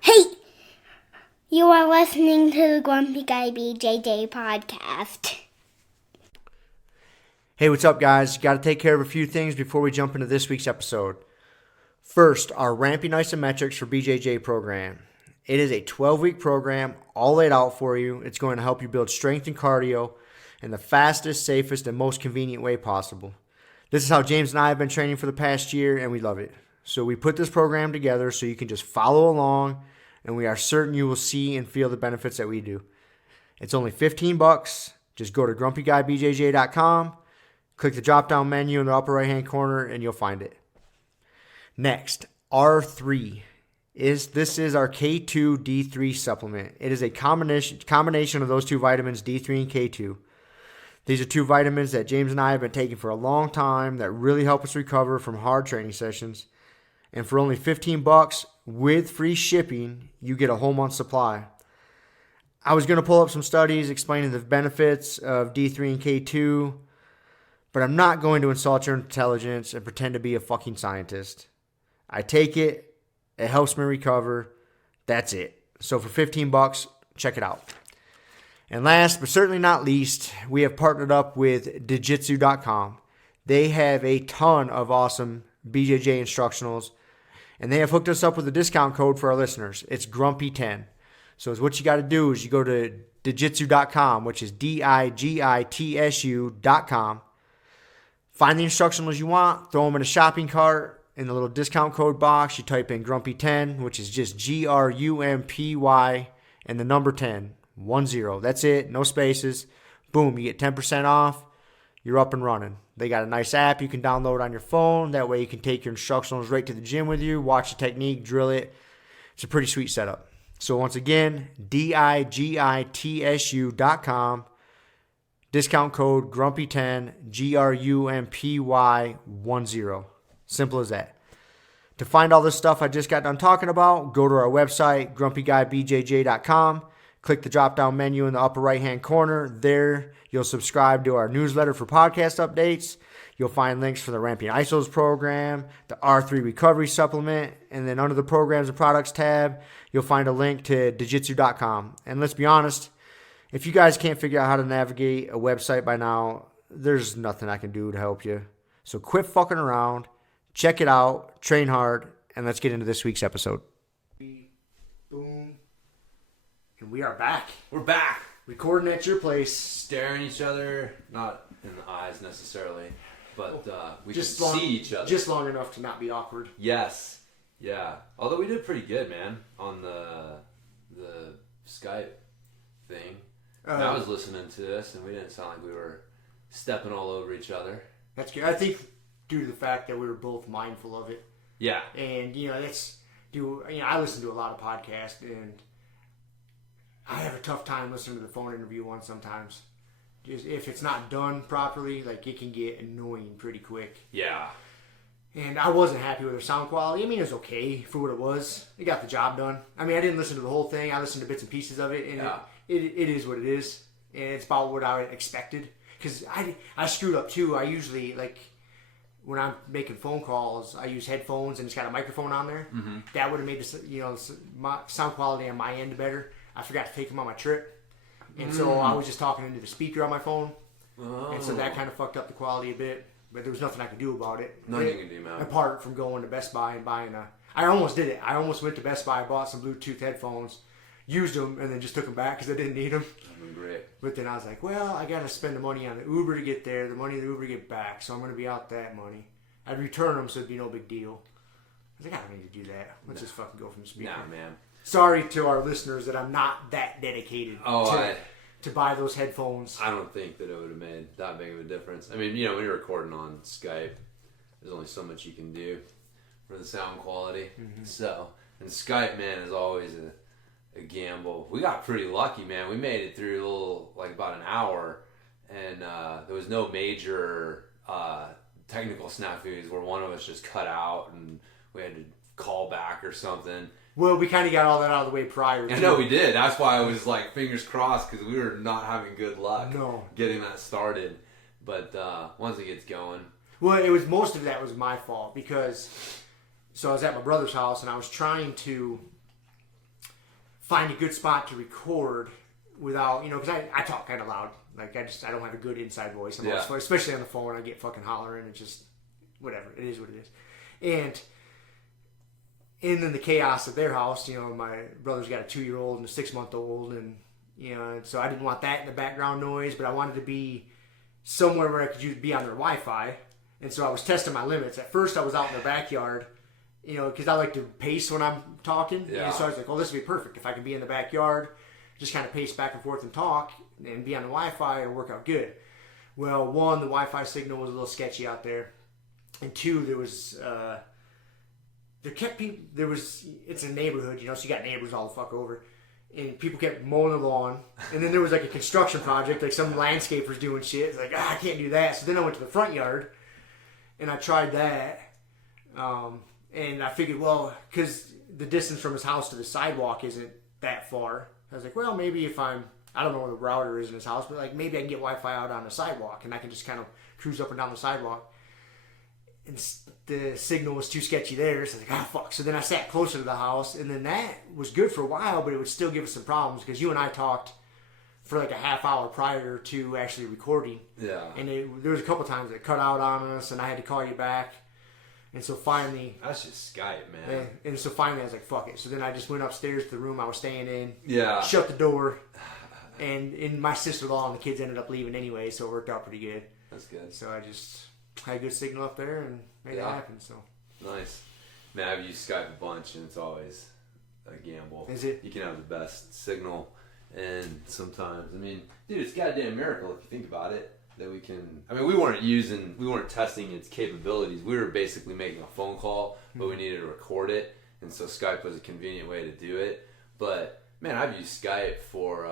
Hey! You are listening to the Grumpy Guy BJJ Podcast. Hey, what's up, guys? Got to take care of a few things before we jump into this week's episode. First, our Ramping Isometrics for BJJ program. It is a 12-week program, all laid out for you. It's going to help you build strength and cardio in the fastest, safest, and most convenient way possible. This is how James and I have been training for the past year, and we love it. So we put this program together so you can just follow along, and we are certain you will see and feel the benefits that we do. It's only $15. Just go to grumpyguybjj.com, click the drop-down menu in the upper right-hand corner, and you'll find it. Next, R3. This is our K2 D3 supplement. It is a combination of those two vitamins, D3 and K2. These are two vitamins that James and I have been taking for a long time that really help us recover from hard training sessions. And for only $15 with free shipping, you get a whole month's supply. I was going to pull up some studies explaining the benefits of D3 and K2, but I'm not going to insult your intelligence and pretend to be a fucking scientist. I take it. It helps me recover. That's it. So for $15, check it out. And last but certainly not least, we have partnered up with Jiu-Jitsu.com. They have a ton of awesome BJJ instructionals, and they have hooked us up with a discount code for our listeners. It's Grumpy10. So what you got to do is you go to Jiu-Jitsu.com, which is DIGITSU.com. Find the instructionals you want, throw them in a shopping cart. In the little discount code box, you type in Grumpy10, which is just GRUMPY and the number 10, 10. That's it, no spaces. Boom, you get 10% off. You're up and running. They got a nice app you can download on your phone. That way you can take your instructionals right to the gym with you, watch the technique, drill it. It's a pretty sweet setup. So once again, DIGITSU.com. Discount code Grumpy10, GRUMPY10. Simple as that. To find all this stuff I just got done talking about, go to our website, grumpyguybjj.com. Click the drop-down menu in the upper right-hand corner. There, you'll subscribe to our newsletter for podcast updates. You'll find links for the Ramping ISOs program, the R3 recovery supplement, and then under the programs and products tab, you'll find a link to Jiu-Jitsu.com. And let's be honest, if you guys can't figure out how to navigate a website by now, there's nothing I can do to help you. So quit fucking around, check it out, train hard, and let's get into this week's episode. Boom. And we are back. We're back. Recording at your place. Staring each other, not in the eyes necessarily, but we just can see each other. Just long enough to not be awkward. Yes. Yeah. Although we did pretty good, man, on the Skype thing. I was listening to this, and we didn't sound like we were stepping all over each other. That's good. I think due to the fact that we were both mindful of it. Yeah. And, I listen to a lot of podcasts, and I have a tough time listening to the phone interview one sometimes. Just if it's not done properly, like it can get annoying pretty quick. Yeah. And I wasn't happy with the sound quality. I mean, it was okay for what it was. It got the job done. I mean, I didn't listen to the whole thing. I listened to bits and pieces of it, and it is what it is. And it's about what I expected. Because I screwed up too. I usually, when I'm making phone calls, I use headphones and it's got a microphone on there. Mm-hmm. That would have made my sound quality on my end better. I forgot to take them on my trip. And so I was just talking into the speaker on my phone. Oh. And so that kind of fucked up the quality a bit. But there was nothing I could do about it. Nothing you can do, man. Apart from going to Best Buy and buying I almost did it. I almost went to Best Buy, bought some Bluetooth headphones, used them, and then just took them back because I didn't need them. Great. But then I was like, well, I got to spend the money on the Uber to get there, the money of the Uber to get back, so I'm going to be out that money. I'd return them, so it'd be no big deal. I was like, I don't need to do that. Let's just fucking go from the speaker. Nah, man. Sorry to our listeners that I'm not that dedicated to buy those headphones. I don't think that it would have made that big of a difference. I mean, when you're recording on Skype, there's only so much you can do for the sound quality. Mm-hmm. So, and Skype, man, is always a gamble. We got pretty lucky, man. We made it through about an hour, and there was no major technical snafus where one of us just cut out and we had to call back or something. Well, we kind of got all that out of the way prior. I know we did. That's why I was like fingers crossed because we were not having good luck getting that started. But once it gets going. Well, most of that was my fault because I was at my brother's house and I was trying to find a good spot to record without, because I talk kind of loud. Like, I don't have a good inside voice. I'm always, especially on the phone, I get fucking hollering. It's just, whatever. It is what it is. And then the chaos of their house, my brother's got a 2-year-old and a 6-month-old, and, so I didn't want that in the background noise, but I wanted to be somewhere where I could be on their Wi-Fi. And so I was testing my limits. At first, I was out in their backyard, because I like to pace when I'm talking. Yeah. And so I was like, well, this would be perfect. If I can be in the backyard, just kind of pace back and forth and talk, and be on the Wi-Fi, it'll work out good. Well, 1, the Wi-Fi signal was a little sketchy out there. And 2, there was... it's a neighborhood, so you got neighbors all the fuck over, and people kept mowing the lawn, and then there was like a construction project, like some landscapers doing shit. It's like, I can't do that. So then I went to the front yard, and I tried that, and I figured, well, because the distance from his house to the sidewalk isn't that far, I was like, well, maybe if I don't know where the router is in his house, but like maybe I can get Wi-Fi out on the sidewalk, and I can just kind of cruise up and down the sidewalk. And the signal was too sketchy there, so I was like, fuck. So then I sat closer to the house, and then that was good for a while, but it would still give us some problems, because you and I talked for like a half hour prior to actually recording. Yeah. And there was a couple times that cut out on us, and I had to call you back. And so finally... That's just Skype, man. And so finally I was like, fuck it. So then I just went upstairs to the room I was staying in. Yeah. Shut the door. And my sister-in-law and the kids ended up leaving anyway, so it worked out pretty good. That's good. So I just... had a good signal up there and made it happen. So nice, man. I've used Skype a bunch, and it's always a gamble. Is it? You can have the best signal, and sometimes, dude, it's a goddamn miracle if you think about it that we can. We weren't testing its capabilities. We were basically making a phone call, but we needed to record it, and so Skype was a convenient way to do it. But man, I've used Skype for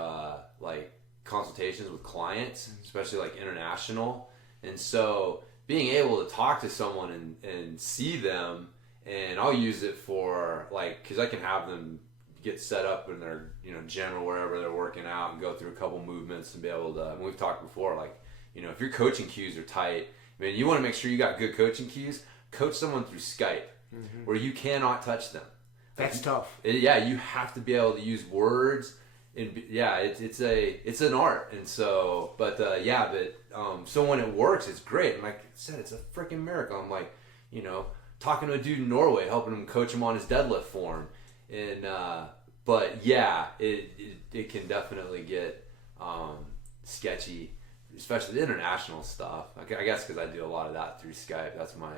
like consultations with clients, especially like international, and so. Being able to talk to someone and see them, and I'll use it for because I can have them get set up in their gym or wherever they're working out and go through a couple movements and be able to. And we've talked before, if your coaching cues are tight, you want to make sure you got good coaching cues. Coach someone through Skype, where you cannot touch them. That's tough. You have to be able to use words. And it's an art, and so so when it works, it's great. And like I said, it's a freaking miracle. I'm like, talking to a dude in Norway, helping him coach him on his deadlift form, and it can definitely get sketchy, especially the international stuff. I guess because I do a lot of that through Skype. That's my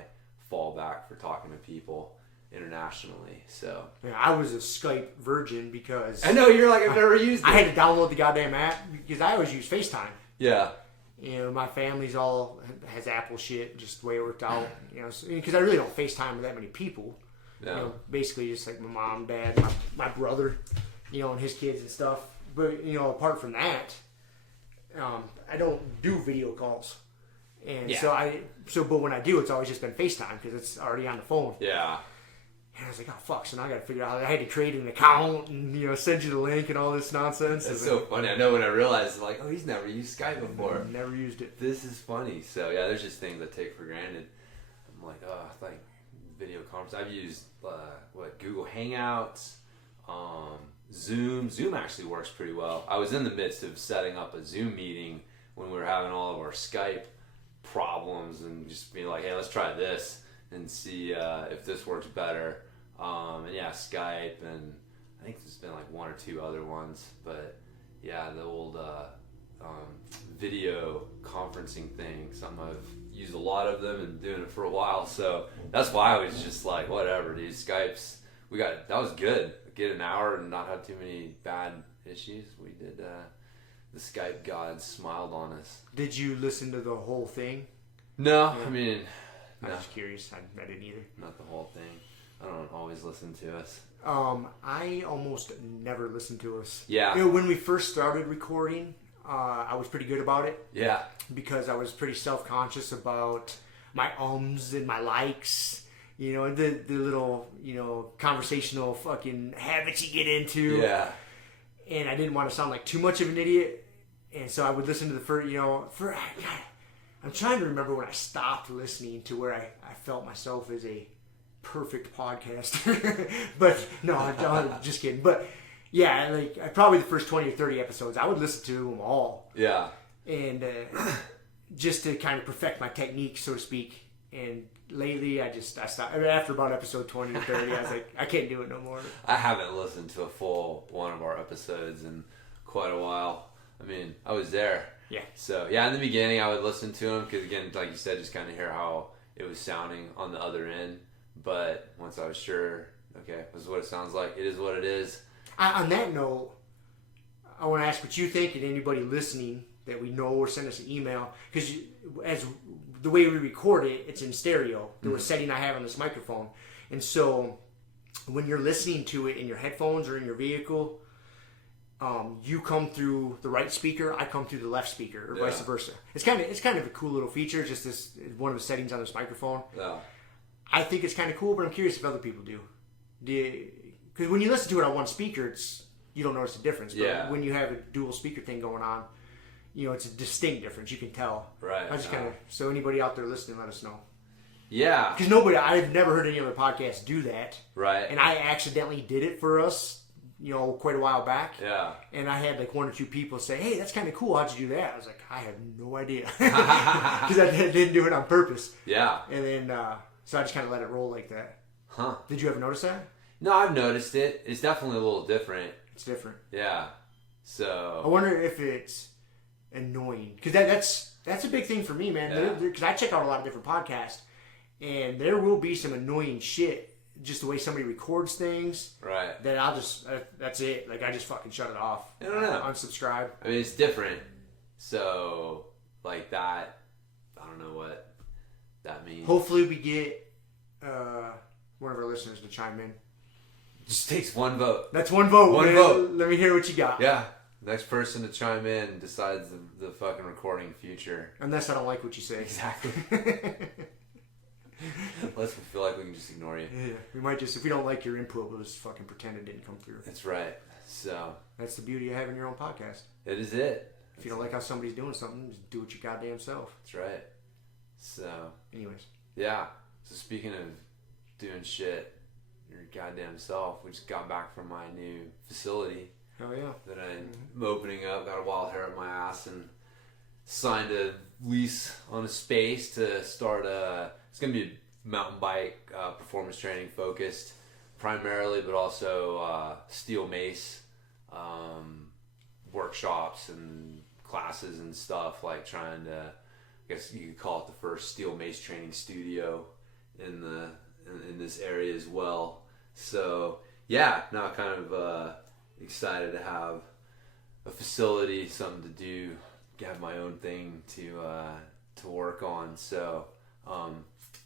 fallback for talking to people internationally. So I was a Skype virgin because I know you're like, I've never used it. I had to download the goddamn app because I always use FaceTime. Yeah. My family's all has Apple shit, just the way it worked out. Because I really don't FaceTime with that many people. No. Basically just like my mom, dad, my brother, and his kids and stuff. But apart from that, I don't do video calls. And but when I do, it's always just been FaceTime because it's already on the phone. Yeah. And I was like, oh, fuck, so now I got to figure out, I had to create an account and, send you the link and all this nonsense. It's so funny. I know when I realized, he's never used Skype before. Never used it. This is funny. So, yeah, there's just things I take for granted. I'm like, video conference. I've used, Google Hangouts, Zoom. Zoom actually works pretty well. I was in the midst of setting up a Zoom meeting when we were having all of our Skype problems and just being like, hey, let's try this and see if this works better. Skype, and I think there's been 1 or 2 other ones, but the old video conferencing thing, something I've used a lot of them and doing it for a while, so that's why I was just like, whatever, dude. Skype's, that was good. Get an hour and not have too many bad issues. We did, the Skype gods smiled on us. Did you listen to the whole thing? No, Yeah. No. I'm just curious. I didn't either. Not the whole thing. I don't always listen to us. I almost never listen to us. Yeah. When we first started recording, I was pretty good about it. Yeah. Because I was pretty self-conscious about my ums and my likes. The little, conversational fucking habits you get into. Yeah. And I didn't want to sound like too much of an idiot. And so I would listen to the first, I'm trying to remember when I stopped listening to where I felt myself as a perfect podcaster. But no, I'm just kidding. But Yeah, like probably the first 20 or 30 episodes, I would listen to them all. Yeah. And just to kind of perfect my technique, so to speak. And lately, I stopped. After about episode 20 or 30, I was like, I can't do it no more. I haven't listened to a full one of our episodes in quite a while. I mean, I was there. Yeah. So, yeah, in the beginning, I would listen to them because, again, like you said, just kind of hear how it was sounding on the other end. But once I was sure, okay, this is what it sounds like. It is what it is. On that note, I want to ask what you think, and anybody listening that we know, or send us an email, because as the way we record it, it's in stereo. The setting I have on this microphone, and so when you're listening to it in your headphones or in your vehicle, you come through the right speaker, I come through the left speaker, or vice versa. It's kind of a cool little feature. Just this one of the settings on this microphone. Yeah. I think it's kind of cool, but I'm curious if other people do. Because when you listen to it on one speaker, you don't notice the difference. But when you have a dual speaker thing going on, it's a distinct difference. You can tell. Right. I just so anybody out there listening, let us know. Yeah. Because I've never heard any other podcast do that. Right. And I accidentally did it for us, quite a while back. Yeah. And I had like one or two people say, "Hey, that's kind of cool. How'd you do that?" I was like, I have no idea. Because I didn't do it on purpose. Yeah. And then, so I just kind of let it roll like that. Huh. Did you ever notice that? No, I've noticed it. It's definitely a little different. It's different. Yeah. So. I wonder if it's annoying. Because that's a big thing for me, man. Because I check out a lot of different podcasts. And there will be some annoying shit. Just the way somebody records things. Right. That I'll just, that's it. Like, I just fucking shut it off. I don't know. Unsubscribe. I mean, it's different. So, like that, I don't know what that means. Hopefully we get one of our listeners to chime in. Just takes one vote. That's one vote. One man. vote. Let me hear what you got. Yeah. Next person to chime in decides the fucking recording future. Unless I don't like what you say. Exactly. Unless we feel like we can just ignore you. Yeah. We might just, if we don't like your input, we'll just fucking pretend it didn't come through. That's right. So. That's the beauty of having your own podcast. It is it. If you don't like how somebody's doing something, just do it your goddamn self. That's right. So. Anyways. Yeah. So speaking of doing shit your goddamn self, we just got back from my new facility. Oh yeah. That I'm opening up. Got a wild hair up my ass and signed a lease on a space to start it's going to be mountain bike performance training focused primarily, but also steel mace workshops and classes and stuff, like trying to, I guess you could call it the first steel mace training studio in this area as well. So yeah, now kind of excited to have a facility, something to do, have my own thing to work on. So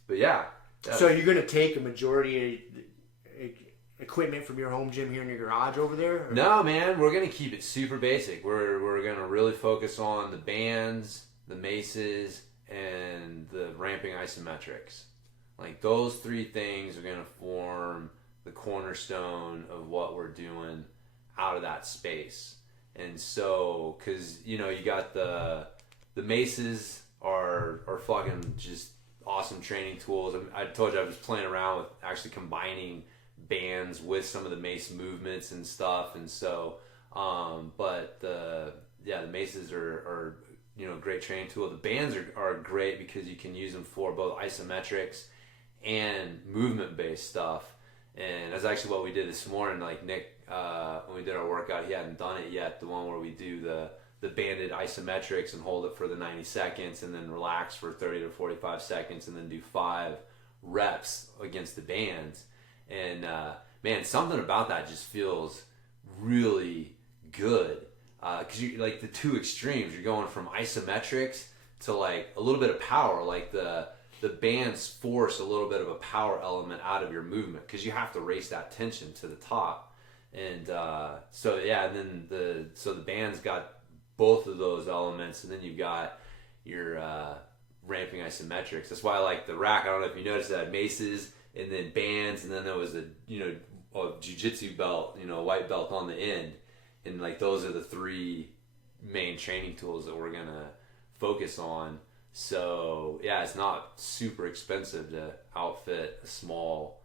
but yeah. So you're going to take a majority of equipment from your home gym here in your garage over there? Or? No, man, we're going to keep it super basic. We're going to really focus on the bands, the maces, and the ramping isometrics. Like those three things are going to form the cornerstone of what we're doing out of that space. And so, because you got the maces are fucking just awesome training tools. I told you I was playing around with actually combining bands with some of the mace movements and stuff. And so, but the maces are a great training tool. The bands are great because you can use them for both isometrics and movement based stuff. And that's actually what we did this morning. Like Nick, when we did our workout, he hadn't done it yet. The one where we do the banded isometrics and hold it for the 90 seconds and then relax for 30 to 45 seconds and then do 5 reps against the bands. And man, something about that just feels really good. Because you like the two extremes. You're going from isometrics to like a little bit of power. Like the bands force a little bit of a power element out of your movement because you have to race that tension to the top. And so the bands got both of those elements, and then you've got your ramping isometrics. That's why I like the rack. I don't know if you noticed that maces and then bands, and then there was a jiu-jitsu belt, a white belt on the end, and like those are the 3 main training tools that we're gonna focus on. So yeah, it's not super expensive to outfit a small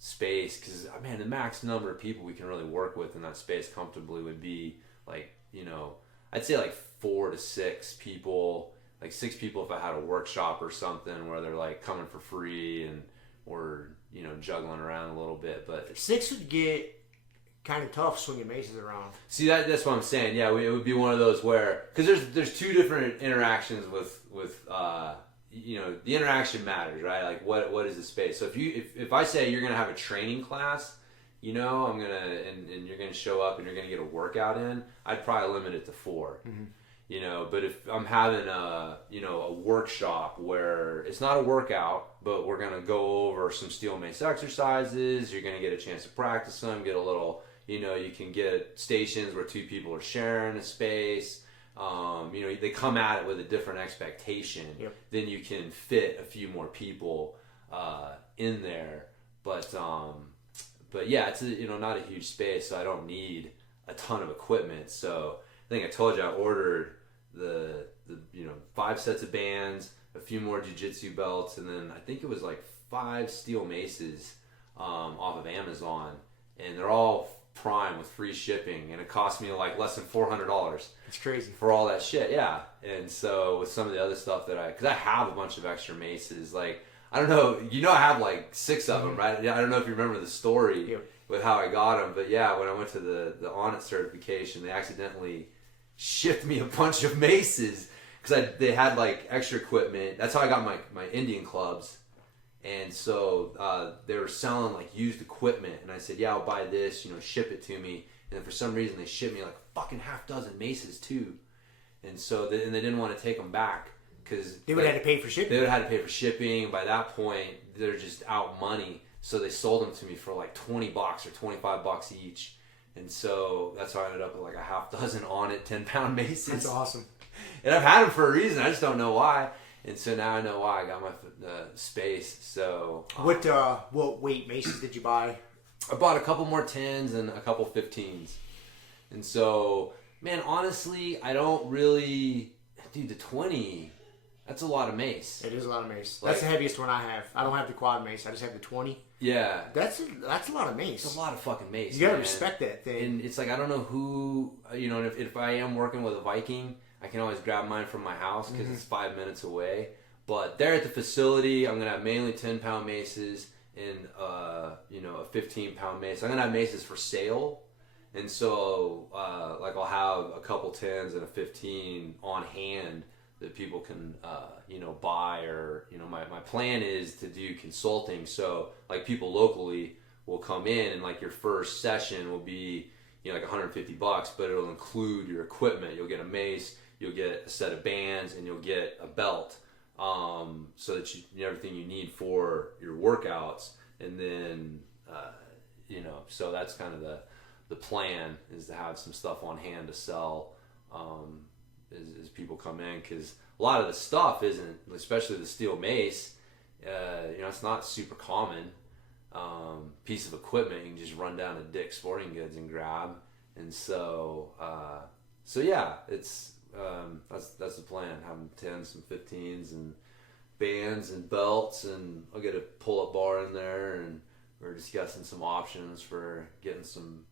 space, because man, the max number of people we can really work with in that space comfortably would be like, I'd say like 4 to 6 people, like 6 people if I had a workshop or something where they're like coming for free and or juggling around a little bit. But 6 would get kind of tough swinging maces around. See, that's what I'm saying. Yeah, it would be one of those where, because there's 2 different interactions with the interaction matters, right? Like what is the space? So if I say you're gonna have a training class, I'm gonna and you're gonna show up and you're gonna get a workout in, I'd probably limit it to 4. But if I'm having a workshop where it's not a workout, but we're gonna go over some steel mace exercises, you're gonna get a chance to practice them, get a little, you can get stations where 2 people are sharing a space. They come at it with a different expectation. Yep. Then you can fit a few more people in there. But yeah, it's not a huge space, so I don't need a ton of equipment. So I think I told you I ordered the 5 sets of bands, a few more jiu-jitsu belts, and then I think it was like 5 steel maces off of Amazon, and they're all prime with free shipping, and it cost me like less than $400. It's crazy for all that shit. Yeah. And so with some of the other stuff because I have a bunch of extra maces, like I don't know, I have like 6 of them, right? I don't know if you remember the story with how I got them, but yeah, when I went to the On It certification, they accidentally shipped me a bunch of maces because they had like extra equipment. That's how I got my Indian clubs. And so they were selling like used equipment, and I said, yeah, I'll buy this, ship it to me. And then for some reason they shipped me like fucking half dozen maces too. And so they didn't want to take them back because they would have to pay for shipping. They would have had to pay for shipping, and by that point they're just out money. So they sold them to me for like $20 or $25 each. And so that's how I ended up with like a half dozen On It 10-pound maces. That's awesome. And I've had them for a reason. I just don't know why. And so now I know why I got my space. So what weight maces did you buy? I bought a couple more 10s and a couple 15s. And so, man, honestly, I don't really... Dude, the 20, that's a lot of mace. It is a lot of mace. That's the heaviest one I have. I don't have the quad mace. I just have the 20. Yeah. That's a lot of mace. It's a lot of fucking mace. You gotta respect that thing. And it's like, I don't know who... if I am working with a Viking, I can always grab mine from my house because it's 5 minutes away. But there at the facility, I'm going to have mainly 10-pound maces and, a 15-pound mace. I'm going to have maces for sale. And so, I'll have a couple 10s and a 15 on hand that people can, buy or, my plan is to do consulting. So, like, people locally will come in and, like, your first session will be, like $150, but it'll include your equipment. You'll get a mace, you'll get a set of bands, and you'll get a belt. So that you everything you need for your workouts, and then so that's kind of the plan, is to have some stuff on hand to sell as people come in, because a lot of the stuff isn't, especially the steel mace, it's not super common piece of equipment you can just run down to Dick's Sporting Goods and grab, and so yeah, it's that's the plan. Having 10s, some 15s, and bands and belts, and I'll get a pull-up bar in there, and we're discussing some options for getting some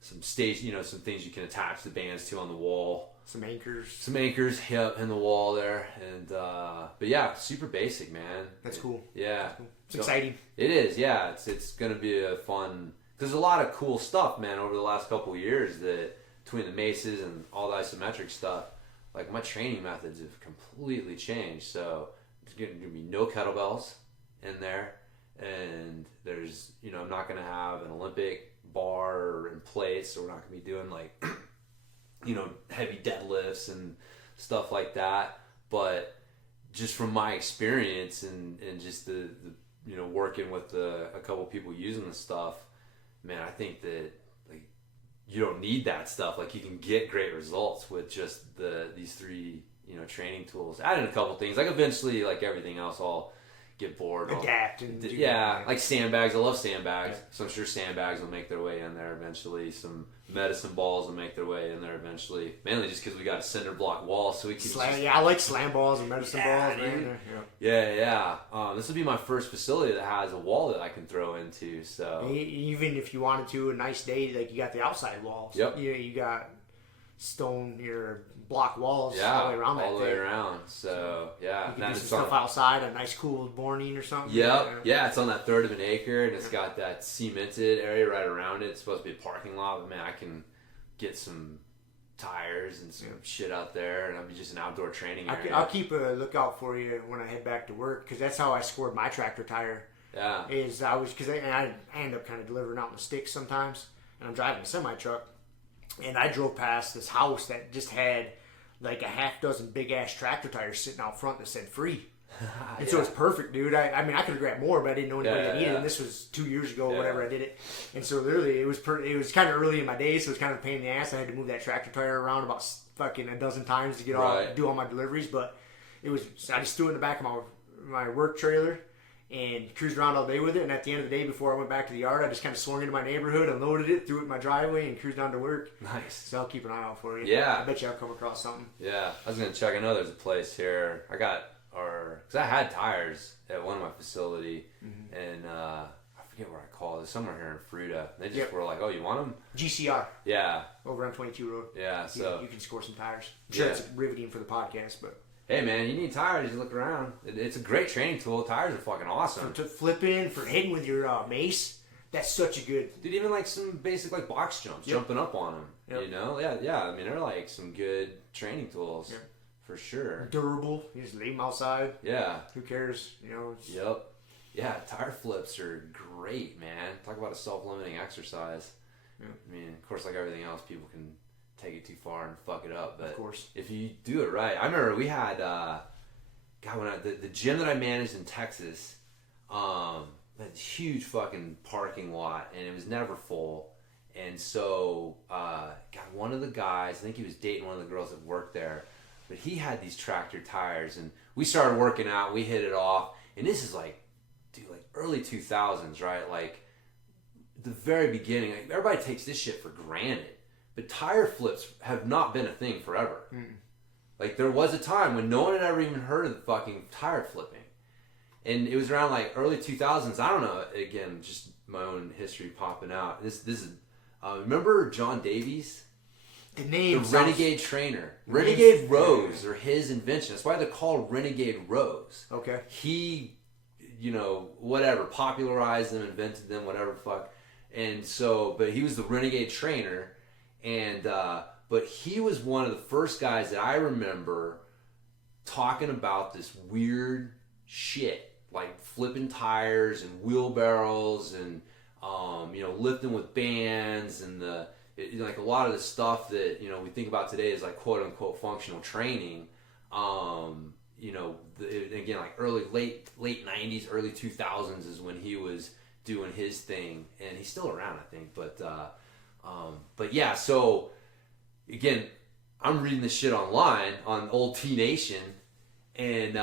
stage, some things you can attach the bands to on the wall. Some anchors, yep, in the wall there, and but yeah, super basic, man. That's cool. Yeah, that's cool. It's exciting. It is, yeah. It's gonna be a fun. There's a lot of cool stuff, man, over the last couple of years that. Between the maces and all the isometric stuff, like my training methods have completely changed. So there's going to be no kettlebells in there, and there's I'm not going to have an Olympic bar and plates, so we're not going to be doing like heavy deadlifts and stuff like that. But just from my experience and just the working with a couple people using the stuff, man, I think that you don't need that stuff. Like, you can get great results with just these 3 training tools. Add in a couple things. Like, eventually, like everything else, I'll get bored. Adapt and like sandbags. I love sandbags, so I'm sure sandbags will make their way in there eventually. Some medicine balls will make their way in there eventually. Mainly just because we got a cinder block wall, so we can I like slam balls and medicine balls. Man. Yeah. This will be my first facility that has a wall that I can throw into. So even if you wanted to, a nice day, like you got the outside walls. Yep. You got stone block walls all the way around. All the way around. So yeah, you can do some stuff outside, a nice cool morning or something. Yep. Yeah, it's on that third of an acre, and it's got that cemented area right around it. It's supposed to be a parking lot, but man, I can get some tires and some shit out there, and I'll be just an outdoor training area. I'll keep a lookout for you when I head back to work, because that's how I scored my tractor tire. Yeah. Because I end up kind of delivering out in the sticks sometimes, and I'm driving a semi truck, and I drove past this house that just had like a half dozen big ass tractor tires sitting out front that said free. And so it's perfect, dude. I mean, I could have grabbed more, but I didn't know anybody that needed it. And this was 2 years ago or whatever I did it. And so literally, it was kind of early in my day, so it was kind of a pain in the ass. I had to move that tractor tire around about fucking a dozen times to do all my deliveries. But I just threw it in the back of my work trailer and cruised around all day with it. And at the end of the day, before I went back to the yard, I just kind of swung into my neighborhood, unloaded it, threw it in my driveway, and cruised down to work. Nice. So I'll keep an eye out for you. Yeah. I bet you I'll come across something. Yeah. I was going to check. I know there's a place here. Because I had tires at one of my facility, and I forget where I called it. Somewhere here in Fruita. They just were like, "Oh, you want them?" GCR. Yeah. Over on 22 Road. Yeah. So you can score some tires. I'm sure it's riveting for the podcast, but. Hey man, you need tires. You look around. It's a great training tool. Tires are fucking awesome. For flipping, for hitting with your mace, that's such a good. Dude, even like some basic like box jumps, jumping up on them. Yep. You know, yeah. I mean, they're like some good training tools for sure. Durable. You just leave them outside. Yeah. Who cares? You know. Yep. Yeah, tire flips are great, man. Talk about a self-limiting exercise. Yeah. I mean, of course, like everything else, people can take it too far and fuck it up, but of course, if you do it right. I remember we had the gym that I managed in Texas, had a huge fucking parking lot, and it was never full. And so one of the guys, I think he was dating one of the girls that worked there, but he had these tractor tires, and we started working out. We hit it off, and this is like early 2000s, right? Like the very beginning. Like, everybody takes this shit for granted. But tire flips have not been a thing forever. Like, there was a time when no one had ever even heard of the fucking tire flipping. And it was around, like, early 2000s. I don't know. Again, just my own history popping out. This is... remember John Davies? The name Renegade trainer. Renegade rows are his invention. That's why they're called Renegade rows. Okay. He, whatever, popularized them, invented them, whatever fuck. And so... But he was the Renegade trainer... And but he was one of the first guys that I remember talking about this weird shit, like flipping tires and wheelbarrows and lifting with bands and like a lot of the stuff that we think about today is like quote unquote functional training. Again, like late 90s, early 2000s is when he was doing his thing, and he's still around, I think, but yeah, so again, I'm reading this shit online on Old T Nation and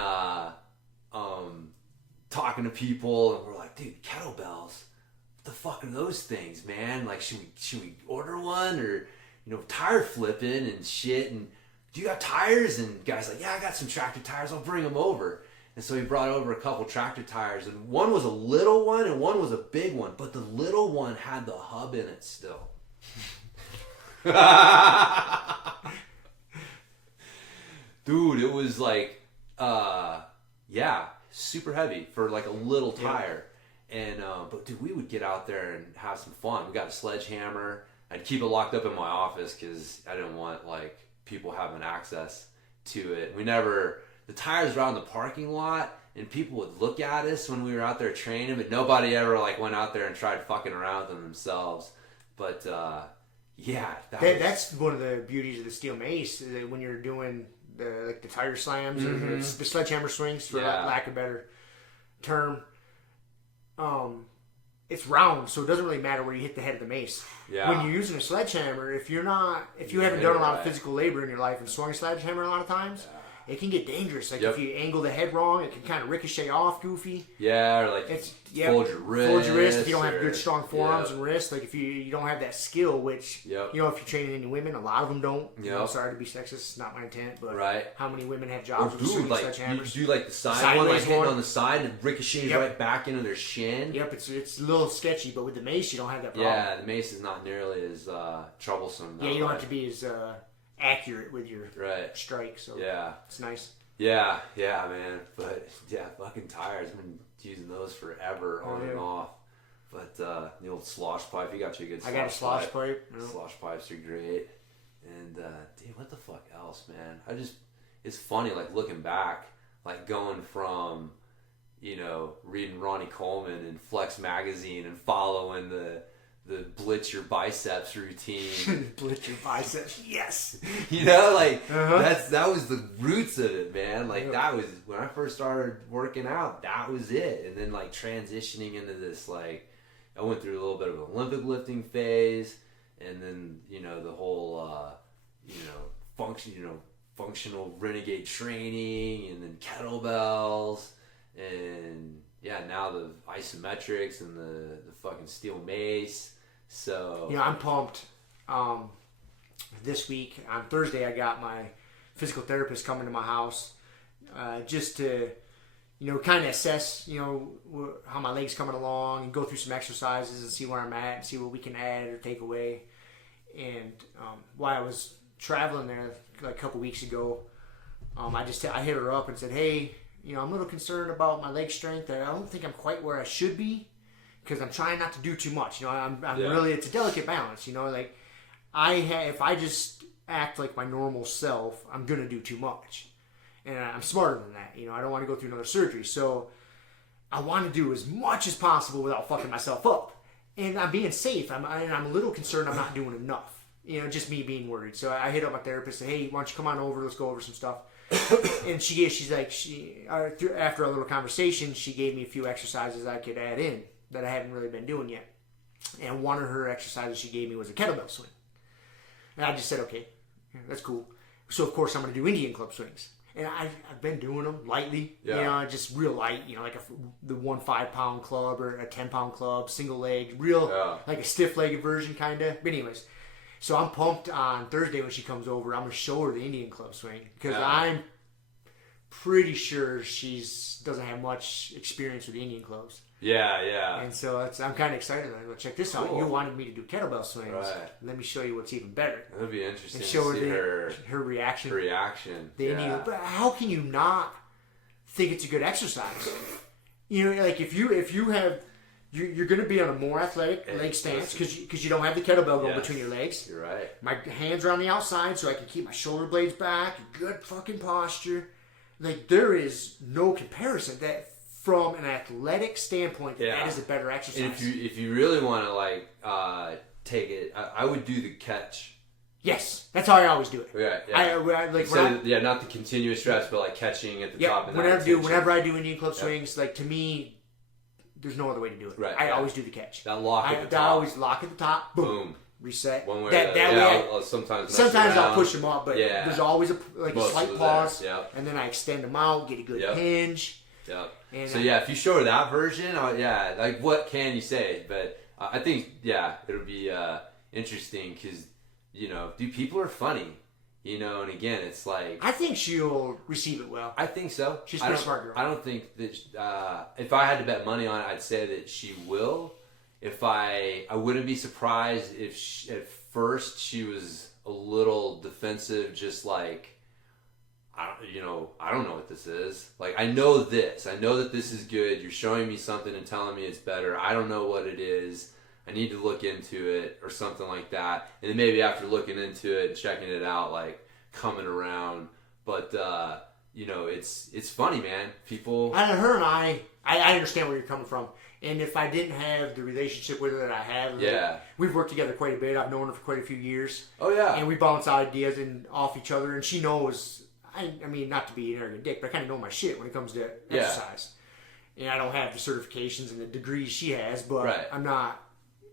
talking to people, and we're like, dude, kettlebells, what the fuck are those things, man? Like, should we order one, or tire flipping and shit, and do you got tires? And guys like, yeah, I got some tractor tires, I'll bring them over. And so he brought over a couple tractor tires, and one was a little one and one was a big one, but the little one had the hub in it still. Dude, it was like super heavy for like a little tire. And but dude, we would get out there and have some fun. We got a sledgehammer. I'd keep it locked up in my office because I didn't want like people having access to it. The tires were out in the parking lot, and people would look at us when we were out there training, but nobody ever like went out there and tried fucking around with them themselves. But that's one of the beauties of the steel mace, when you're doing the tire slams or the sledgehammer swings, for lack of a better term. It's round, so it doesn't really matter where you hit the head of the mace. Yeah. When you're using a sledgehammer, if you haven't done a lot of physical labor in your life and swung a sledgehammer a lot of times, it can get dangerous. Like Yep. if you angle the head wrong, it can kind of ricochet off goofy. Yeah, or like fold your wrist. Fold your wrist if you don't have or- good strong forearms Yep. and wrists. Like if you don't have that skill, which Yep. you know, if you're training any women, a lot of them don't. You know, Yep. sorry to be sexist, it's not my intent, but Right. how many women have Or jobs with swinging like sledgehammers? you do like the side one, like Sideways hitting one. on the side and ricochets Yep. right back into their shin. Yep, it's a little sketchy, but with the mace, you don't have that problem. Yeah, the mace is not nearly as troublesome. Yeah, you don't have to be as accurate with your Right. strike, so Yeah. it's nice. Yeah, man. But yeah, fucking tires. I've been using those forever, on and off. But the old slosh pipe, you got you a good. I got a slosh pipe. You know. Slosh pipes are great. And dude, what the fuck else, man? It's funny, like looking back, like going from, reading Ronnie Coleman and Flex magazine and following the blitz your biceps routine. Blitz your biceps, yes. That was the roots of it, man. Like that was when I first started working out. That was it, and then like transitioning into this, like I went through a little bit of an Olympic lifting phase, and then the whole functional renegade training, and then kettlebells, and now the isometrics and the fucking steel mace. So I'm pumped. This week on Thursday, I got my physical therapist coming to my house just to kind of assess how my legs coming along and go through some exercises and see where I'm at and see what we can add or take away. And while I was traveling there like a couple weeks ago, I hit her up and said, hey, I'm a little concerned about my leg strength. I don't think I'm quite where I should be, because I'm trying not to do too much. I'm really, it's a delicate balance. Like if I just act like my normal self, I'm gonna do too much, and I'm smarter than that. I don't want to go through another surgery, so I want to do as much as possible without fucking myself up. And I'm being safe. I'm a little concerned I'm not doing enough. Just me being worried. So I hit up my therapist and said, hey, why don't you come on over? Let's go over some stuff. And after a little conversation, she gave me a few exercises I could add in that I haven't really been doing yet. And one of her exercises she gave me was a kettlebell swing. And I just said, okay, that's cool. So of course I'm going to do Indian club swings. And I've been doing them lightly, just real light, like the 1 5-pound club or a 10-pound club, single leg, like a stiff-legged version kind of. But anyways, so I'm pumped on Thursday when she comes over. I'm going to show her the Indian club swing, because I'm pretty sure she doesn't have much experience with Indian clubs. Yeah. And so I'm kind of excited. I'm going to check this out. You wanted me to do kettlebell swings. Right. Let me show you what's even better. That'd be interesting. And show to see her reaction. The Indian. But how can you not think it's a good exercise? Like if you have, you're going to be on a more athletic leg stance because you don't have the kettlebell going between your legs. You're right. My hands are on the outside so I can keep my shoulder blades back. Good fucking posture. Like there is no comparison that. From an athletic standpoint, that is a better exercise. And if you really want to take it, I would do the catch. Yes, that's how I always do it. Yeah. Not the continuous reps, but like catching at the top. And whenever I do Indian club swings, like to me, there's no other way to do it. Right. I always do the catch. That lock at the top. I always lock at the top. Boom. Reset. One way. That way. Sometimes I'll push them up, but there's always a slight pause, and then I extend them out, get a good hinge. Yep. And so if you show her that version, like what can you say? But I think it'll be interesting because people are funny, and again it's like I think she'll receive it well. I think so. She's a pretty smart girl. I don't think that if I had to bet money on it, I'd say that she will. If I wouldn't be surprised if at first she was a little defensive, just like. I don't know what this is. Like, I know this. I know that this is good. You're showing me something and telling me it's better. I don't know what it is. I need to look into it or something like that. And then maybe after looking into it and checking it out, like, coming around. But, it's funny, man. People... Her and I understand where you're coming from. And if I didn't have the relationship with her that I have, we've worked together quite a bit. I've known her for quite a few years. Oh, yeah. And we bounce ideas off each other. And she knows... I mean, not to be an arrogant dick, but I kind of know my shit when it comes to exercise. And I don't have the certifications and the degrees she has, but I'm not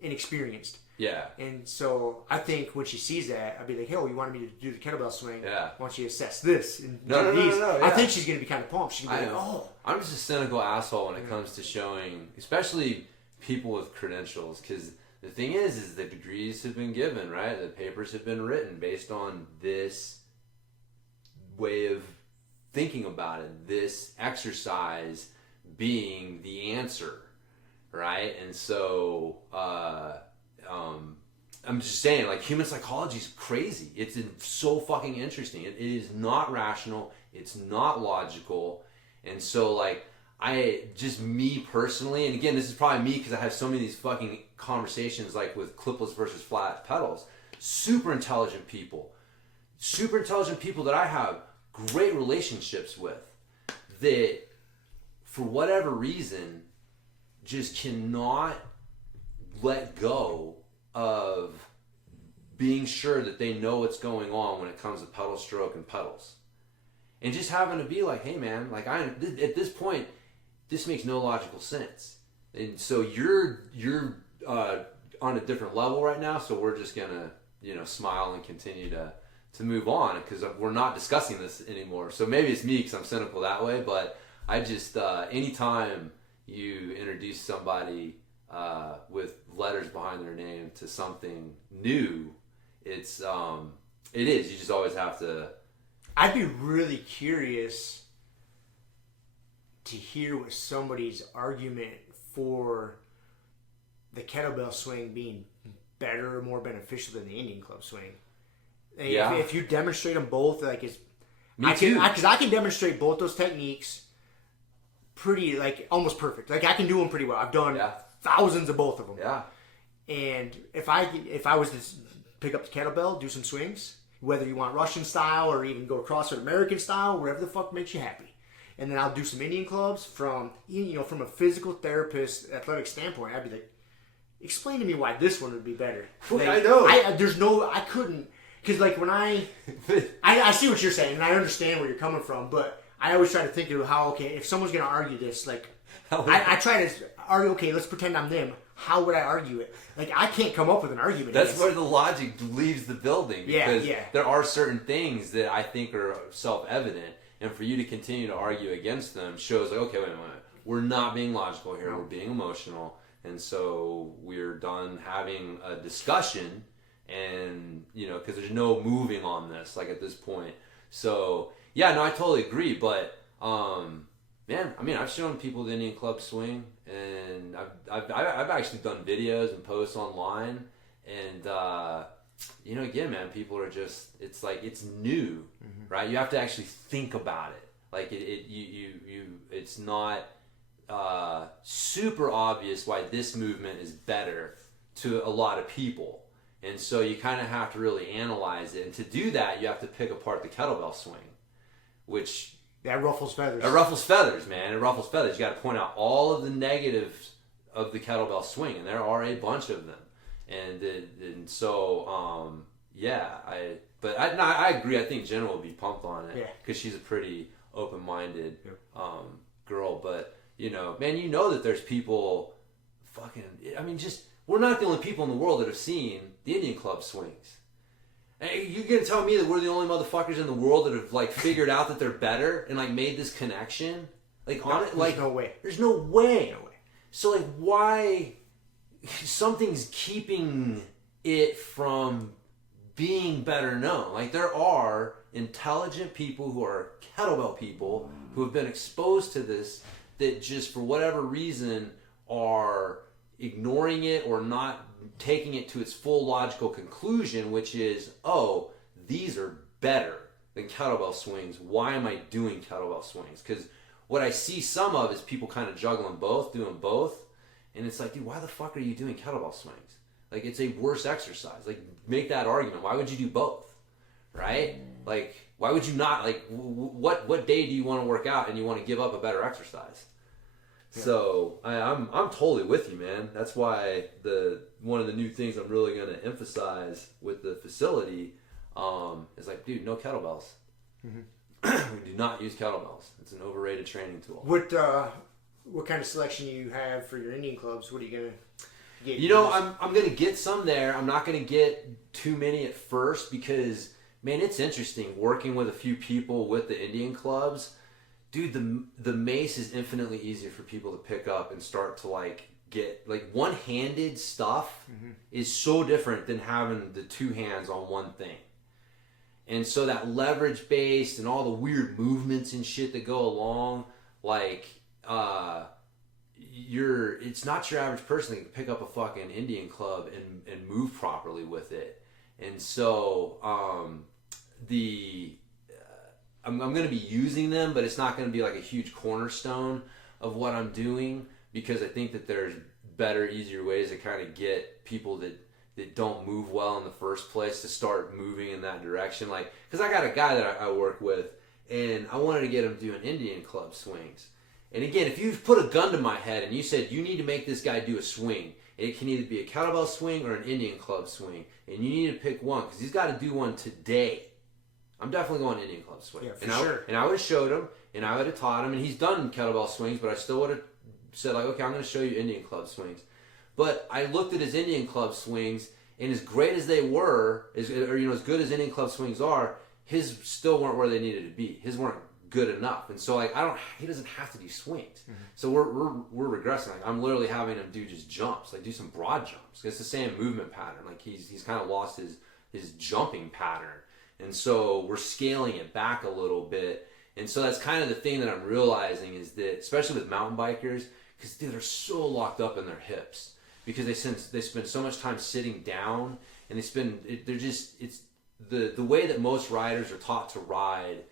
inexperienced. Yeah. And so I think when she sees that, I'd be like, hey, you wanted me to do the kettlebell swing. Yeah. Why don't you assess this? And No, yeah. I think she's going to be kind of pumped. She's going to be like, oh. I'm just a cynical asshole when it comes to showing, especially people with credentials, because the thing is the degrees have been given, right? The papers have been written based on this way of thinking about it, this exercise being the answer, right? And so I'm just saying, like, human psychology is crazy. It's so fucking interesting. It is not rational. It's not logical. And so, like, me personally, and again, this is probably me because I have so many of these fucking conversations, like with clipless versus flat pedals. Super intelligent people that I have great relationships with, that for whatever reason just cannot let go of being sure that they know what's going on when it comes to pedal stroke and pedals, and just having to be like, hey man, like, at this point this makes no logical sense, and so you're on a different level right now, so we're just gonna smile and continue to move on, because we're not discussing this anymore. So maybe it's me because I'm cynical that way, but I just anytime you introduce somebody with letters behind their name to something new, it is. You just always have to. I'd be really curious to hear what somebody's argument for the kettlebell swing being better or more beneficial than the Indian club swing. Yeah. If you demonstrate them both, like, Me too. Because I can demonstrate both those techniques pretty, like, almost perfect. Like, I can do them pretty well. I've done thousands of both of them. Yeah. And if I was to pick up the kettlebell, do some swings, whether you want Russian style or even go CrossFit American style, wherever the fuck makes you happy. And then I'll do some Indian clubs from a physical therapist, athletic standpoint. I'd be like, explain to me why this one would be better. Like, I know. I couldn't, because, like, when I see what you're saying, and I understand where you're coming from, but I always try to think of how, okay, if someone's going to argue this, like, I try to argue, okay, let's pretend I'm them. How would I argue it? Like, I can't come up with an argument. That's where the logic leaves the building. Because there are certain things that I think are self-evident, and for you to continue to argue against them shows, like, okay, wait a minute. We're not being logical here. No. We're being emotional. And so we're done having a discussion, and, because there's no moving on this, like, at this point. So, yeah, no, I totally agree. But, man, I mean, I've shown people the Indian club swing, and I've actually done videos and posts online, and again, man, people are just, it's like, it's new, right? You have to actually think about it. Like, it's not super obvious why this movement is better to a lot of people, and so you kind of have to really analyze it. And to do that, you have to pick apart the kettlebell swing, which. That ruffles feathers. It ruffles feathers, man. It ruffles feathers. You got to point out all of the negatives of the kettlebell swing, and there are a bunch of them. And so, I agree. I think Jenna will be pumped on it because she's a pretty open-minded girl. But, man, that there's people we're not the only people in the world that have seen the Indian club swings. Hey, you're going to tell me that we're the only motherfuckers in the world that have, like, figured out that they're better and, like, made this connection? Like, there's no way. There's no way. So, like, why something's keeping it from being better known? Like, there are intelligent people who are kettlebell people who have been exposed to this that just for whatever reason are ignoring it or not taking it to its full logical conclusion, which is, oh, these are better than kettlebell swings. Why am I doing kettlebell swings? Because what I see some of is people kind of juggling both, doing both, and it's like, dude, why the fuck are you doing kettlebell swings? Like, it's a worse exercise. Like, make that argument. Why would you do both? Right? Like, why would you not? Like, what day do you want to work out and you want to give up a better exercise? Yeah. So I'm totally with you, man. That's why one of the new things I'm really going to emphasize with the facility is, like, dude, no kettlebells. Mm-hmm. We do not use kettlebells. It's an overrated training tool. What kind of selection you have for your Indian clubs? What are you going to I'm going to get some there. I'm not going to get too many at first because, man, it's interesting working with a few people with the Indian clubs. Dude, the mace is infinitely easier for people to pick up and start to like get like one-handed stuff is so different than having the two hands on one thing. And so that leverage based and all the weird movements and shit that go along, like it's not your average person that can pick up a fucking Indian club and move properly with it. And so I'm going to be using them, but it's not going to be like a huge cornerstone of what I'm doing because I think that there's better, easier ways to kind of get people that don't move well in the first place to start moving in that direction. Like, because I got a guy that I work with, and I wanted to get him doing Indian club swings. And again, if you put a gun to my head and you said you need to make this guy do a swing, it can either be a kettlebell swing or an Indian club swing, and you need to pick one because he's got to do one today. I'm definitely going Indian club swing. Yeah, sure. And I would have showed him, and I would have taught him, and he's done kettlebell swings, but I still would have said, like, okay, I'm going to show you Indian club swings. But I looked at his Indian club swings, and as great as they were, as good as Indian club swings are, his still weren't where they needed to be. His weren't good enough. And so, like, he doesn't have to do swings. Mm-hmm. So we're regressing. Like, I'm literally having him do just jumps, like do some broad jumps. It's the same movement pattern. Like, he's kind of lost his jumping pattern. And so we're scaling it back a little bit. And so that's kind of the thing that I'm realizing is that, especially with mountain bikers, because they're so locked up in their hips because they spend so much time sitting down, and it's the way that most riders are taught to ride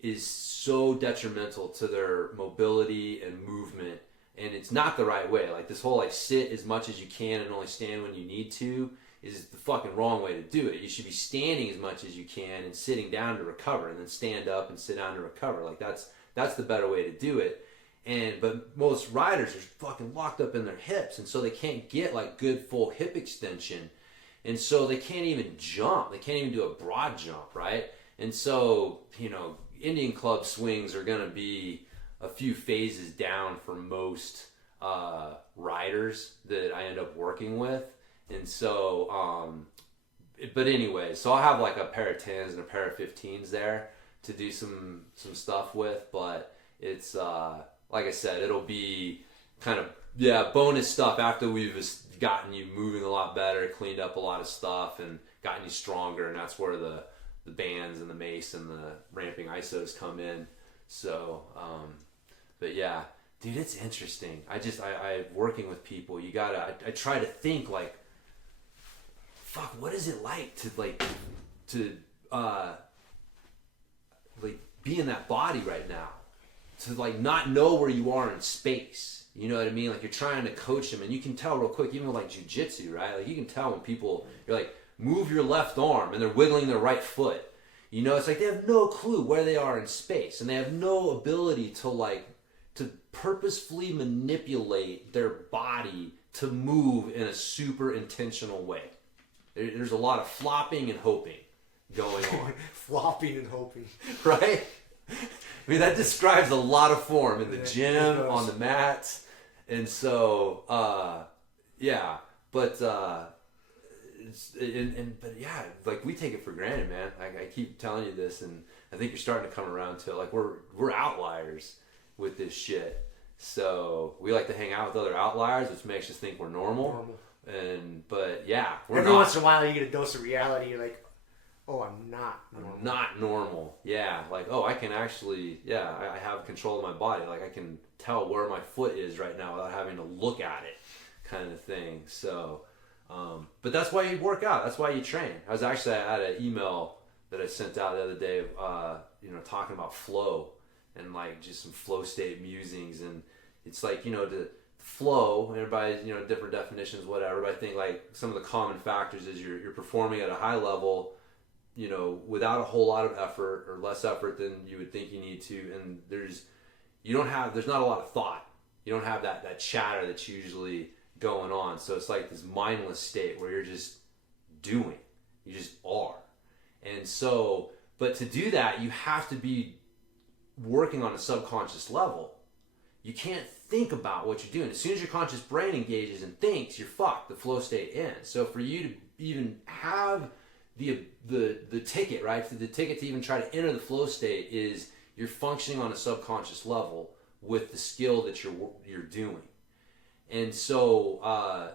is so detrimental to their mobility and movement, and it's not the right way. Like this whole like sit as much as you can and only stand when you need to is the fucking wrong way to do it. You should be standing as much as you can and sitting down to recover, and then stand up and sit down to recover. Like that's the better way to do it. But most riders are fucking locked up in their hips, and so they can't get like good full hip extension, and so they can't even jump. They can't even do a broad jump, right? And so Indian club swings are going to be a few phases down for most riders that I end up working with. And so, but anyway, so I'll have like a pair of 10s and a pair of 15s there to do some stuff with. But it's, like I said, it'll be kind of, bonus stuff after we've gotten you moving a lot better, cleaned up a lot of stuff, and gotten you stronger. And that's where the bands and the mace and the ramping ISOs come in. So, but yeah, dude, it's interesting. I working with people, I try to think like, fuck, what is it like to be in that body right now? To like not know where you are in space. You know what I mean? Like you're trying to coach them, and you can tell real quick, even with like jiu-jitsu, right? Like you can tell when people, you're like, move your left arm, and they're wiggling their right foot. It's like they have no clue where they are in space, and they have no ability to purposefully manipulate their body to move in a super intentional way. There's a lot of flopping and hoping going on. Flopping and hoping. Right? I mean, that describes a lot of form in the gym, on the mats. And so, but yeah, like we take it for granted, man. I keep telling you this, and I think you're starting to come around to it. Like we're outliers with this shit. So we like to hang out with other outliers, which makes us think we're normal. But yeah, every once in a while you get a dose of reality. You're like, oh, I'm not normal. I'm not normal. Yeah, like I can actually, I have control of my body. Like I can tell where my foot is right now without having to look at it, kind of thing. So. But that's why you work out. That's why you train. I had an email that I sent out the other day, talking about flow and like just some flow state musings. And it's like, the flow, everybody's, different definitions, whatever. But I think like some of the common factors is you're performing at a high level, without a whole lot of effort or less effort than you would think you need to. And there's not a lot of thought. You don't have that chatter that's usually going on. So it's like this mindless state where you're just doing. You just are. And so, but to do that, you have to be working on a subconscious level. you can't think about what you're doing. As soon as your conscious brain engages and thinks, you're fucked. The flow state ends. So for you to even have the ticket, right? The ticket to even try to enter the flow state is you're functioning on a subconscious level with the skill that you're doing. And so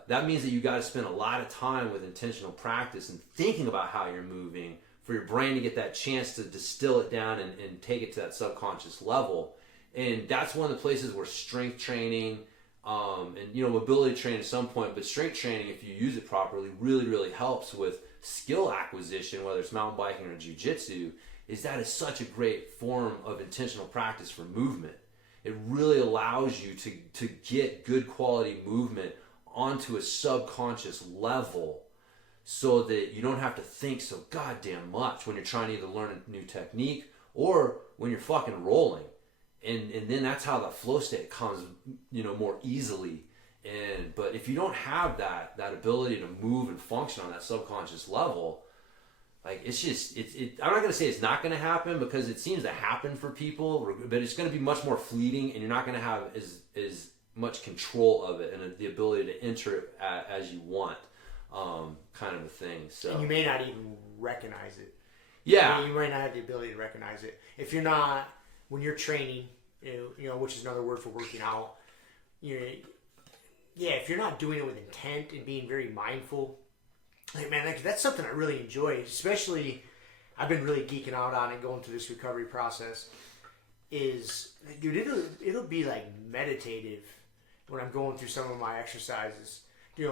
that means that you got to spend a lot of time with intentional practice and thinking about how you're moving for your brain to get that chance to distill it down and take it to that subconscious level. And that's one of the places where strength training and mobility training at some point, but strength training, if you use it properly, really, really helps with skill acquisition, whether it's mountain biking or jiu-jitsu, is that is such a great form of intentional practice for movement. It really allows you to get good quality movement onto a subconscious level so that you don't have to think so goddamn much when you're trying to either learn a new technique or when you're fucking rolling. And then that's how the flow state comes, more easily. But if you don't have that ability to move and function on that subconscious level, like it's just I'm not gonna say it's not gonna happen, because it seems to happen for people, but it's gonna be much more fleeting, and you're not gonna have as much control of it and the ability to enter it as you want, kind of a thing. So and you may not even recognize it. Yeah, you might not have the ability to recognize it if you're not, when you're training, which is another word for working out. If you're not doing it with intent and being very mindful, that's something I really enjoy. Especially, I've been really geeking out on it going through this recovery process. It'll be like meditative when I'm going through some of my exercises.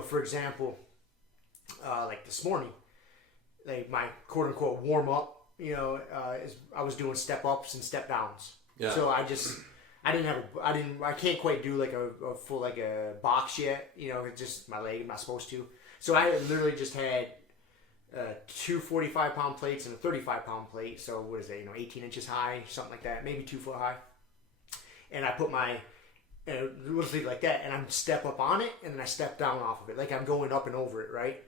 For example, like this morning, like my quote unquote warm up. I was doing step ups and step downs. Yeah. So I can't quite do like a full like a box yet. It's just my leg. I'm not supposed to. So I literally just had 2 45-pound plates and a 35-pound plate. So what is it? 18 inches high, something like that, maybe 2 foot high. And I put my we'll just leave it like that, and I'm step up on it, and then I step down off of it, like I'm going up and over it, right?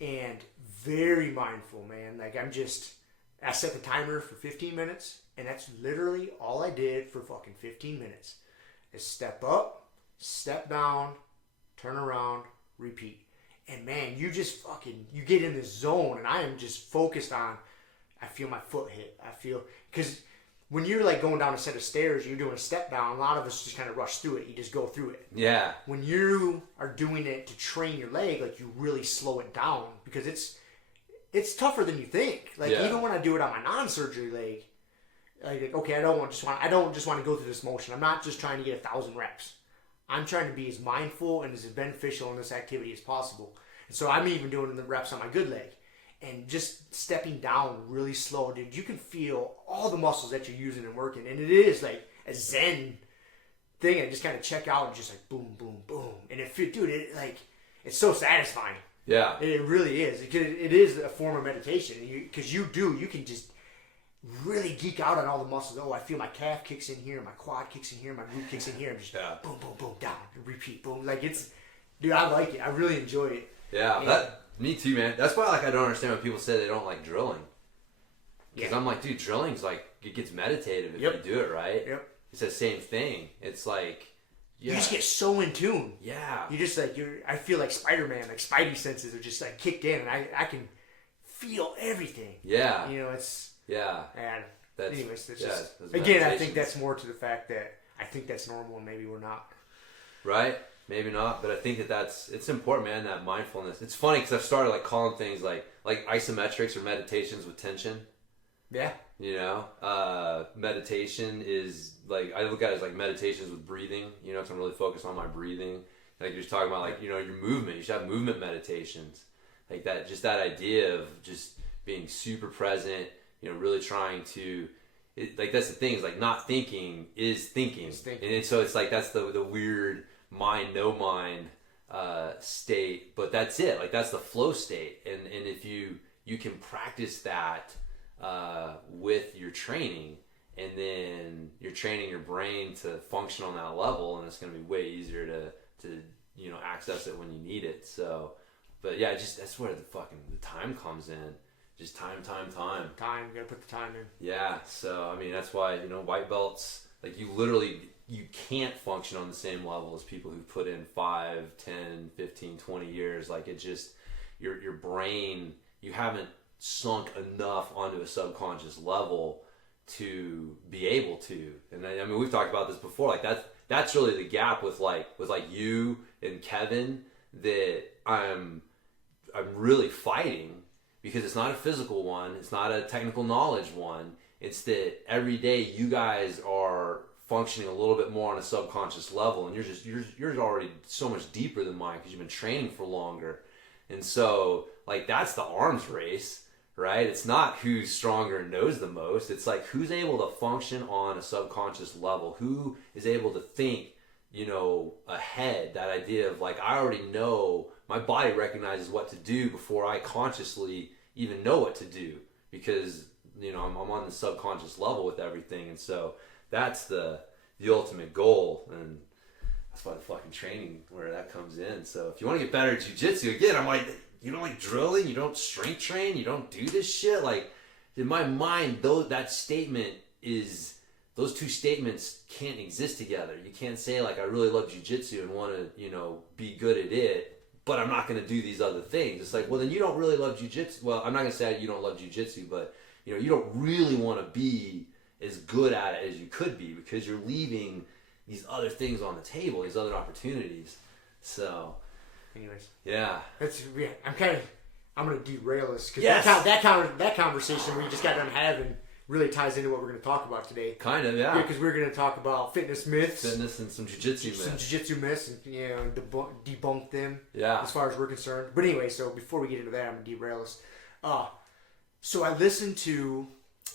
And very mindful, man. Like I set the timer for 15 minutes, and that's literally all I did for fucking 15 minutes. Is step up, step down, turn around, repeat. And man, you get in this zone, and I am just focused on, I feel my foot hit. Because when you're like going down a set of stairs, you're doing a step down, a lot of us just kind of rush through it. You just go through it. Yeah. When you are doing it to train your leg, like you really slow it down, because it's tougher than you think. Even when I do it on my non-surgery leg, like okay, I don't just want to go through this motion. I'm not just trying to get 1,000 reps. I'm trying to be as mindful and as beneficial in this activity as possible. And so I'm even doing the reps on my good leg. And just stepping down really slow, dude, you can feel all the muscles that you're using and working. And it is like a zen thing. I just kind of check out and just like boom, boom, boom. And it's so satisfying. Yeah. It really is. It is a form of meditation. Because you can just really geek out on all the muscles. Oh, I feel my calf kicks in here, my quad kicks in here, my glute kicks in here. I'm just boom, boom, boom, down, repeat, boom. Dude, I like it. I really enjoy it. Yeah, me too, man. That's why I don't understand when people say they don't like drilling. Because I'm like, dude, drilling's it gets meditative if you do it right. Yep. It's the same thing. It's like, you just get so in tune. Yeah. You just I feel like Spider-Man, like Spidey senses are just like kicked in, and I can feel everything. Yeah. It's. Yeah. And anyways, it's just, again, I think that's more to the fact that I think that's normal and maybe we're not. Right? Maybe not, but I think it's important, man, that mindfulness. It's funny because I've started calling things like isometrics or meditations with tension. Yeah. Meditation is I look at it as meditations with breathing, because I'm really focused on my breathing. Like you're talking about your movement. You should have movement meditations. Like that, just that idea of just being super present, really trying to, that's the thing, is not thinking is thinking. And so it's that's the weird mind, no mind state, but that's it. That's the flow state. And if you can practice that with your training, and then you're training your brain to function on that level, and it's going to be way easier to access it when you need it. So, but yeah, that's where the time comes in. Just time. Time, you gotta put the time in. Yeah, so I mean that's why white belts, you literally you can't function on the same level as people who put in 5, 10, 15, 20 years. Like it just, your brain, you haven't sunk enough onto a subconscious level to be able to. And I mean, we've talked about this before. Like that's really the gap with you and Kevin that I'm really fighting, because it's not a physical one, it's not a technical knowledge one. It's that every day you guys are functioning a little bit more on a subconscious level, and you're already so much deeper than mine because you've been training for longer. And so like that's the arms race, right? It's not who's stronger and knows the most. It's like who's able to function on a subconscious level, who is able to think, ahead. That idea of like, I already know, my body recognizes what to do before I consciously even know what to do, because I'm on the subconscious level with everything. And so that's the ultimate goal, and that's why the fucking training where that comes in. So if you want to get better at jiu-jitsu, again, I'm like, you don't like drilling, you don't strength train, you don't do this shit. Like in my mind, that statement is, those two statements can't exist together. You can't say like, I really love jiu-jitsu and want to, be good at it, but I'm not going to do these other things. It's like, well, then you don't really love jiu-jitsu. Well, I'm not going to say you don't love jiu-jitsu, but you don't really want to be as good at it as you could be, because you're leaving these other things on the table, these other opportunities. So, anyways, yeah, I'm gonna derail this because yes. that conversation we just got done having really ties into what we're gonna talk about today. Kind of, yeah. Because we're gonna talk about fitness myths, and some jiu-jitsu myths, and debunk them. Yeah. As far as we're concerned. But anyway, so before we get into that, I'm gonna derail this. So I listened to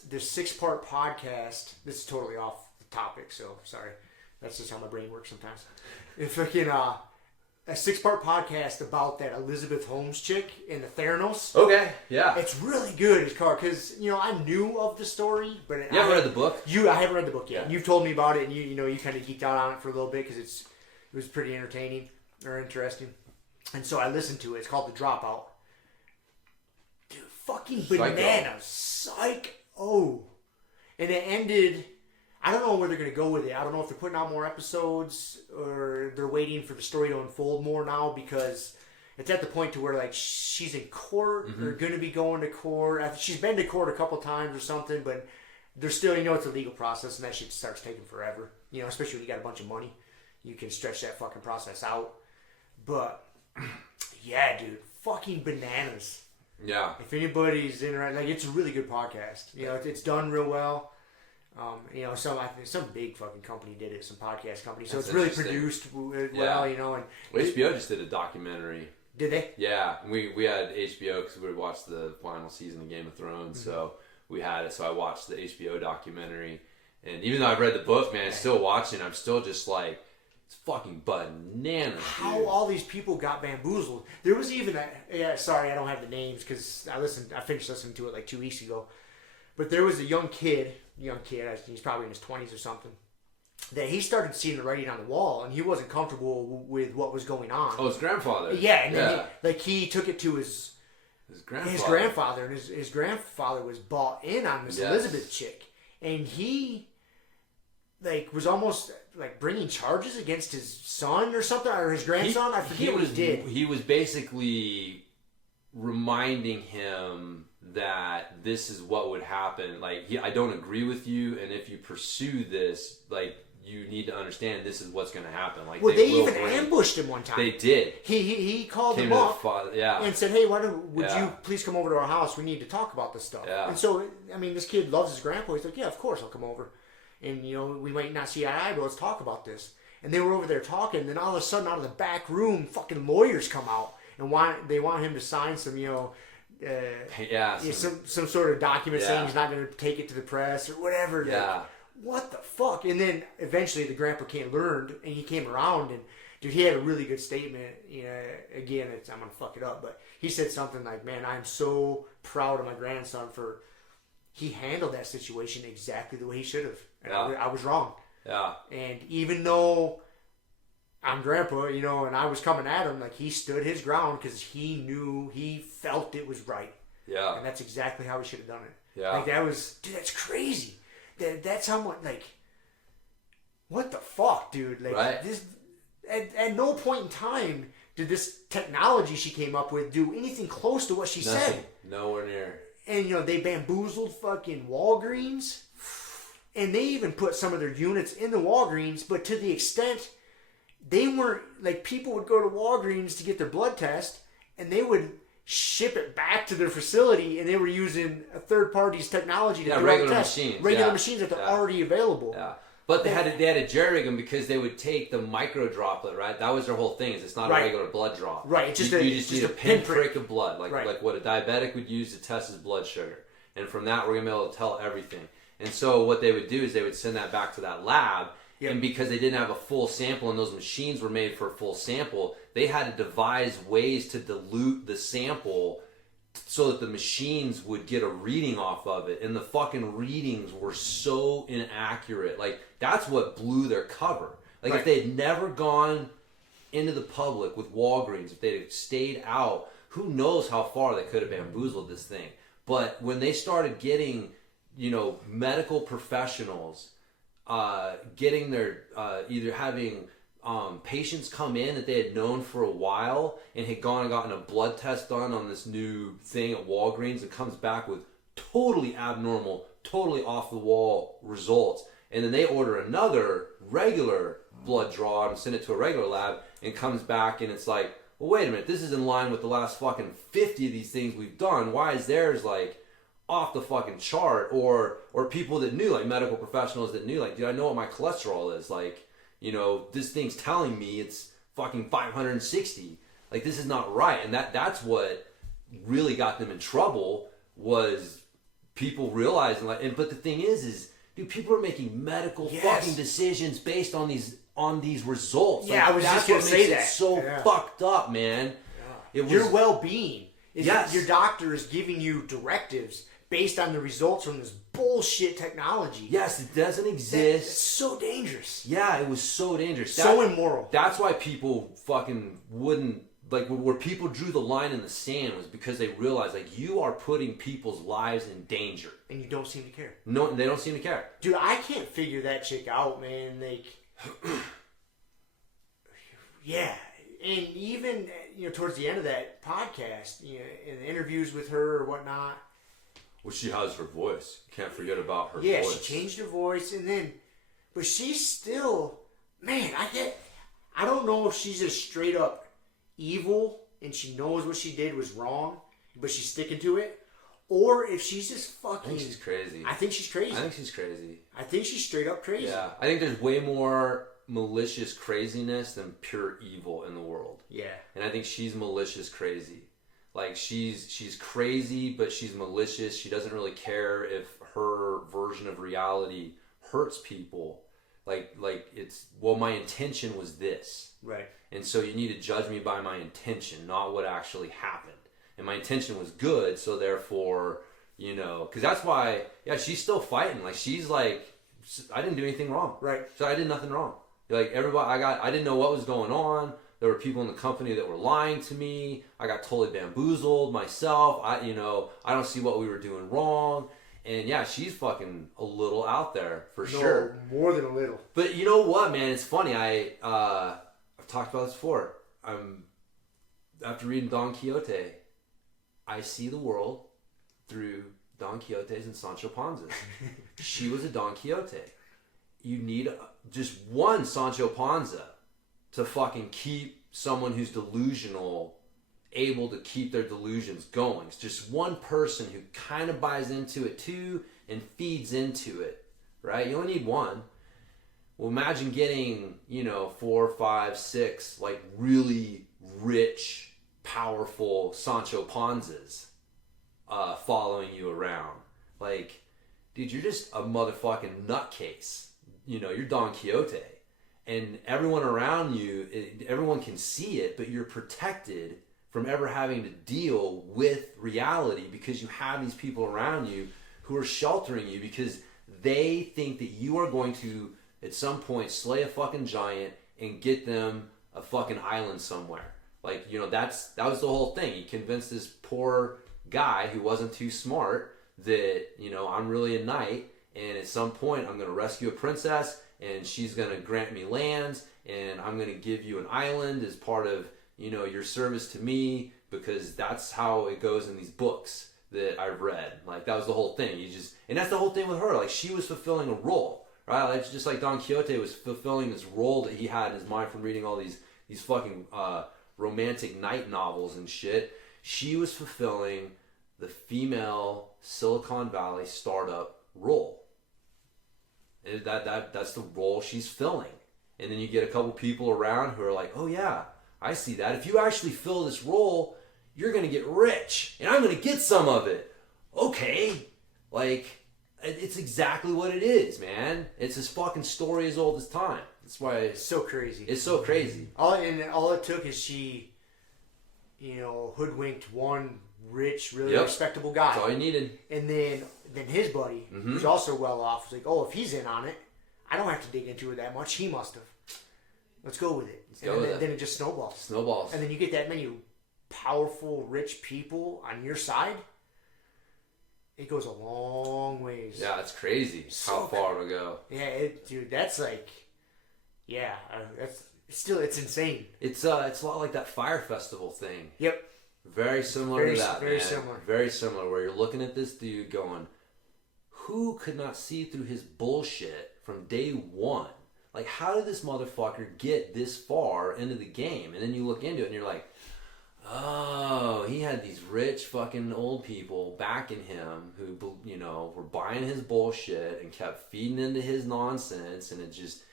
this 6-part podcast. This is totally off the topic, so sorry. That's just how my brain works sometimes. It's fucking a 6-part podcast about that Elizabeth Holmes chick in the Theranos. Okay, yeah. It's really good, because I knew of the story, but you haven't read the book. I haven't read the book yet. Yeah. You've told me about it, and you kind of geeked out on it for a little bit because it was pretty entertaining or interesting. And so I listened to it. It's called The Dropout. Dude, fucking bananas, psycho. And it ended. I don't know where they're going to go with it. I don't know if they're putting out more episodes or they're waiting for the story to unfold more now, because it's at the point to where like she's in court or going to be going to court. She's been to court a couple times or something, but there's still, it's a legal process, and that shit starts taking forever. Especially when you got a bunch of money, you can stretch that fucking process out. But yeah, dude, fucking bananas. Yeah. If anybody's interested, like, it's a really good podcast. It's done real well. Some big fucking company did it, some podcast company. So That's it's really produced well, and HBO just did a documentary. Did they? Yeah, we had HBO because we watched the final season of Game of Thrones, so we had it. So I watched the HBO documentary, and even though I've read the book, man, still watching, I'm still just like, it's fucking bananas. How all these people got bamboozled. There was even sorry, I don't have the names because I finished listening to it like 2 weeks ago. But there was a young kid, he's probably in his 20s or something, that he started seeing the writing on the wall, and he wasn't comfortable with what was going on. Oh, his grandfather. Yeah, and then he took it to his grandfather, and his grandfather was bought in on this Elizabeth chick, and he was almost bringing charges against his son or something, or his grandson. I forget what he did. He was basically reminding him that this is what would happen. I don't agree with you, and if you pursue this, you need to understand this is what's going to happen. They even ambushed him one time. They did. He called him up and said, "Hey, would you please come over to our house? We need to talk about this stuff." Yeah. And so, this kid loves his grandpa. He's like, "Yeah, of course I'll come over." And we might not see eye to eye, but let's talk about this. And they were over there talking. And then all of a sudden, out of the back room, fucking lawyers come out and they want him to sign some some sort of document saying he's not going to take it to the press or whatever. Yeah. What the fuck? And then eventually the grandpa learned, and he came around, and dude, he had a really good statement. Again, I'm going to fuck it up, but he said something like, "Man, I'm so proud of my grandson for he handled that situation exactly the way he should have. And I was wrong." Yeah. And even though I'm grandpa, and I was coming at him, he stood his ground because he felt it was right. Yeah. And that's exactly how he should have done it. Yeah. That's crazy. That's how much, what the fuck, dude? Like, right? This, at no point in time did this technology she came up with do anything close to what she said. Nowhere near. And, they bamboozled fucking Walgreens. And they even put some of their units in the Walgreens, but to the extent they weren't, like, people would go to Walgreens to get their blood test, and they would ship it back to their facility, and they were using a third party's technology to do regular tests. machines. Regular machines that are already available. Yeah. But they had to jerry them because they would take the micro droplet, right? That was their whole thing. Is it's not a regular blood draw. Right. It's just you just need a pinprick of blood, like what a diabetic would use to test his blood sugar. And from that, we're gonna be able to tell everything. And so what they would do is they would send that back to that lab. Yep. And because they didn't have a full sample and those machines were made for a full sample, they had to devise ways to dilute the sample so that the machines would get a reading off of it. And the fucking readings were so inaccurate. Like, that's what blew their cover. Like, if they had never gone into the public with Walgreens, if they had stayed out, who knows how far they could have bamboozled this thing. But when they started getting, medical professionals getting their, either having patients come in that they had known for a while and had gone and gotten a blood test done on this new thing at Walgreens and comes back with totally abnormal, totally off the wall results. And then they order another regular blood draw and send it to a regular lab and comes back and it's like, well, wait a minute, this is in line with the last fucking 50 of these things we've done. Why is theirs like off the fucking chart? Or people that knew, like medical professionals that knew, like, dude, I know what my cholesterol is. Like, this thing's telling me it's fucking 560. Like, this is not right. And that's what really got them in trouble, was people realizing, like, but the thing is, dude, people are making medical fucking decisions based on these results. Yeah, like, I was just gonna say that. It's so fucked up, man. Yeah. Your well-being is yes. Your doctor is giving you directives based on the results from this bullshit technology. Yes, it doesn't exist. It's so dangerous. Yeah, it was so dangerous. So immoral. That's why people fucking wouldn't, like, where people drew the line in the sand was because they realized, like, you are putting people's lives in danger. And you don't seem to care. No, they don't seem to care. Dude, I can't figure that chick out, man. Like, yeah. And even, towards the end of that podcast, in the interviews with her or whatnot. Well, she has her voice. Can't forget about her voice. Yeah, she changed her voice, but she's still, man, I don't know if she's just straight up evil and she knows what she did was wrong, but she's sticking to it, or if she's just fucking. I think she's crazy. I think she's crazy. I think she's crazy. I think she's straight up crazy. Yeah, I think there's way more malicious craziness than pure evil in the world. Yeah. And I think she's malicious crazy. Like, she's crazy, but she's malicious. She doesn't really care if her version of reality hurts people. Like it's, well, my intention was this. Right. And so you need to judge me by my intention, not what actually happened. And my intention was good, so therefore, because that's why, yeah, she's still fighting. Like, she's like, I didn't do anything wrong. Right. So I did nothing wrong. Like, everybody, I didn't know what was going on. There were people in the company that were lying to me. I got totally bamboozled myself. I don't see what we were doing wrong. And yeah, she's fucking a little out there for sure. More than a little. But you know what, man? It's funny. I've talked about this before. After reading Don Quixote, I see the world through Don Quixote's and Sancho Panza's. She was a Don Quixote. You need just one Sancho Panza to fucking keep someone who's delusional able to keep their delusions going. It's just one person who kind of buys into it too and feeds into it, right? You only need one. Well, imagine getting, 4, 5, 6, like, really rich, powerful Sancho Panzas following you around. Like, dude, you're just a motherfucking nutcase. You're Don Quixote. And everyone around you, everyone can see it, but you're protected from ever having to deal with reality because you have these people around you who are sheltering you because they think that you are going to, at some point, slay a fucking giant and get them a fucking island somewhere. Like, that was the whole thing. He convinced this poor guy who wasn't too smart that, I'm really a knight, and at some point I'm going to rescue a princess, and she's going to grant me lands, and I'm going to give you an island as part of, your service to me, because that's how it goes in these books that I've read. Like, that was the whole thing. And that's the whole thing with her. Like, she was fulfilling a role, right? Like, just like Don Quixote was fulfilling this role that he had in his mind from reading all these fucking romantic night novels and shit. She was fulfilling the female Silicon Valley startup role. And that's the role she's filling. And then you get a couple people around who are like, oh yeah, I see that. If you actually fill this role, you're going to get rich, and I'm going to get some of it. Okay. Like, it's exactly what it is, man. It's this fucking story as old as time. That's why it's so crazy. It's so crazy. All it took is she, hoodwinked one rich, really respectable guy. That's all you needed. And then his buddy, who's also well off, was like, oh, if he's in on it, I don't have to dig into it that much. He must have. Let's go with it. Then it just snowballs. And then you get that many powerful, rich people on your side. It goes a long ways. Yeah, it's crazy how far it'll go. Yeah, dude, that's like, it's insane. It's a lot like that Fire Festival thing. Yep. Very similar to that, very man. Similar. Very similar, where you're looking at this dude going, who could not see through his bullshit from day one? Like, how did this motherfucker get this far into the game? And then you look into it and you're like, oh, he had these rich fucking old people backing him who, were buying his bullshit and kept feeding into his nonsense, and it just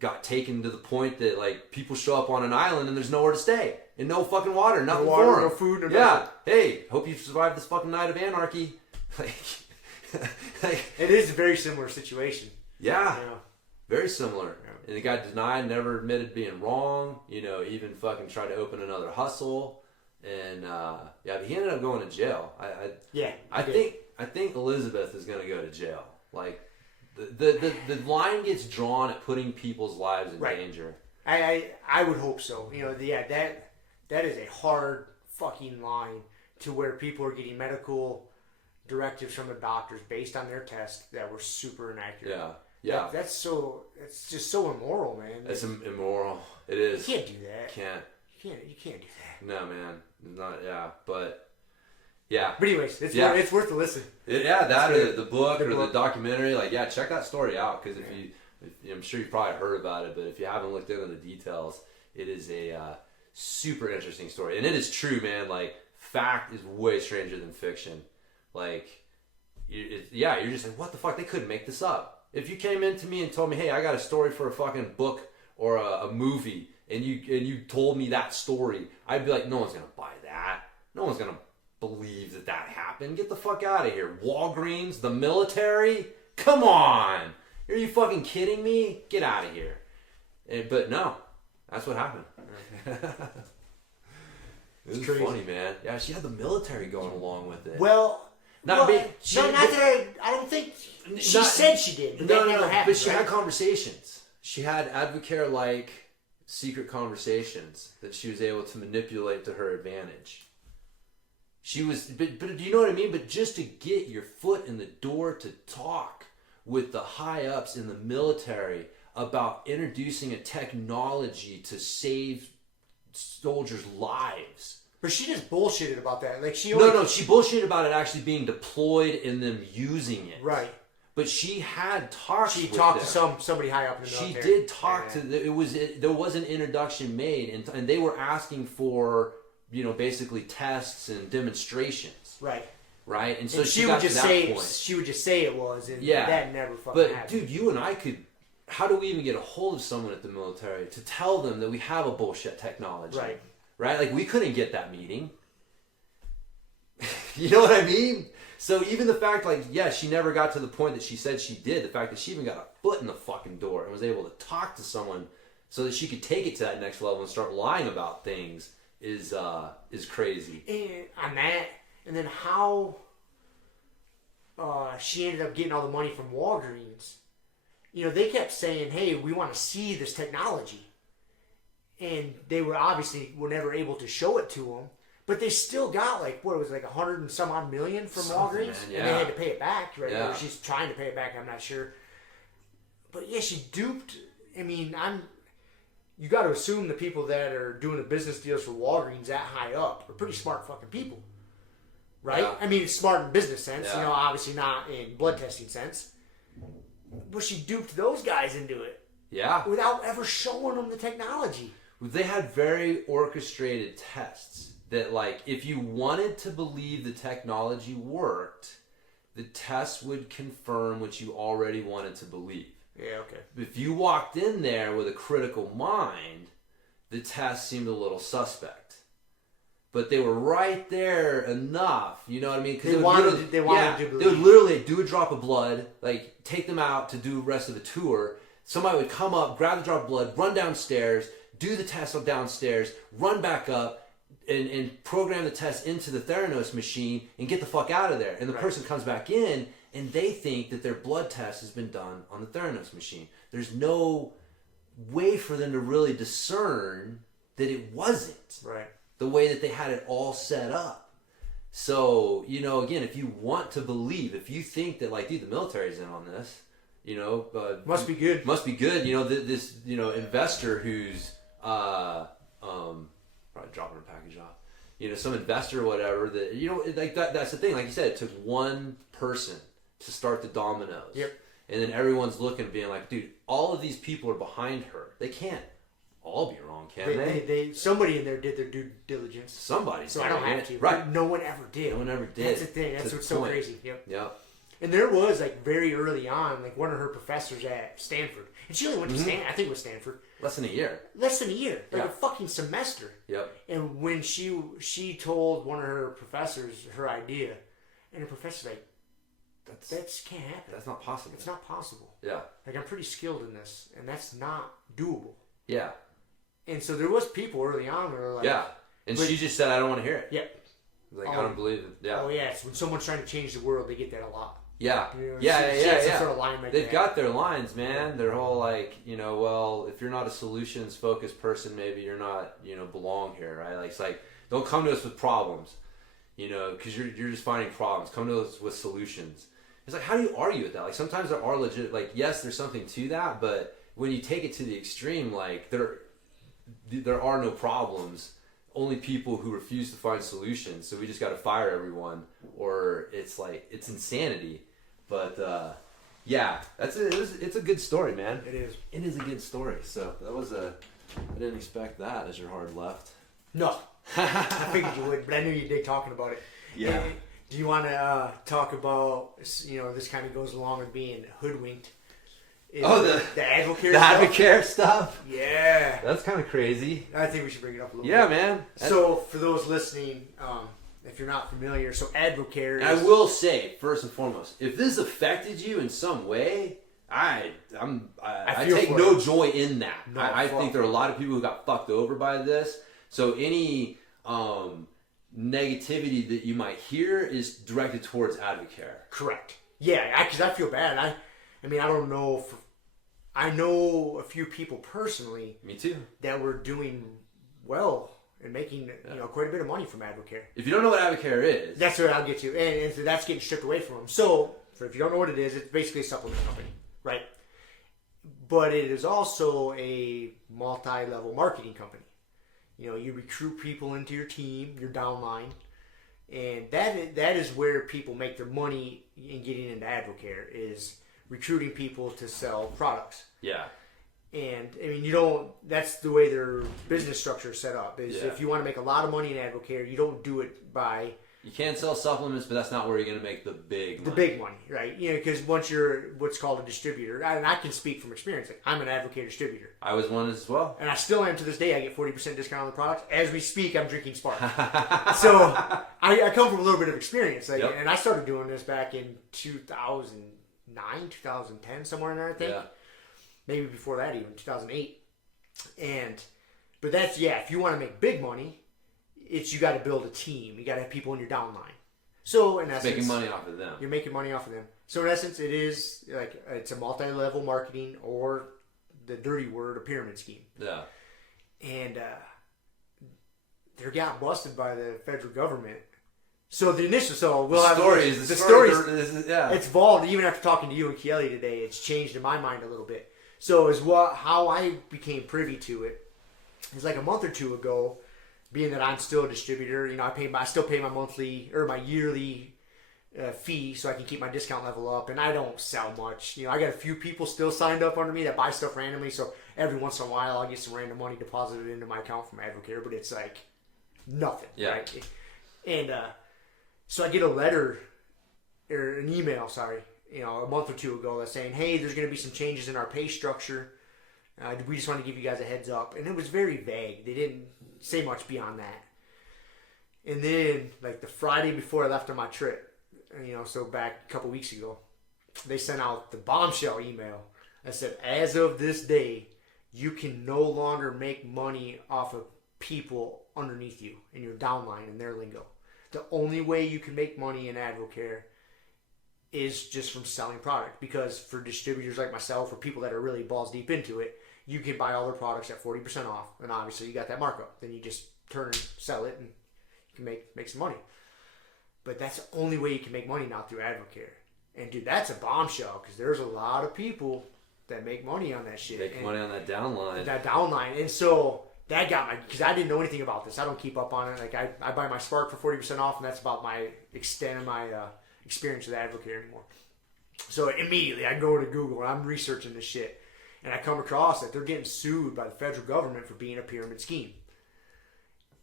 got taken to the point that, like, people show up on an island and there's nowhere to stay and no fucking water, nothing for them. No food, no nothing. Hey, hope you survived this fucking night of anarchy. Like, it is a very similar situation. Yeah. Very similar. Yeah. And the guy denied, never admitted being wrong, even fucking tried to open another hustle. And, but he ended up going to jail. I think Elizabeth is going to go to jail. Like, the line gets drawn at putting people's lives in danger. I would hope so. That is a hard fucking line to where people are getting medical directives from the doctors based on their tests that were super inaccurate. Yeah. It's just so immoral, man. It's immoral. It is. You can't do that. You can't do that. No, man. Not, but yeah. But anyways, it's worth a listen. The book or the documentary, check that story out, because I'm sure you've probably heard about it, but if you haven't looked into the details, it is a super interesting story. And it is true, man. Like, fact is way stranger than fiction. Like, you're just like, what the fuck? They couldn't make this up. If you came in to me and told me, hey, I got a story for a fucking book or a movie, and you told me that story, I'd be like, no one's gonna buy that. No one's gonna believe that happened. Get the fuck out of here. Walgreens, the military? Come on. Are you fucking kidding me? Get out of here. But no, that's what happened. It was funny, man. Yeah, she had the military going along with it. I don't think she said she did. But that never happened. But she had conversations. She had advocate-like secret conversations that she was able to manipulate to her advantage. She was, but do you know what I mean? But just to get your foot in the door to talk with the high-ups in the military about introducing a technology to save soldiers' lives. But she just bullshitted about that. Like, she bullshitted about it actually being deployed and them using it. Right. But she had talked. She talked to somebody high up in the military. She did talk to. There was an introduction made, and they were asking for, basically tests and demonstrations. Right. Right. And so she would just say it was, and that never fucking happened. But dude, you and I could. How do we even get a hold of someone at the military to tell them that we have a bullshit technology? Right. Right? Like, we couldn't get that meeting. You know what I mean? So even the fact, she never got to the point that she said she did. The fact that she even got a foot in the fucking door and was able to talk to someone so that she could take it to that next level and start lying about things is crazy. And on that, and then how she ended up getting all the money from Walgreens. They kept saying, hey, we want to see this technology. And they were never able to show it to them. But they still got, 100 and some odd million from Walgreens? Man, yeah. And they had to pay it back, right? Yeah. Or she's trying to pay it back, I'm not sure. But yeah, she duped. I mean, you got to assume the people that are doing the business deals for Walgreens that high up are pretty smart fucking people, right? Yeah. I mean, it's smart in business sense, Yeah. obviously not in blood testing sense. But she duped those guys into it. Yeah. Without ever showing them the technology. They had very orchestrated tests that, like, if you wanted to believe the technology worked, the test would confirm what you already wanted to believe. Yeah, okay. If you walked in there with a critical mind, the test seemed a little suspect. But they were right there enough, you know what I mean? Because They wanted to believe. They would literally do a drop of blood, like take them out to do the rest of the tour. Somebody would come up, grab the drop of blood, run downstairs, do the test downstairs, run back up, and program the test into the Theranos machine and get the fuck out of there. And the person comes back in, and they think that their blood test has been done on the Theranos machine. There's no way for them to really discern that it wasn't. Right. The way that they had it all set up. So, you know, again, if you want to believe, if you think that, like, dude, the military's in on this, you know, must be good. Must be good. You know, this, you know, investor who's, probably dropping a package off. You know, some investor or whatever that, you know, like that's the thing. Like you said, it took one person to start the dominoes. Yep. And then everyone's looking, being like, dude, all of these people are behind her. They can't all be wrong, can they? Somebody in there did their due diligence. Somebody. So I don't have to. Right. No one ever did. No one ever did. That's the thing. That's what's so crazy. Yep. Yep. And there was, like, very early on, like, one of her professors at Stanford. And she only went to Stanford. I think it was Stanford. Less than a year. Less than a year. Like Yeah. a fucking semester. Yep. And when she told one of her professors her idea, and the professor's like, that can't happen. That's not possible. It's not possible. Yeah. Like, I'm pretty skilled in this, and that's not doable. Yeah. And so there was people early on that were like... Yeah. And she just said, I don't want to hear it. Yeah. Like, I don't believe it. Yeah. Oh, yeah. So when someone's trying to change the world, they get that a lot. Yeah. You know, Yeah. some sort of line like They've that. got their lines, man. Their whole, like, you know, well, if you're not a solutions-focused person, maybe you're not, you know, belong here, right? Like, it's like, don't come to us with problems, you know, because you're just finding problems. Come to us with solutions. It's like, how do you argue with that? Like, sometimes there are legit, like, yes, there's something to that, but when you take it to the extreme, like, there are no problems. Only people who refuse to find solutions. So we just got to fire everyone, or it's like, it's insanity. But yeah, it's a good story, man. It is. It is a good story. So I didn't expect that as your hard left. No. I figured you would, but I knew you'd dig talking about it. Yeah. Hey, do you want to talk about, you know, this kind of goes along with being hoodwinked? The Advocare stuff? The Advocare stuff? Yeah. That's kind of crazy. I think we should bring it up a little bit. Yeah, man. So, for those listening, if you're not familiar, so Advocare is... I will say, first and foremost, if this affected you in some way, I take no joy in that. No, I think there are a lot of people who got fucked over by this. So any negativity that you might hear is directed towards Advocare. Correct. Yeah, because I feel bad. I mean, I don't know if... I know a few people personally... Me too. ...that were doing well and making you know, quite a bit of money from Advocare. If you don't know what Advocare is... That's what I'll get to. And so that's getting stripped away from them. So, if you don't know what it is, it's basically a supplement company, right? But it is also a multi-level marketing company. You know, you recruit people into your team, your downline, and that is where people make their money in getting into Advocare, is recruiting people to sell products. Yeah. And, I mean, that's the way their business structure is set up, is if you want to make a lot of money in Advocare, you don't do it by... You can sell supplements, but that's not where you're going to make the big money. The big money, right? You know, because once you're what's called a distributor, and I can speak from experience, like, I'm an Advocare distributor. I was one as well. And I still am to this day. I get 40% discount on the products. As we speak, I'm drinking Spark. So, I come from a little bit of experience. Like, and I started doing this back in 2009, 2010, somewhere in there, I think. Yeah. Maybe before that even, 2008. But that's, if you want to make big money, you got to build a team. You got to have people in your downline. So in essence, making money off of them. You're making money off of them. So in essence, it is like it's a multi-level marketing, or the dirty word, a pyramid scheme. Yeah. And they got busted by the federal government So the initial, the stories, yeah. It's evolved. Even after talking to you and Kelly today, it's changed in my mind a little bit. So how I became privy to it is like a month or two ago, being that I'm still a distributor. I still pay my monthly or my yearly fee so I can keep my discount level up, and I don't sell much. I got a few people still signed up under me that buy stuff randomly, so every once in a while I'll get some random money deposited into my account from Advocare, but it's like nothing. Yeah. Right? And so I get a letter or an email, a month or two ago that's saying, hey, there's going to be some changes in our pay structure. We just want to give you guys a heads up. And it was very vague. They didn't say much beyond that. And then, like the Friday before I left on my trip, so back a couple weeks ago, they sent out the bombshell email that said, as of this day, you can no longer make money off of people underneath you in your downline in their lingo. The only way you can make money in Advocare is just from selling product, because for distributors like myself or people that are really balls deep into it, you can buy all their products at 40% off, and obviously you got that markup. Then you just turn and sell it, and you can make some money. But that's the only way you can make money now through Advocare. And dude, that's a bombshell, because there's a lot of people that make money on that shit. Make money on that downline. And so that got because I didn't know anything about this. I don't keep up on it. Like I buy my Spark for 40% off, and that's about my extent of my experience with Advocare anymore. So immediately I go to Google and I'm researching this shit, and I come across that they're getting sued by the federal government for being a pyramid scheme.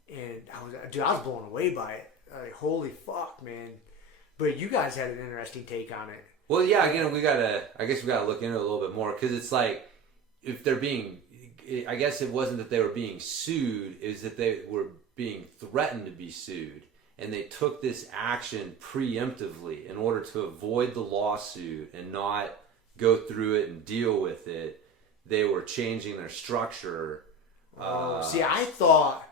And I was blown away by it. Like, holy fuck, man. But you guys had an interesting take on it. Well, yeah, again, I guess we gotta look into it a little bit more, because it's like, if they're being, I guess it wasn't that they were being sued, is that they were being threatened to be sued. And they took this action preemptively in order to avoid the lawsuit and not go through it and deal with it. They were changing their structure. I thought...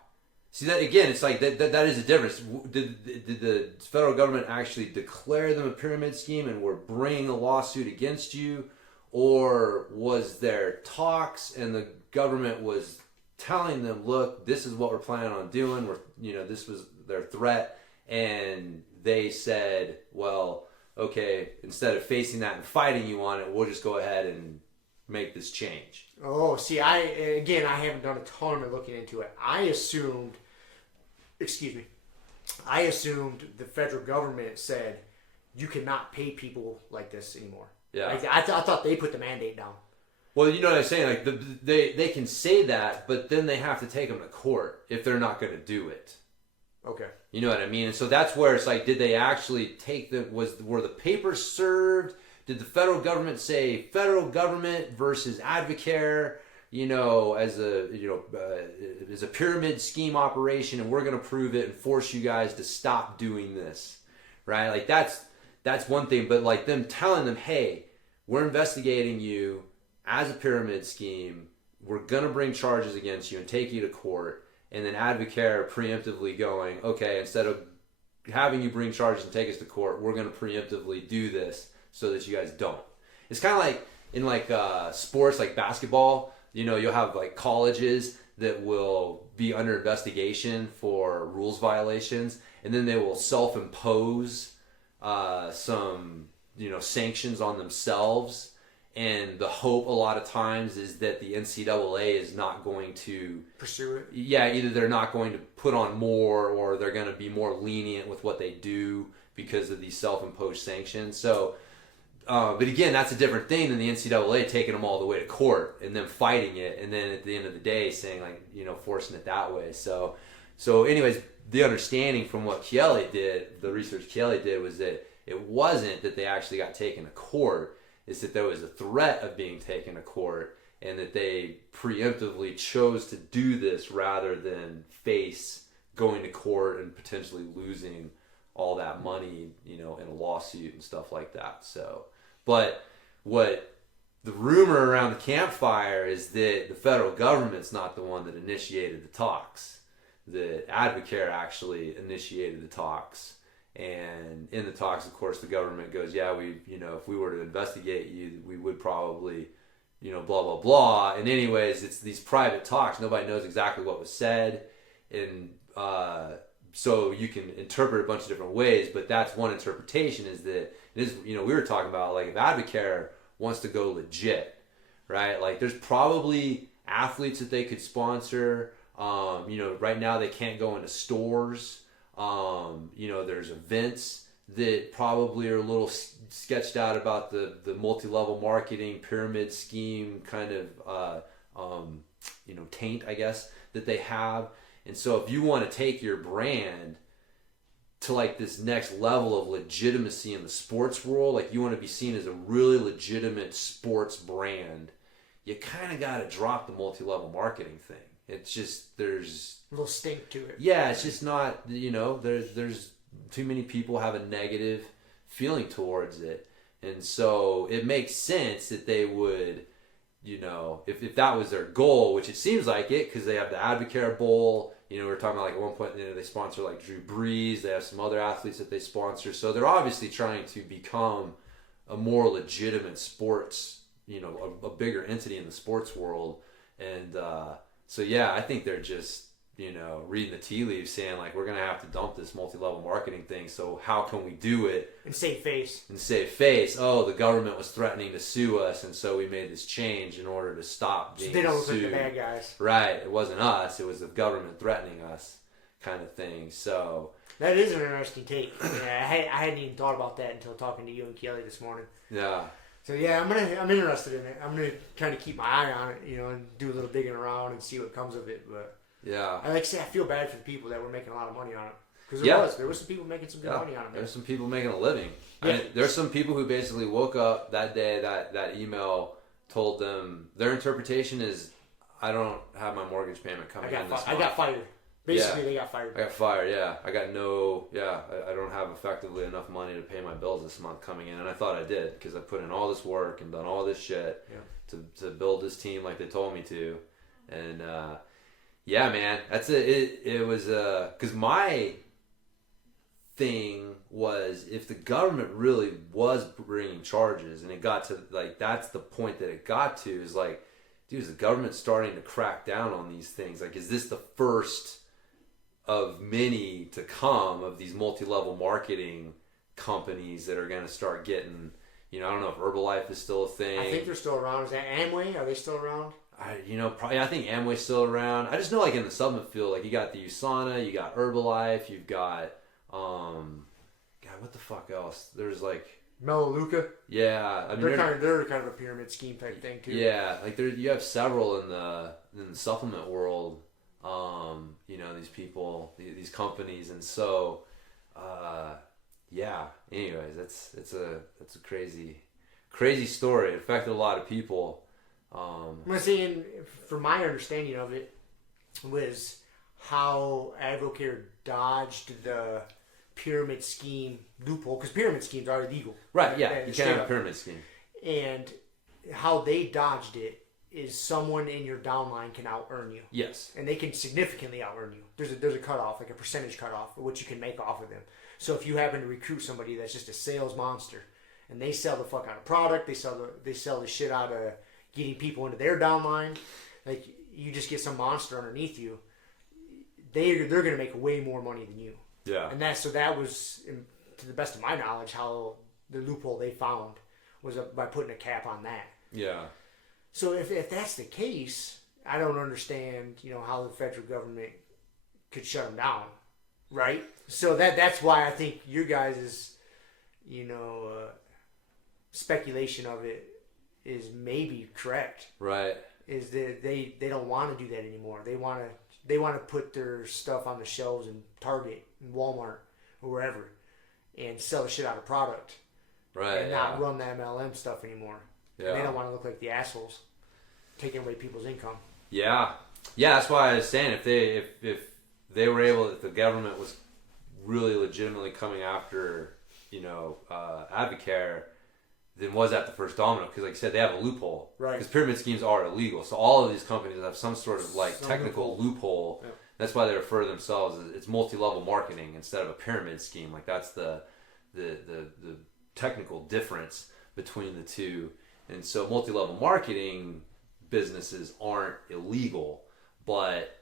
See, that again, it's like that is a difference. Did the federal government actually declare them a pyramid scheme and were bringing a lawsuit against you? Or was there talks and the government was telling them, look, this is what we're planning on doing. This was their threat. And they said, well, okay, instead of facing that and fighting you on it, we'll just go ahead and make this change. Oh, see, I haven't done a ton of looking into it. I assumed the federal government said you cannot pay people like this anymore. Yeah. Like, I thought they put the mandate down. Well, you know what I'm saying? Like they can say that, but then they have to take them to court if they're not going to do it. Okay. You know what I mean? And so that's where it's like, did they actually take were the papers served? Did the federal government say federal government versus Advocare, as a pyramid scheme operation, and we're going to prove it and force you guys to stop doing this, right? Like that's one thing, but like them telling them, hey, we're investigating you as a pyramid scheme. We're going to bring charges against you and take you to court. And then Advocare preemptively going, okay, instead of having you bring charges and take us to court, we're going to preemptively do this so that you guys don't. It's kind of like in sports, like basketball. You'll have like colleges that will be under investigation for rules violations, and then they will self-impose some sanctions on themselves. And the hope a lot of times is that the NCAA is not going to pursue it. Yeah, either they're not going to put on more, or they're going to be more lenient with what they do because of these self-imposed sanctions. So, but again, that's a different thing than the NCAA taking them all the way to court and then fighting it, and then at the end of the day saying forcing it that way. So anyways, the understanding from what Chieli did, the research Chieli did, was that it wasn't that they actually got taken to court. Is that there was a threat of being taken to court, and that they preemptively chose to do this rather than face going to court and potentially losing all that money, in a lawsuit and stuff like that. So, but what the rumor around the campfire is that the federal government's not the one that initiated the talks. That Advocare actually initiated the talks. And in the talks, of course, the government goes, yeah, if we were to investigate you, we would probably, blah, blah, blah. And anyways, it's these private talks. Nobody knows exactly what was said. And so you can interpret a bunch of different ways, but that's one interpretation is that it is, we were talking about like if Advocare wants to go legit, right? Like there's probably athletes that they could sponsor. Right now they can't go into stores. There's events that probably are a little sketched out about the multi-level marketing pyramid scheme kind of, taint, I guess, that they have. And so if you want to take your brand to like this next level of legitimacy in the sports world, like you want to be seen as a really legitimate sports brand, you kind of got to drop the multi-level marketing thing. It's just, there's a little stink to it. Yeah, it's just not, there's too many people have a negative feeling towards it. And so it makes sense that they would, if that was their goal, which it seems like it, because they have the Advocare Bowl. We were talking about like at one point, they sponsor like Drew Brees. They have some other athletes that they sponsor. So they're obviously trying to become a more legitimate sports, a bigger entity in the sports world. And so, yeah, I think they're just, reading the tea leaves saying like, we're going to have to dump this multi-level marketing thing. So how can we do it? And save face. Oh, the government was threatening to sue us. And so we made this change in order to stop being sued. So they don't look like the bad guys. Right. It wasn't us. It was the government threatening us kind of thing. So that is an interesting take. Yeah, I hadn't even thought about that until talking to you and Kelly this morning. Yeah. So yeah, I'm interested in it. I'm gonna kind of keep my eye on it, and do a little digging around and see what comes of it. But yeah, I feel bad for the people that were making a lot of money on it, because there was some people making some good money on it. There's some people making a living. Yeah. There's some people who basically woke up that day that email told them their interpretation is, I don't have my mortgage payment coming in this month. I got fired. Basically, they got fired. I got fired, yeah. I don't have effectively enough money to pay my bills this month coming in. And I thought I did, because I put in all this work and done all this shit to build this team like they told me to. And, man, that's it. It was, because my thing was, if the government really was bringing charges and it got to, like, that's the point that it got to, is like, dude, is the government starting to crack down on these things? Like, is this the first of many to come of these multi-level marketing companies that are going to start getting, I don't know if Herbalife is still a thing. I think they're still around. Is that Amway? Are they still around? Probably. I think Amway's still around. I just know, like in the supplement field, like you got the USANA, you got Herbalife, you've got, God, what the fuck else? There's like Melaleuca. Yeah, I mean they're kind of a pyramid scheme type thing too. Yeah, like you have several in the supplement world. These people, these companies, and so, Anyways, it's a crazy story. It affected a lot of people. I'm saying, from my understanding of it, was how Advocare dodged the pyramid scheme loophole, because pyramid schemes are illegal. Right. Yeah, you can't have a pyramid scheme. And how they dodged it is someone in your downline can out-earn you. Yes. And they can significantly out-earn you. There's a cutoff, like a percentage cutoff, of what you can make off of them. So if you happen to recruit somebody that's just a sales monster, and they sell the fuck out of product, they sell the shit out of getting people into their downline, like you just get some monster underneath you, they're going to make way more money than you. Yeah. And that was, to the best of my knowledge, how the loophole they found was by putting a cap on that. Yeah. So if that's the case, I don't understand, how the federal government could shut them down, right? So that's why I think your guys' speculation of it is maybe correct. Right. Is that they don't want to do that anymore. They want to put their stuff on the shelves in Target and Walmart or wherever and sell the shit out of product. Right. And not run the MLM stuff anymore. Yeah. They don't want to look like the assholes taking away people's income. Yeah. Yeah, that's why I was saying if they were able, if the government was really legitimately coming after, Advocare, then was that the first domino? Because like I said, they have a loophole. Right. Because pyramid schemes are illegal. So all of these companies have some sort of technical loophole. Yep. That's why they refer to themselves as it's multi-level marketing instead of a pyramid scheme. Like that's the technical difference between the two. And so multi-level marketing businesses aren't illegal, but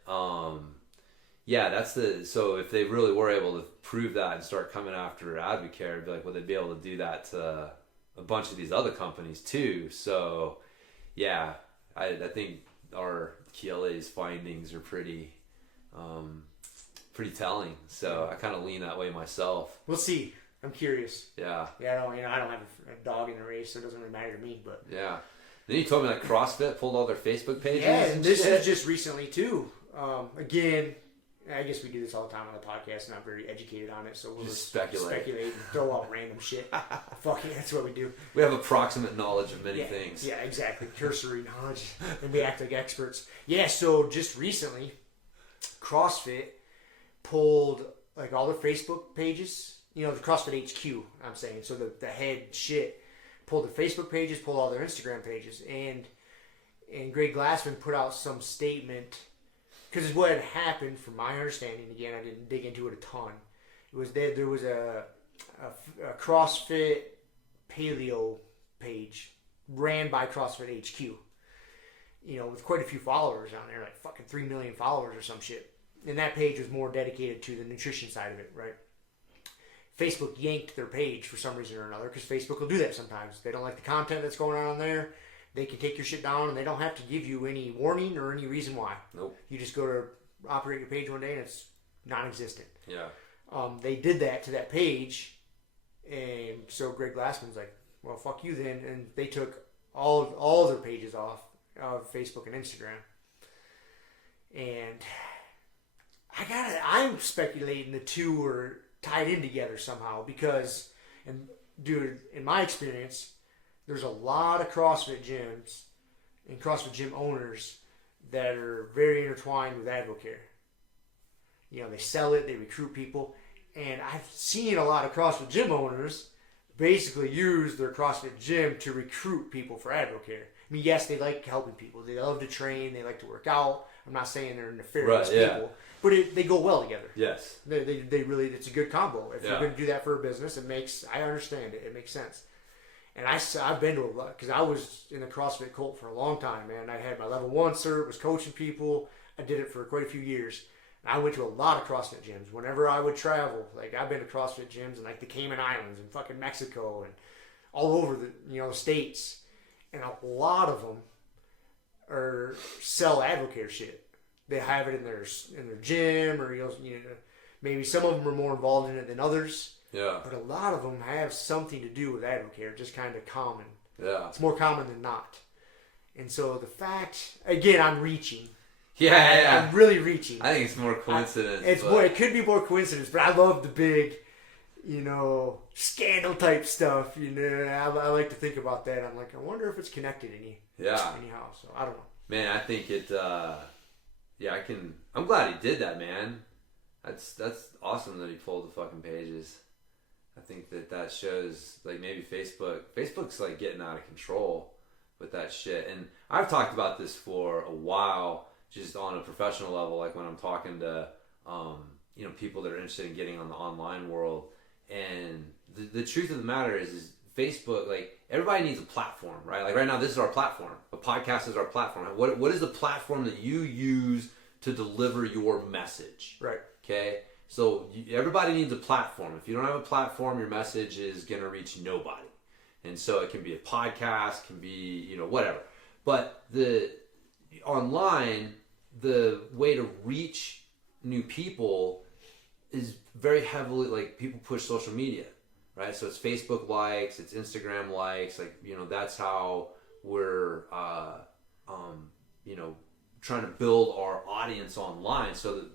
that's so if they really were able to prove that and start coming after Advocare, it'd be like, well, they'd be able to do that to a bunch of these other companies too. So yeah, I think our KLA's findings are pretty telling. So I kind of lean that way myself. We'll see. I'm curious. Yeah. Yeah, I don't have a dog in the race, so it doesn't really matter to me. But yeah. Then you told me that CrossFit pulled all their Facebook pages. Yeah, and this is just recently too. Again, I guess we do this all the time on the podcast, and I'm very educated on it, so we'll just speculate and throw out random shit. Fucking, that's what we do. We have approximate knowledge of many things. Yeah, exactly. Cursory knowledge, and we act like experts. Yeah, so just recently, CrossFit pulled like all their Facebook pages. You know, the CrossFit HQ, I'm saying. So the head shit pulled their Facebook pages, pulled all their Instagram pages, and Greg Glassman put out some statement, because what had happened, from my understanding, again, I didn't dig into it a ton, it was that there was a CrossFit Paleo page ran by CrossFit HQ, you know, with quite a few followers on there, like fucking 3 million followers or some shit. And that page was more dedicated to the nutrition side of it, right? Facebook yanked their page for some reason or another, because Facebook will do that sometimes. They don't like the content that's going on there. They can take your shit down, and they don't have to give you any warning or any reason why. Nope. You just go to operate your page one day, and it's non-existent. Yeah. They did that to that page, and so Greg Glassman's like, well, fuck you then, and they took all their pages off of Facebook and Instagram. And I'm speculating the two are tied in together somehow, because, and dude, in my experience, there's a lot of CrossFit gyms and CrossFit gym owners that are very intertwined with Advocare. You know, they sell it, they recruit people, and I've seen a lot of CrossFit gym owners basically use their CrossFit gym to recruit people for Advocare. I mean, yes, they like helping people. They love to train. They like to work out. I'm not saying they're nefarious people, but they go well together. Yes. They really, it's a good combo. If you're going to do that for a business, I understand it. It makes sense. And I've been to a lot, because I was in the CrossFit cult for a long time, man. I had my level 1 cert, was coaching people. I did it for quite a few years. And I went to a lot of CrossFit gyms. Whenever I would travel, like I've been to CrossFit gyms in like the Cayman Islands and fucking Mexico and all over the states. And a lot of them sell Advocare shit. They have it in their gym, or maybe some of them are more involved in it than others. Yeah. But a lot of them have something to do with Advocare, just kind of common. Yeah. It's more common than not. And so the fact, again, I'm reaching. Yeah. I'm really reaching. I think it's more coincidence. It could be more coincidence, but I love the big, scandal type stuff. I like to think about that. I'm like, I wonder if it's connected anyhow. So I don't know. Man, I think it. I'm glad he did that, man. That's awesome that he pulled the fucking pages. I think that shows, like, maybe Facebook's like getting out of control with that shit. And I've talked about this for a while, just on a professional level, like when I'm talking to people that are interested in getting on the online world. And the truth of the matter is Facebook, like, everybody needs a platform, right? Like right now, this is our platform. A podcast is our platform. What is the platform that you use to deliver your message? Right. Okay? So everybody needs a platform. If you don't have a platform, your message is going to reach nobody. And so it can be a podcast, can be, whatever. But online, the way to reach new people is very heavily, like, people push social media, right? So it's Facebook likes, it's Instagram likes, like, that's how we're, trying to build our audience online, so that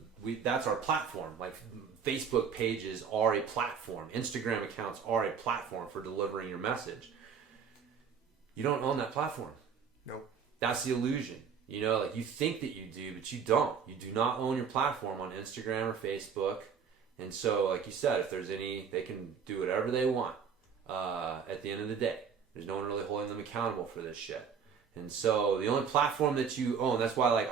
that's our platform. Like, Facebook pages are a platform. Instagram accounts are a platform for delivering your message. You don't own that platform. No. That's the illusion. Like, you think that you do, but you don't. You do not own your platform on Instagram or Facebook. And so, like you said, if there's they can do whatever they want at the end of the day. There's no one really holding them accountable for this shit. And so the only platform that you own, that's why, like,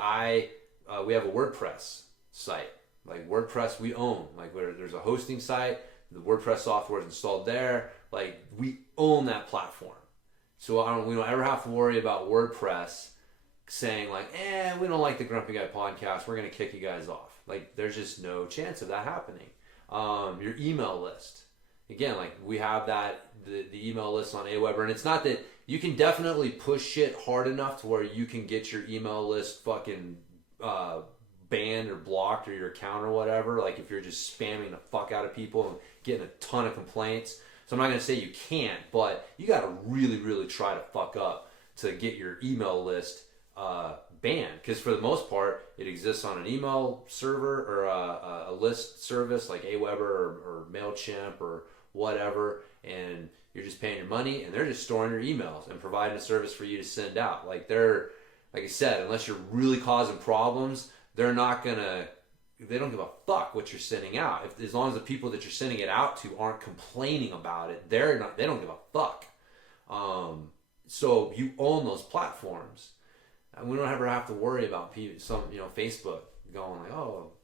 we have a WordPress site. Like, WordPress we own. Like, there's a hosting site, the WordPress software is installed there. Like, we own that platform. So we don't ever have to worry about WordPress saying like, we don't like the Grumpy Guy podcast, we're going to kick you guys off. Like, there's just no chance of that happening. Your email list. Again, like, we have the email list on Aweber, and it's not that you can definitely push shit hard enough to where you can get your email list fucking banned or blocked or your account or whatever, like if you're just spamming the fuck out of people and getting a ton of complaints. So I'm not going to say you can't, but you got to really, really try to fuck up to get your email list banned, because for the most part it exists on an email server or a list service like Aweber or MailChimp or whatever, and you're just paying your money and they're just storing your emails and providing a service for you to send out. Like, like I said, unless you're really causing problems, they don't give a fuck what you're sending out. As long as the people that you're sending it out to aren't complaining about it, they don't give a fuck. So you own those platforms. And we don't ever have to worry about people, Facebook going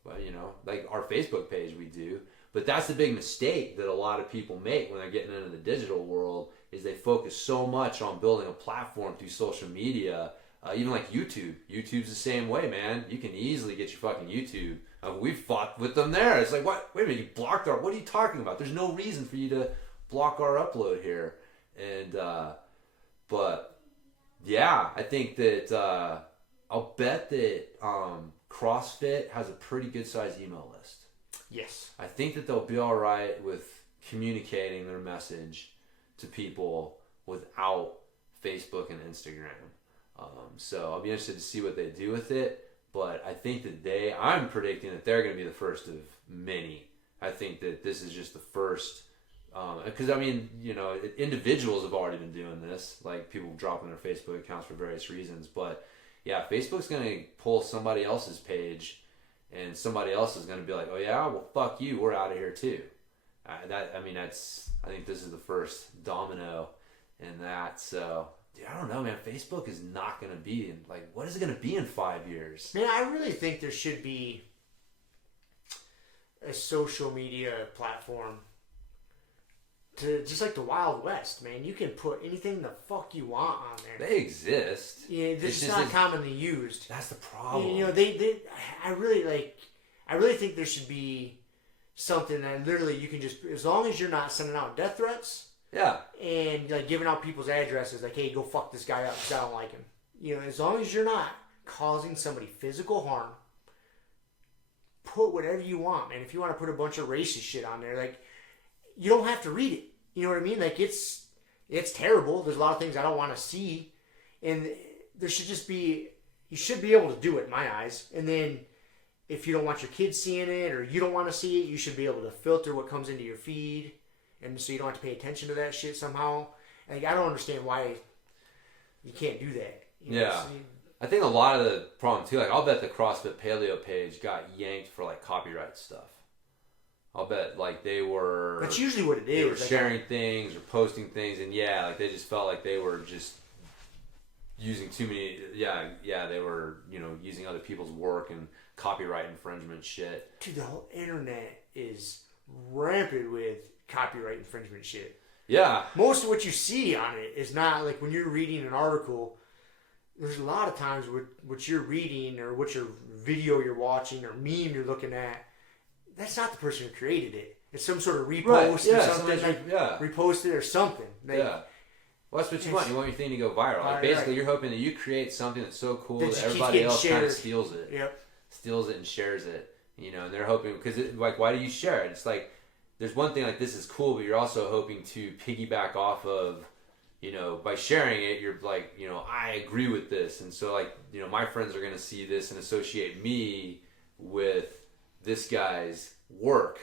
like, like our Facebook page we do. But that's the big mistake that a lot of people make when they're getting into the digital world, is they focus so much on building a platform through social media. Even like YouTube. YouTube's the same way, man. You can easily get your fucking YouTube. We've fought with them there. It's like, what? Wait a minute, you blocked what are you talking about? There's no reason for you to block our upload here. And, but yeah, I think that, I'll bet that, CrossFit has a pretty good sized email list. Yes. I think that they'll be all right with communicating their message to people without Facebook and Instagram. So I'll be interested to see what they do with it. But I think that I'm predicting that they're going to be the first of many. I think that this is just the first. Because, individuals have already been doing this. Like, people dropping their Facebook accounts for various reasons. But, yeah, Facebook's going to pull somebody else's page. And somebody else is going to be like, oh, yeah? Well, fuck you. We're out of here, too. I think this is the first domino in that. So, dude, I don't know, man. Facebook is not going to be in, like, what is it going to be in 5 years? Man, I really think there should be a social media platform to just like the Wild West, man. You can put anything the fuck you want on there. They exist. Yeah, this is not commonly used. That's the problem. I really think there should be something that literally you can just, as long as you're not sending out death threats. Yeah. And like giving out people's addresses, like, hey, go fuck this guy up because I don't like him. As long as you're not causing somebody physical harm, put whatever you want, man. If you want to put a bunch of racist shit on there, like, you don't have to read it. You know what I mean? Like, it's terrible. There's a lot of things I don't want to see. And there should just be, you should be able to do it in my eyes. And then if you don't want your kids seeing it or you don't want to see it, you should be able to filter what comes into your feed. And so you don't have to pay attention to that shit somehow. Like, I don't understand why you can't do that. Yeah. I think a lot of the problem, too, like, I'll bet the CrossFit Paleo page got yanked for, like, copyright stuff. I'll bet, like, they were... That's usually what it is. They were sharing things or posting things, and, yeah, like, they just felt like they were just using too many... Yeah, they were, using other people's work and copyright infringement shit. Dude, the whole internet is rampant with copyright infringement shit. Yeah. Most of what you see on it is not, like, when you're reading an article, there's a lot of times what you're reading or what your video you're watching or meme you're looking at, that's not the person who created it. It's some sort of repost or something. Reposted or something. Like, yeah. Well, that's what you want. You want your thing to go viral. Like, basically, you're hoping that you create something that's so cool that everybody else kind of steals it. Yep. Steals it and shares it. And they're hoping, because, like, why do you share it? It's like, there's one thing like, this is cool, but you're also hoping to piggyback off of, by sharing it, you're like, I agree with this. And so, like, my friends are going to see this and associate me with this guy's work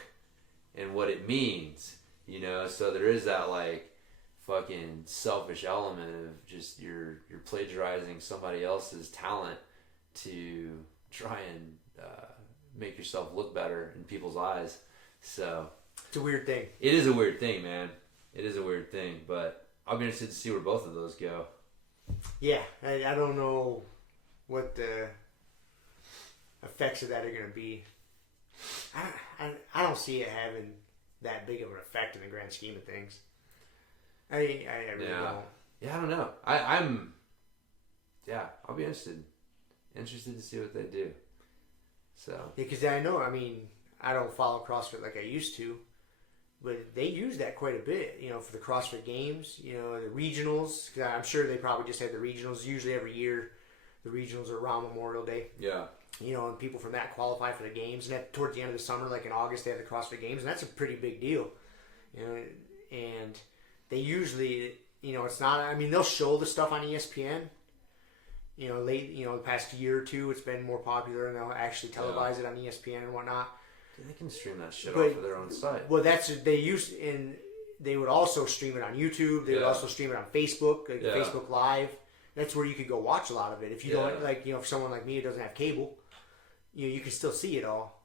and what it means, so there is that, like, fucking selfish element of just you're plagiarizing somebody else's talent to try and make yourself look better in people's eyes. So it's a weird thing. It is a weird thing, man. It is a weird thing, but I'll be interested to see where both of those go. Yeah, I don't know what the effects of that are going to be. I don't see it having that big of an effect in the grand scheme of things. I really don't. Yeah, I don't know. I'll be interested. interested to see what they do. So yeah, because I know. I mean, I don't follow CrossFit like I used to, but they use that quite a bit. For the CrossFit Games. The regionals. Because I'm sure they probably just had the regionals. Usually every year, the regionals are around Memorial Day. Yeah. And people from that qualify for the games. And towards the end of the summer, like in August, they have the CrossFit Games, and that's a pretty big deal. And they usually, it's not. I mean, they'll show the stuff on ESPN. The past year or two, it's been more popular, and they'll actually televise it on ESPN and whatnot. Dude, they can stream that shit off of their own site. Well, they would also stream it on YouTube. They would also stream it on Facebook, Facebook Live. That's where you could go watch a lot of it. If you don't for someone like me who doesn't have cable, you can still see it all.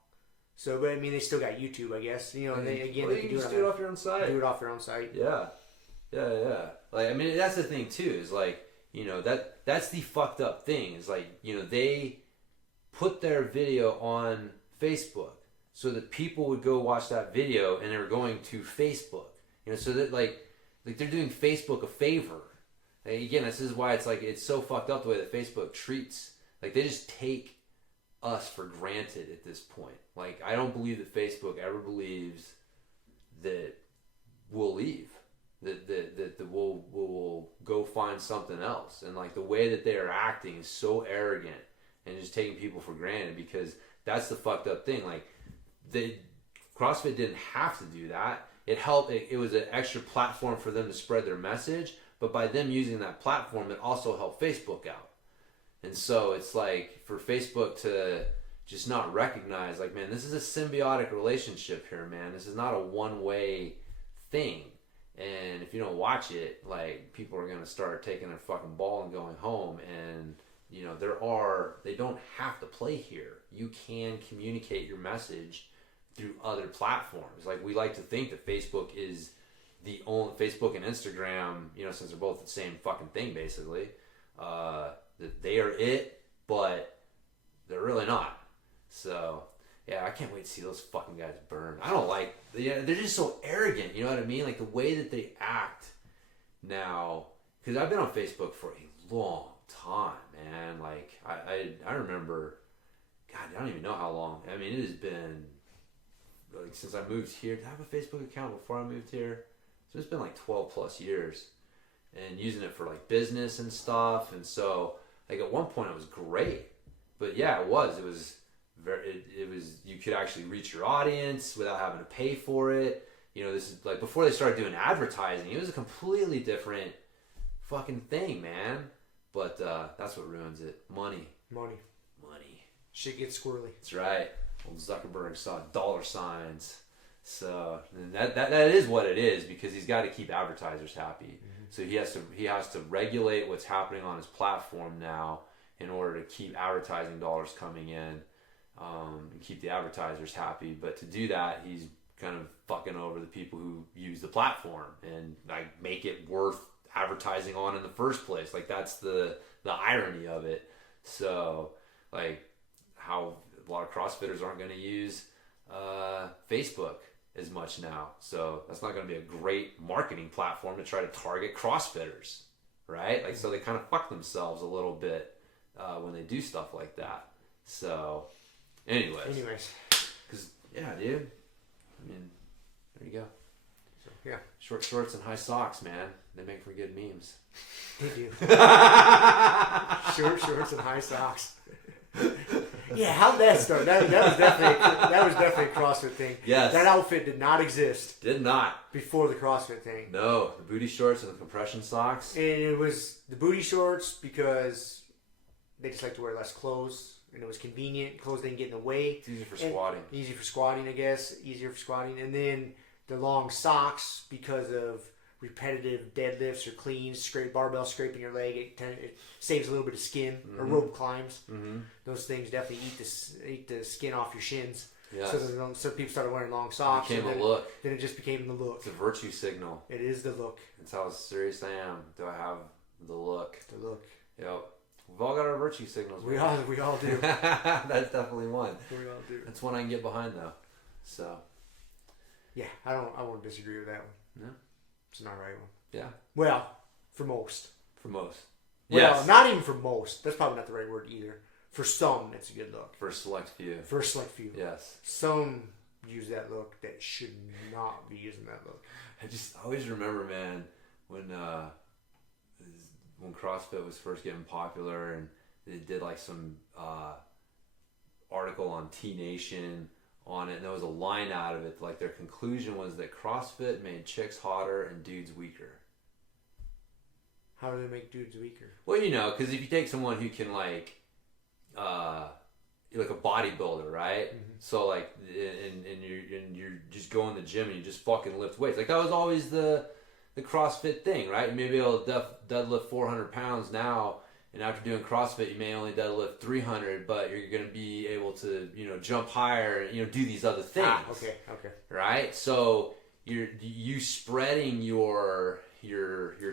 So, but I mean, they still got YouTube, I guess. They can just do it off your own site. Do it off their own site. Yeah. Like, I mean, that's the thing too. Is like, that's the fucked up thing. Is like, they put their video on Facebook so that people would go watch that video, and they were going to Facebook. So that like they're doing Facebook a favor. And again, this is why it's so fucked up the way that Facebook treats. Like, they just take us for granted at this point. Like, I don't believe that Facebook ever believes that we'll leave. That we'll go find something else. And like, the way that they are acting is so arrogant and just taking people for granted, because that's the fucked up thing. Like, CrossFit didn't have to do that. It helped. It was an extra platform for them to spread their message. But by them using that platform, it also helped Facebook out. And so it's like, for Facebook to just not recognize, like, man, this is a symbiotic relationship here, man. This is not a one-way thing. And if you don't watch it, like, people are going to start taking their fucking ball and going home. And, they don't have to play here. You can communicate your message through other platforms. Like, we like to think that Facebook is the only, Facebook and Instagram, since they're both the same fucking thing, basically, that they are it, but they're really not. So, yeah, I can't wait to see those fucking guys burn. I don't like, they're just so arrogant, you know what I mean? Like, the way that they act now, because I've been on Facebook for a long time, man. Like, I remember, God, I don't even know how long. I mean, it has been, like, since I moved here. Did I have a Facebook account before I moved here? So it's been like 12 plus years, and using it for like business and stuff. And so, like, at one point it was great, but yeah, it was very, it was, you could actually reach your audience without having to pay for it. This is like before they started doing advertising. It was a completely different fucking thing, man. But that's what ruins it. Money. Shit gets squirrely. That's right. Old Zuckerberg saw dollar signs. So that is what it is, because he's got to keep advertisers happy. Mm-hmm. So he has to regulate what's happening on his platform now in order to keep advertising dollars coming in, and keep the advertisers happy. But to do that, he's kind of fucking over the people who use the platform and like make it worth advertising on in the first place. Like, that's the irony of it. So, like, how a lot of CrossFitters aren't going to use Facebook as much now, so that's not going to be a great marketing platform to try to target CrossFitters, right? Like, so they kind of fuck themselves a little bit when they do stuff like that. So, anyways, because yeah, dude, I mean, there you go. So, yeah, short shorts and high socks, man. They make for good memes. They do. Short shorts and high socks. Yeah, how'd that start? That was definitely a CrossFit thing. Yes. That outfit did not exist. Did not. Before the CrossFit thing. No, the booty shorts and the compression socks. And it was the booty shorts because they just like to wear less clothes, and it was convenient. Clothes didn't get in the way. It's easy for squatting. Easy for squatting, I guess. Easier for squatting. And then the long socks because of repetitive deadlifts or cleans, barbell scraping your leg. It saves a little bit of skin, or rope climbs. Mm-hmm. Those things definitely eat the skin off your shins. Yes. So people started wearing long socks. It became a look. Then it just became the look. It's a virtue signal. It is the look. It's how serious I am. Do I have the look? The look. Yep. We've all got our virtue signals. We all do. That's definitely one. We all do. That's one I can get behind though. So. Yeah, I won't disagree with that one. No. It's an alright one. Yeah. Well, for most. For most. Well, yes. Not even for most. That's probably not the right word either. For some, it's a good look. For a select few. For a select few. Yes. Some use that look that should not be using that look. I always remember, man, when CrossFit was first getting popular and they did like some article on T Nation on it, and there was a line out of it, like their conclusion was that CrossFit made chicks hotter and dudes weaker. How do they make dudes weaker? Well, because if you take someone who can like a bodybuilder, right? Mm-hmm. So like, and you're just going to the gym and you just fucking lift weights. Like that was always the CrossFit thing, right? You may be able to deadlift 400 pounds now, and after doing CrossFit, you may only deadlift 300, but you're going to be able to, jump higher, do these other things. Okay. Right? So you spreading your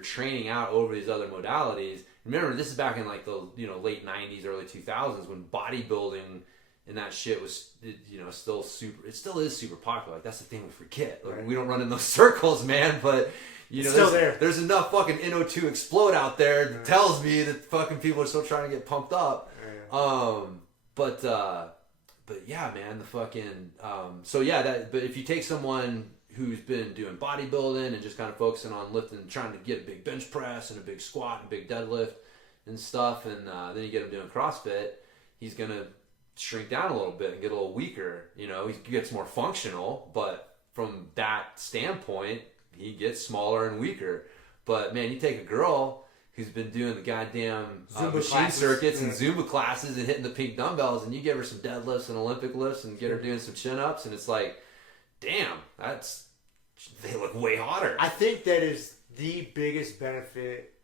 training out over these other modalities. Remember, this is back in like the late 90s, early 2000s when bodybuilding and that shit was still super. It still is super popular. Like that's the thing we forget. Like, we don't run in those circles, man. But there's enough fucking NO2 explode out there that tells me that fucking people are still trying to get pumped up. But yeah, man, the fucking but if you take someone who's been doing bodybuilding and just kind of focusing on lifting, trying to get a big bench press and a big squat and big deadlift and stuff, and then you get him doing CrossFit, he's gonna shrink down a little bit and get a little weaker. He gets more functional, but from that standpoint, he gets smaller and weaker. But man, you take a girl who's been doing the goddamn machine circuits and Zumba classes and hitting the pink dumbbells, and you give her some deadlifts and Olympic lifts and get her doing some chin-ups, and it's like, damn, they look way hotter. I think that is the biggest benefit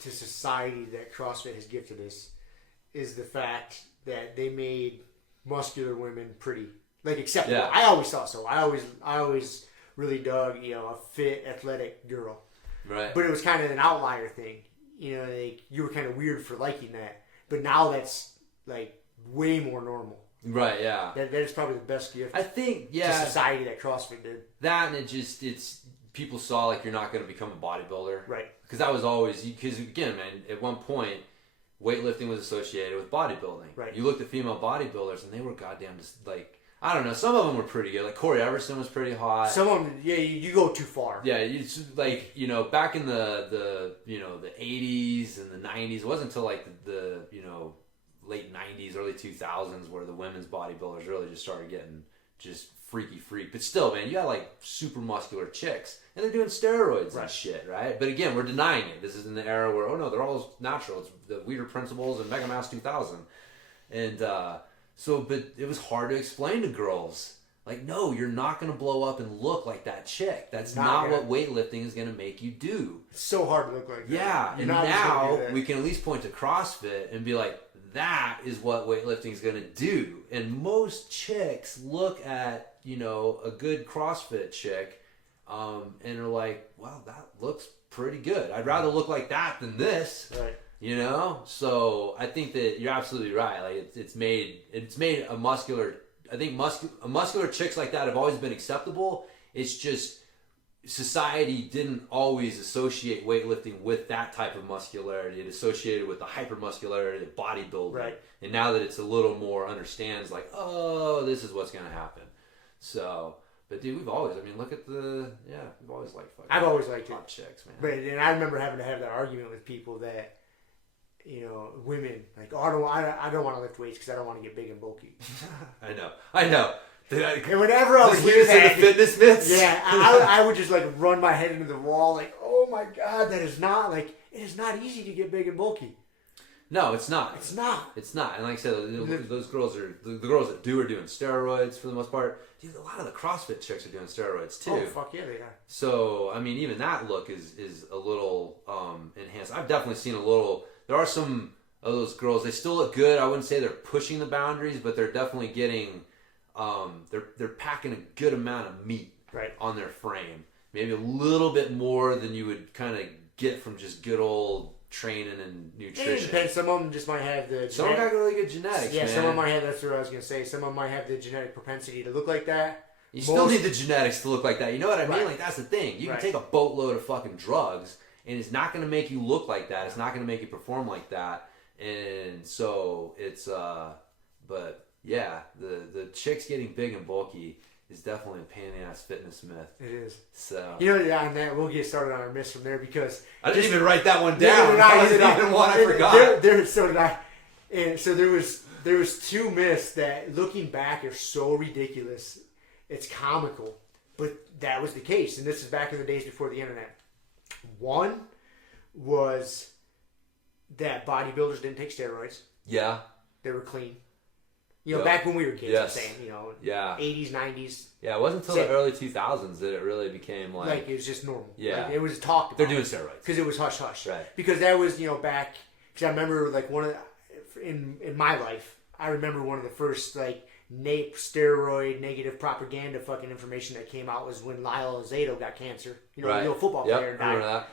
to society that CrossFit has gifted us, is the fact that they made muscular women pretty, like, acceptable. Yeah. I always thought so. I always really dug, a fit, athletic girl. Right. But it was kind of an outlier thing. Like, you were kind of weird for liking that. But now that's, like, way more normal. Right, yeah. That is probably the best gift I think, to society that CrossFit did. That, and it's people saw, like, you're not going to become a bodybuilder. Right. Because that was always, because again, man, at one point, weightlifting was associated with bodybuilding. Right. You looked at female bodybuilders, and they were goddamn just, like, I don't know, some of them were pretty good. Like, Corey Everson was pretty hot. Some of them, yeah, you go too far. Yeah, like, back in the 80s and the 90s, it wasn't until, like, the late 90s, early 2000s where the women's bodybuilders really just started getting just freaky. But still, man, you got like super muscular chicks and they're doing steroids and shit, right? But again, we're denying it. This is in the era where, oh no, they're all natural. It's the Weider Principles and Mega Mass 2000. And but it was hard to explain to girls. Like, no, you're not going to blow up and look like that chick. That's not what weightlifting is going to make you do. It's so hard to look like that. Yeah, and now we can at least point to CrossFit and be like, that is what weightlifting is going to do. And most chicks look at, a good CrossFit chick and are like, wow, that looks pretty good. I'd rather look like that than this. Right. So I think that you're absolutely right. Like it's made a muscular. I think muscular chicks like that have always been acceptable. It's just society didn't always associate weightlifting with that type of muscularity. It associated with the hypermuscularity of bodybuilding. Right. And now that it's a little more understands, like, oh, this is what's going to happen. So, but dude, we've always liked fucking. I've always liked hot chicks, man. But and I remember having to have that argument with people that, women, like, oh, I don't want to lift weights because I don't want to get big and bulky. I know. And whenever I would hear that, the fitness myths. Yeah, I would just like run my head into the wall, like, oh my god, it is not easy to get big and bulky. No, it's not. It's not. And like I said, those girls are the girls that are doing steroids for the most part. Dude, a lot of the CrossFit chicks are doing steroids too. Oh fuck yeah, they are. So I mean, even that look is a little enhanced. I've definitely seen a little. There are some of those girls. They still look good. I wouldn't say they're pushing the boundaries, but they're definitely getting. They're packing a good amount of meat on their frame. Maybe a little bit more than you would kind of get from just good old training and nutrition. It depends. Some of them just might have the. Some got really good genetics. Yeah, man. some of them might have. That's what I was gonna say. Some of them might have the genetic propensity to look like that. You still need the genetics to look like that. You know what I mean? Right. Like that's the thing. You can take a boatload of fucking drugs, and it's not gonna make you look like that. It's not gonna make you perform like that. And so it's but yeah, the chicks getting big and bulky is definitely a pain in the ass fitness myth. It is. So on that we'll get started on our myths from there because I didn't even write that one down. That wasn't even one I forgot. So did I. And so there was two myths that, looking back, are so ridiculous, it's comical. But that was the case, and this is back in the days before the internet. One was that bodybuilders didn't take steroids. Yeah. They were clean. Back when we were kids, yes. I'm saying, yeah. 80s, 90s. Yeah, it wasn't until the early 2000s that it really became like... it was just normal. Yeah. Like, it was talked about. They're doing steroids. Because it was hush-hush. Right. Because that was, back... Because I remember, one of the... In my life, I remember one of the first, nape, steroid, negative propaganda fucking information that came out was when Lyle Alzado got cancer. Right. The old football player Yep, died. remember that.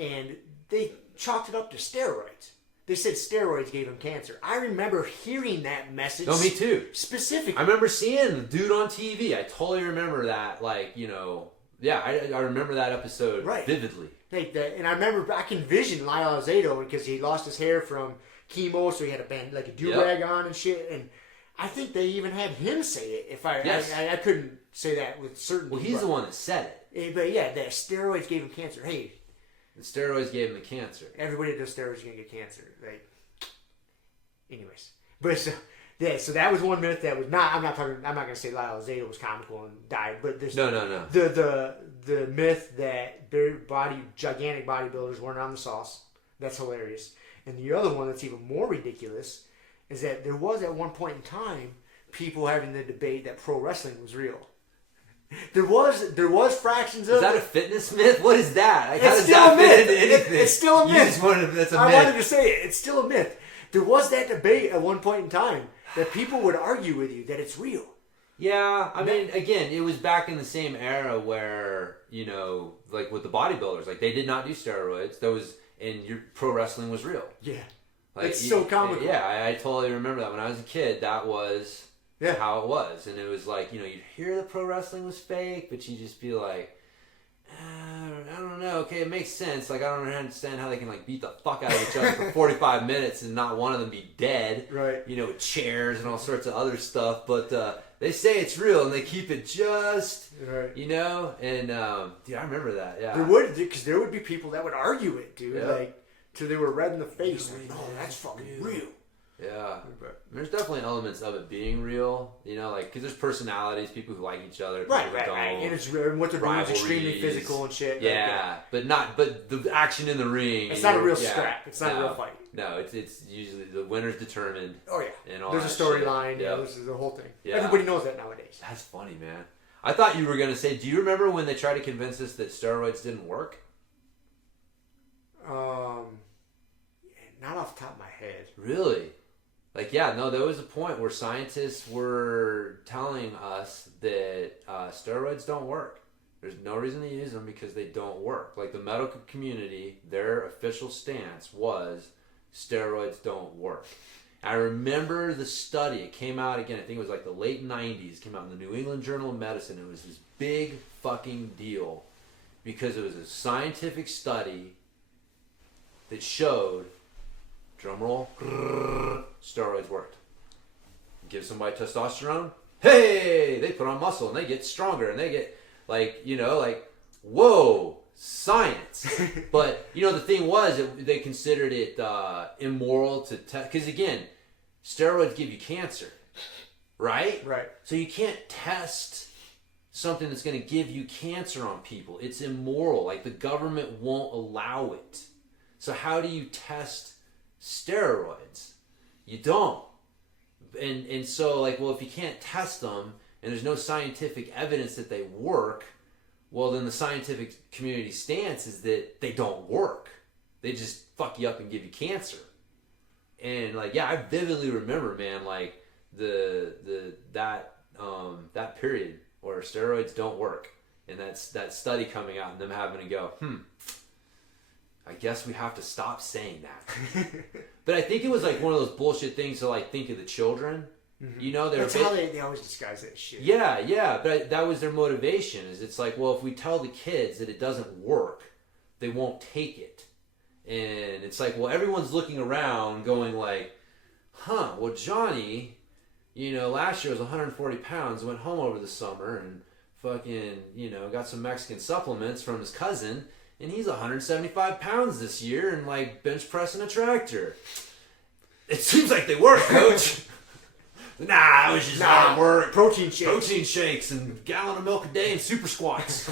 And they chalked it up to steroids. They said steroids gave him cancer. I remember hearing that message. No, me too. Specifically. I remember seeing the dude on TV. I totally remember that. Yeah, I remember that episode vividly. And I remember, I can vision Lyle Alzado because he lost his hair from chemo, so he had a band, a do-rag on and shit. And I think they even had him say it. I couldn't say that with certainty. Well, he's the one that said it. But yeah, that steroids gave him cancer. Hey. The steroids gave him the cancer. Everybody that does steroids is going to get cancer. Anyways. But so that was one myth that was not, I'm not going to say Lyle Alzado was comical and died, but there's No. The myth that gigantic bodybuilders weren't on the sauce. That's hilarious. And the other one that's even more ridiculous is that there was at one point in time people having the debate that pro wrestling was real. There was fractions of it. Is that a fitness myth? What is that? It's still a myth. It's still a myth. That's a I myth. wanted to say it. It's still a myth. There was that debate at one point in time that people would argue with you that it's real. Yeah, I mean, again, it was back in the same era where, with the bodybuilders, they did not do steroids. And your pro wrestling was real. Yeah. It's so comical. Yeah, I totally remember that. When I was a kid, that was how it was. And it was you'd hear the pro wrestling was fake, but you'd just be like, I don't know. Okay, it makes sense. I don't understand how they can beat the fuck out of each other for 45 minutes and not one of them be dead. Right. With chairs and all sorts of other stuff. But they say it's real and they keep it just, right. And dude, I remember that. Yeah. There would be people that would argue it, dude. Yep. Till they were red in the face. That's fucking real. Yeah, there's definitely elements of it being real, because there's personalities, people who like each other, right, and it's and what they're doing is extremely physical and shit. Yeah, but the action in the ring. It's not a real scrap. It's not a real fight. No, it's usually the winner's determined. Oh yeah, and all there's a storyline. Yeah, this is the whole thing. Yeah. Everybody knows that nowadays. That's funny, man. I thought you were gonna say, do you remember when they tried to convince us that steroids didn't work? Not off the top of my head. Really? There was a point where scientists were telling us that steroids don't work. There's no reason to use them because they don't work. The medical community, their official stance was steroids don't work. I remember the study. It came out again, I think it was the late 90s. It came out in the New England Journal of Medicine. It was this big fucking deal because it was a scientific study that showed, drum roll, steroids worked. Give somebody testosterone, hey, they put on muscle and they get stronger and they get whoa, science. But the thing was, they considered it immoral to test, because again, steroids give you cancer, right? Right. So you can't test something that's going to give you cancer on people. It's immoral. The government won't allow it. So how do you test steroids? You don't. And so if you can't test them and there's no scientific evidence that they work, well then the scientific community stance is that they don't work. They just fuck you up and give you cancer. And I vividly remember, man, that period where steroids don't work, and that study coming out and them having to go, I guess we have to stop saying that. But I think it was one of those bullshit things to think of the children. Mm-hmm. That's how they always disguise that shit. Yeah, but that was their motivation. Is it's well, if we tell the kids that it doesn't work, they won't take it. And it's like, well, everyone's looking around going like, well, Johnny, last year was 140 pounds, went home over the summer and fucking, got some Mexican supplements from his cousin, and he's 175 pounds this year and like bench pressing a tractor. It seems like they work, coach. Nah, it was just hard work. Protein shakes. Protein shakes and a gallon of milk a day and super squats.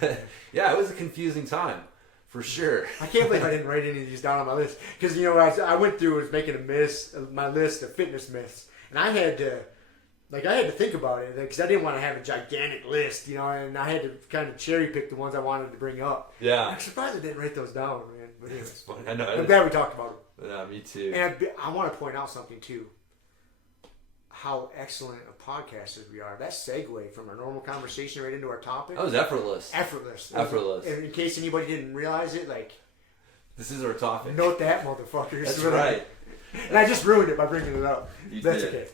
But, yeah, it was a confusing time, for sure. I can't believe I didn't write any of these down on my list. Because, I went through, was making my list of fitness myths. And I had to think about it. Because I didn't want to have a gigantic list, and I had to kind of cherry pick the ones I wanted to bring up. Yeah. I'm surprised I didn't write those down, man. But anyways, it's funny. I know. I'm glad we talked about it. Yeah, me too. And I want to point out something, too. How excellent of podcasters we are. That segue from our normal conversation right into our topic. That was effortless. Effortless. And in case anybody didn't realize it, this is our topic. Note that, motherfuckers. That's right. And I just ruined it by bringing it up. That's did. okay.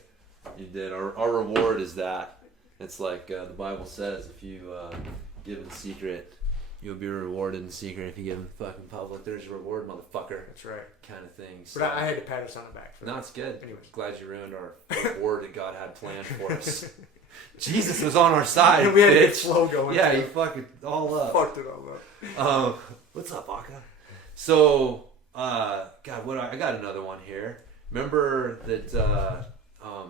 You did. Our reward is that. It's like the Bible says, if you give in secret, you'll be rewarded in secret. If you give in fucking public, there's your reward, motherfucker. That's right. Kind of thing. So. But I had to pat us on the back. No, it's good. Anyways. Glad you ruined our reward that God had planned for us. Jesus was on our side. We had a bitch. good flow going. Yeah, you fucked it all up. Fucked it all up. What's up, Aka? So, God, I got another one here. Remember that,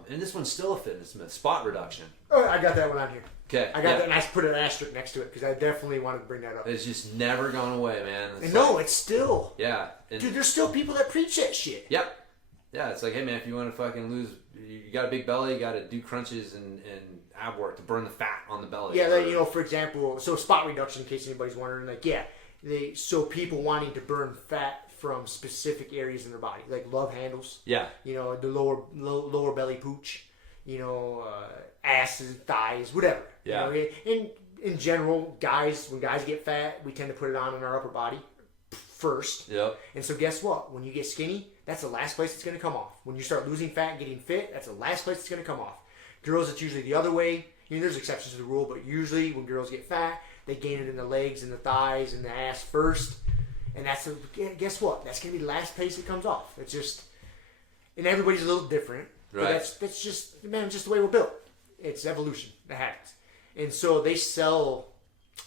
and this one's still a fitness myth, spot reduction. Oh, I got that one on here. Okay. I got that, and I put an asterisk next to it because I definitely wanted to bring that up. It's just never gone away, man. It's still. Yeah. Dude, there's still people that preach that shit. Yep. Yeah, it's like, hey, man, if you want to fucking lose, you got a big belly, you got to do crunches and ab work to burn the fat on the belly. Yeah, for example, so spot reduction, in case anybody's wondering, so people wanting to burn fat from specific areas in their body, like love handles. Yeah. The lower belly pooch, asses, thighs, whatever. Yeah. In general, when guys get fat, we tend to put it on in our upper body first. Yep. And so guess what? When you get skinny, that's the last place it's going to come off. When you start losing fat and getting fit, that's the last place it's going to come off. Girls, it's usually the other way. There's exceptions to the rule, but usually when girls get fat, they gain it in the legs and the thighs and the ass first. And guess what? That's going to be the last place it comes off. It's just, and everybody's a little different. Right. But that's just the way we're built. It's evolution that happens. And so they sell,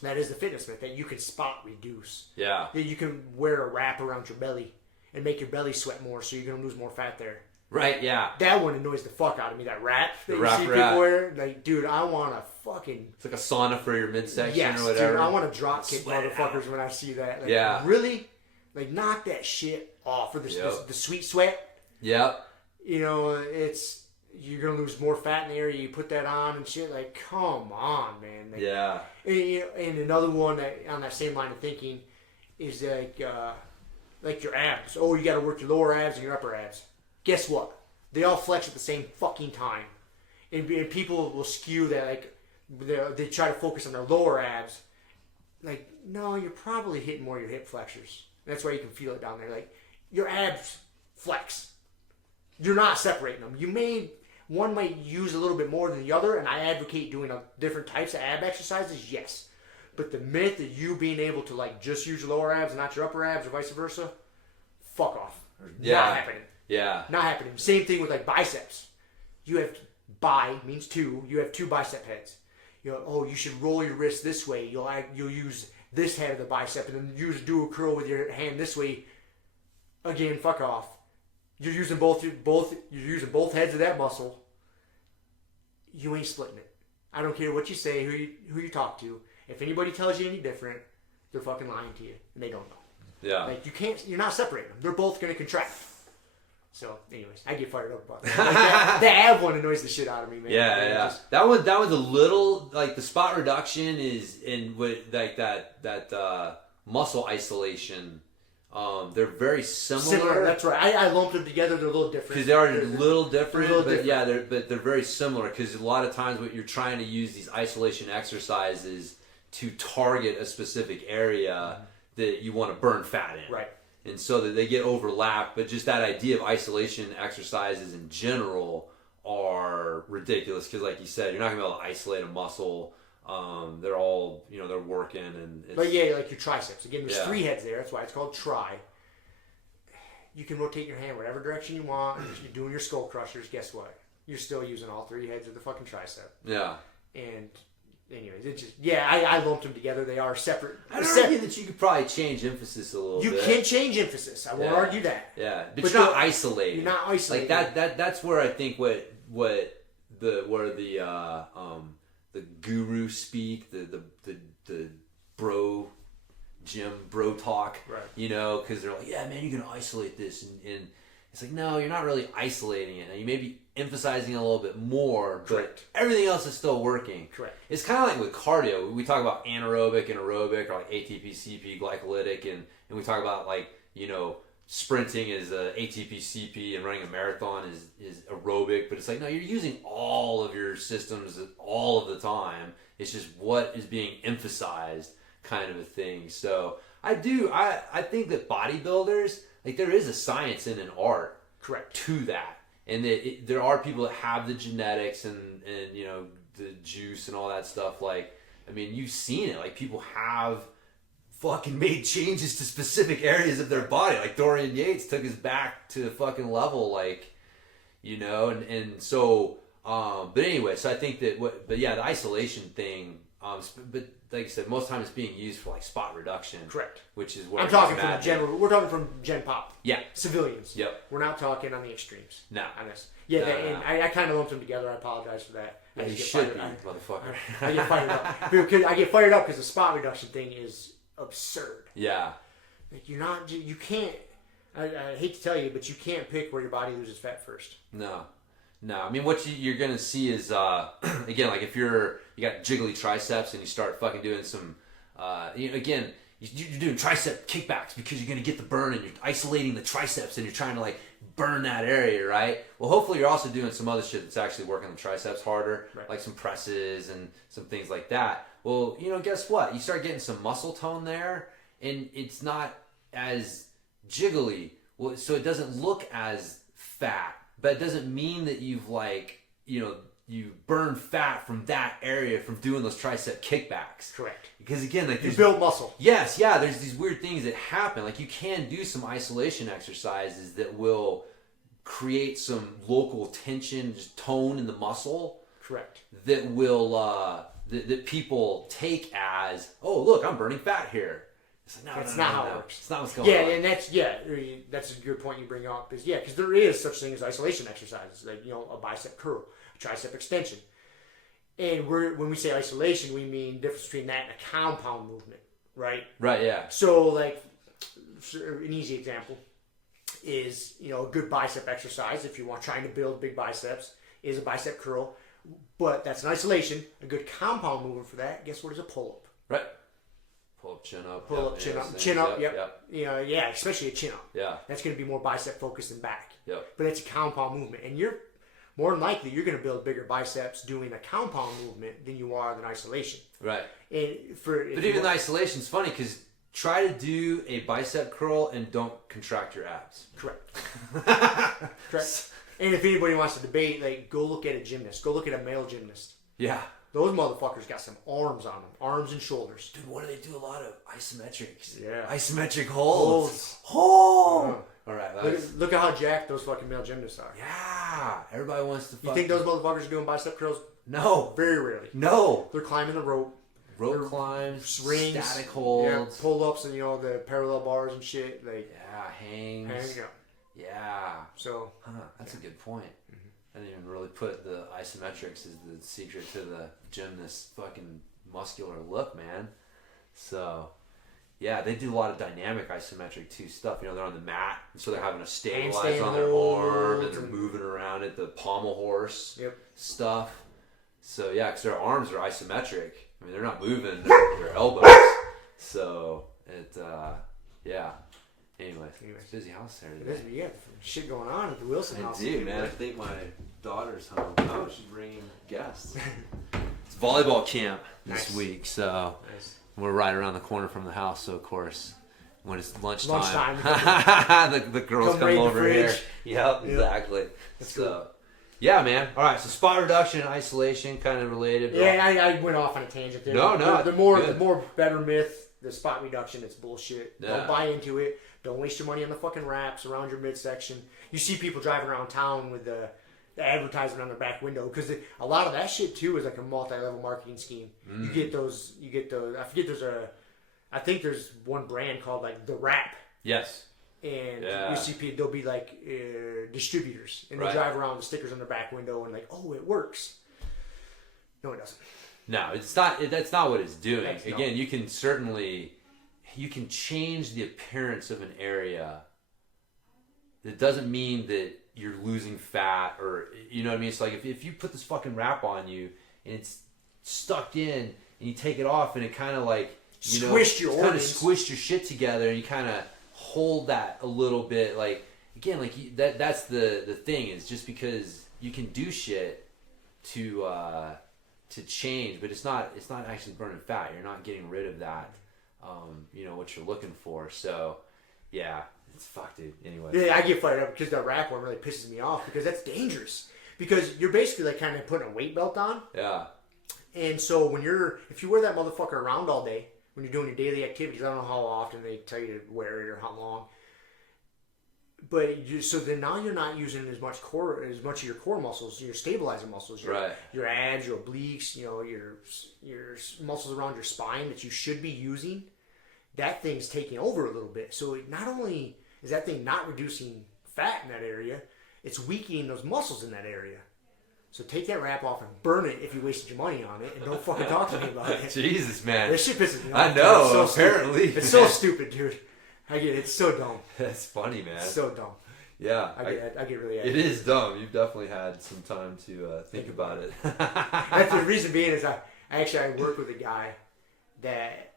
that is the fitness myth, that you can spot reduce. Yeah. That you can wear a wrap around your belly and make your belly sweat more so you're going to lose more fat there. Right, yeah. That one annoys the fuck out of me, that wrap that you see people wear. Like, dude, I want to fucking... It's like a sauna for your midsection or whatever. Dude, I want to drop kick motherfuckers when I see that. Like, yeah. Really? Like, knock that shit off for the sweet sweat. Yep. You're going to lose more fat in the area. You put that on and shit. Like, come on, man. Like, yeah. And another one on that same line of thinking is like your abs. Oh, you got to work your lower abs and your upper abs. Guess what? They all flex at the same fucking time. And people will skew that, like, they try to focus on their lower abs. Like, no, you're probably hitting more your hip flexors. That's why you can feel it down there. Like, your abs flex. You're not separating them. One might use a little bit more than the other, and I advocate doing different types of ab exercises, yes. But the myth that you being able to, like, just use your lower abs and not your upper abs or vice versa, fuck off. Yeah. Not happening. Yeah. Not happening. Same thing with, like, biceps. You have bi means two. You have two bicep heads. You should roll your wrist this way. You'll use this head of the bicep, and then do a curl with your hand this way. Again, fuck off. You're using both heads of that muscle. You ain't splitting it. I don't care what you say, who you talk to. If anybody tells you any different, they're fucking lying to you, and they don't know. Yeah. Like, you're not separating them. They're both going to contract. So, anyways, I get fired up about that. Like, the ab one annoys the shit out of me, man. Yeah. That one's a little, like, the spot reduction is in with, like, that muscle isolation. They're very similar. That's right. I lumped them together. They're a little different. Because they are a little different, different. Yeah, they're very similar. Because a lot of times, what you're trying to use these isolation exercises to target a specific area that you want to burn fat in, right? And so that they get overlapped. But just that idea of isolation exercises in general are ridiculous. Because, like you said, you're not gonna be able to isolate a muscle They're all, they're working and it's... But yeah, like your triceps. Again, there's Yeah. 3 heads there. That's why it's called tri. You can rotate your hand whatever direction you want. If you're doing your skull crushers, guess what? You're still using all 3 heads of the fucking tricep. Yeah. And anyways, it just, I lumped them together. They are separate. I'd argue that you could probably change emphasis a little bit. You can change emphasis. I won't argue that. Yeah, but you're not isolating. You're not isolating. Like that's where I think where the guru speak, the bro gym bro talk, right? Because they're like, yeah, man, you can isolate this, and it's like, no, you're not really isolating it. Now, you may be emphasizing it a little bit more, but Correct. Everything else is still working. Correct. It's kind of like with cardio. We talk about anaerobic and aerobic, or like ATP, CP, glycolytic, and we talk about like sprinting is ATP, CP, and running a marathon is aerobic. But it's like, no, you're using all of your systems all of the time. It's just what is being emphasized, kind of a thing. So I think that bodybuilders, like, there is a science and an art, correct, to that, and that there are people that have the genetics and the juice and all that stuff. Like, I mean, you've seen it. Like, people have fucking made changes to specific areas of their body. Like, Dorian Yates took his back to a fucking level, like, and so, but anyway, so I think that the isolation thing, but like I said, most times it's being used for like spot reduction. Correct. Which is where I'm talking from general. We're talking from Gen Pop. Yeah. Civilians. Yep. We're not talking on the extremes. No. On this. Yeah. And I kind of lumped them together. I apologize for that. Yeah, you should be, motherfucker. I get fired up because the spot reduction thing is absurd. Yeah. Like, you can't. I hate to tell you, but you can't pick where your body loses fat first. No. I mean, what you're gonna see is again, like, if you got jiggly triceps and you start fucking doing some, again, you're doing tricep kickbacks because you're gonna get the burn and you're isolating the triceps and you're trying to like burn that area, right? Well, hopefully you're also doing some other shit that's actually working the triceps harder, right, like some presses and some things like that. Well, guess what? You start getting some muscle tone there, and it's not as jiggly. Well, so it doesn't look as fat. But it doesn't mean that you've you burn fat from that area from doing those tricep kickbacks. Correct. Because again, like, you build muscle. Yes, yeah. There's these weird things that happen. Like, you can do some isolation exercises that will create some local tension, just tone in the muscle. Correct. That will that people take as, oh, look, I'm burning fat here. It's like, that's not how it works. It's not what's going on. And that's a good point you bring up. Because there is such thing as isolation exercises, like a bicep curl, a tricep extension, and when we say isolation, we mean difference between that and a compound movement, right? Right. Yeah. So, like, an easy example is a good bicep exercise if you want trying to build big biceps is a bicep curl, but that's an isolation. A good compound movement for that, guess what, is a pull up. Right. Pull up, chin up. Pull up, chin up. Chin up, yep. Especially a chin up. Yeah. That's going to be more bicep focused than back. Yep. But it's a compound movement. And you're more than likely, you're going to build bigger biceps doing a compound movement than you are than isolation. Right. But even the isolation is funny because try to do a bicep curl and don't contract your abs. Correct. Correct. And if anybody wants to debate, like, go look at a gymnast. Go look at a male gymnast. Yeah. Those motherfuckers got some arms on them. Arms and shoulders. Dude, what do they do? A lot of isometrics. Yeah. Isometric holds. Oh! All right. Look at how jacked those fucking male gymnasts are. Yeah. Everybody wants to You think those motherfuckers are doing bicep curls? No. Very rarely. No. They're climbing the rope. Rope climbs, rings, static holds. Pull-ups and, the parallel bars and shit. Like, hangs. Yeah. So. That's a good point. I didn't even really put the isometrics as the secret to the gymnast's fucking muscular look, man. So, yeah, they do a lot of dynamic isometric too stuff. They're on the mat, so they're having to stabilize on their arm, and they're moving around it, the pommel horse stuff. So, yeah, because their arms are isometric. I mean, they're not moving their elbows. So, Anyways, it's a busy house there today. You got shit going on at the Wilson house. I do, man. I think my daughter's home. Oh, she's bringing guests. It's volleyball camp this week, so we're right around the corner from the house. So, of course, when it's lunchtime, the girls come over here. Yep, exactly. Yeah, man. All right, so spot reduction and isolation, kind of related. Yeah, I went off on a tangent there. No, The more better myth, the spot reduction, it's bullshit. Yeah. Don't buy into it. Don't waste your money on the fucking wraps around your midsection. You see people driving around town with the advertisement on their back window because a lot of that shit too is like a multi-level marketing scheme. You get those. I forget. I think there's one brand called like the Wrap. Yes. And you see people, they'll be like distributors, and they drive around with stickers on their back window and like, oh, it works. No, it doesn't. No, it's not. That's not what it's doing. Again, no. you can change the appearance of an area. That doesn't mean that you're losing fat, or you know what I mean. It's like if you put this fucking wrap on you and it's stuck in, and you take it off, and it kind of like squished your shit together, and you kind of hold that a little bit. Like again, like that's the thing is just because you can do shit to change, but it's not actually burning fat. You're not getting rid of that. What you're looking for. So yeah, it's fucked, dude. Anyway. Yeah, I get fired up because that wrap one really pisses me off because that's dangerous. Because you're basically like kind of putting a weight belt on. Yeah. And so if you wear that motherfucker around all day when you're doing your daily activities, I don't know how often they tell you to wear it or how long. But so then now you're not using as much of your core muscles, your stabilizer muscles, your abs, your obliques, your muscles around your spine that you should be using. That thing's taking over a little bit. So not only is that thing not reducing fat in that area, it's weakening those muscles in that area. So take that wrap off and burn it if you wasted your money on it, and don't fucking talk to me about it. Jesus, man. This shit pisses me off. I know, it's apparently. Stupid. It's so stupid, dude. I get it. It's so dumb. That's funny, man. It's so dumb. Yeah. I get really angry. It is dumb. You've definitely had some time to think about it. That's the reason being is I work with a guy that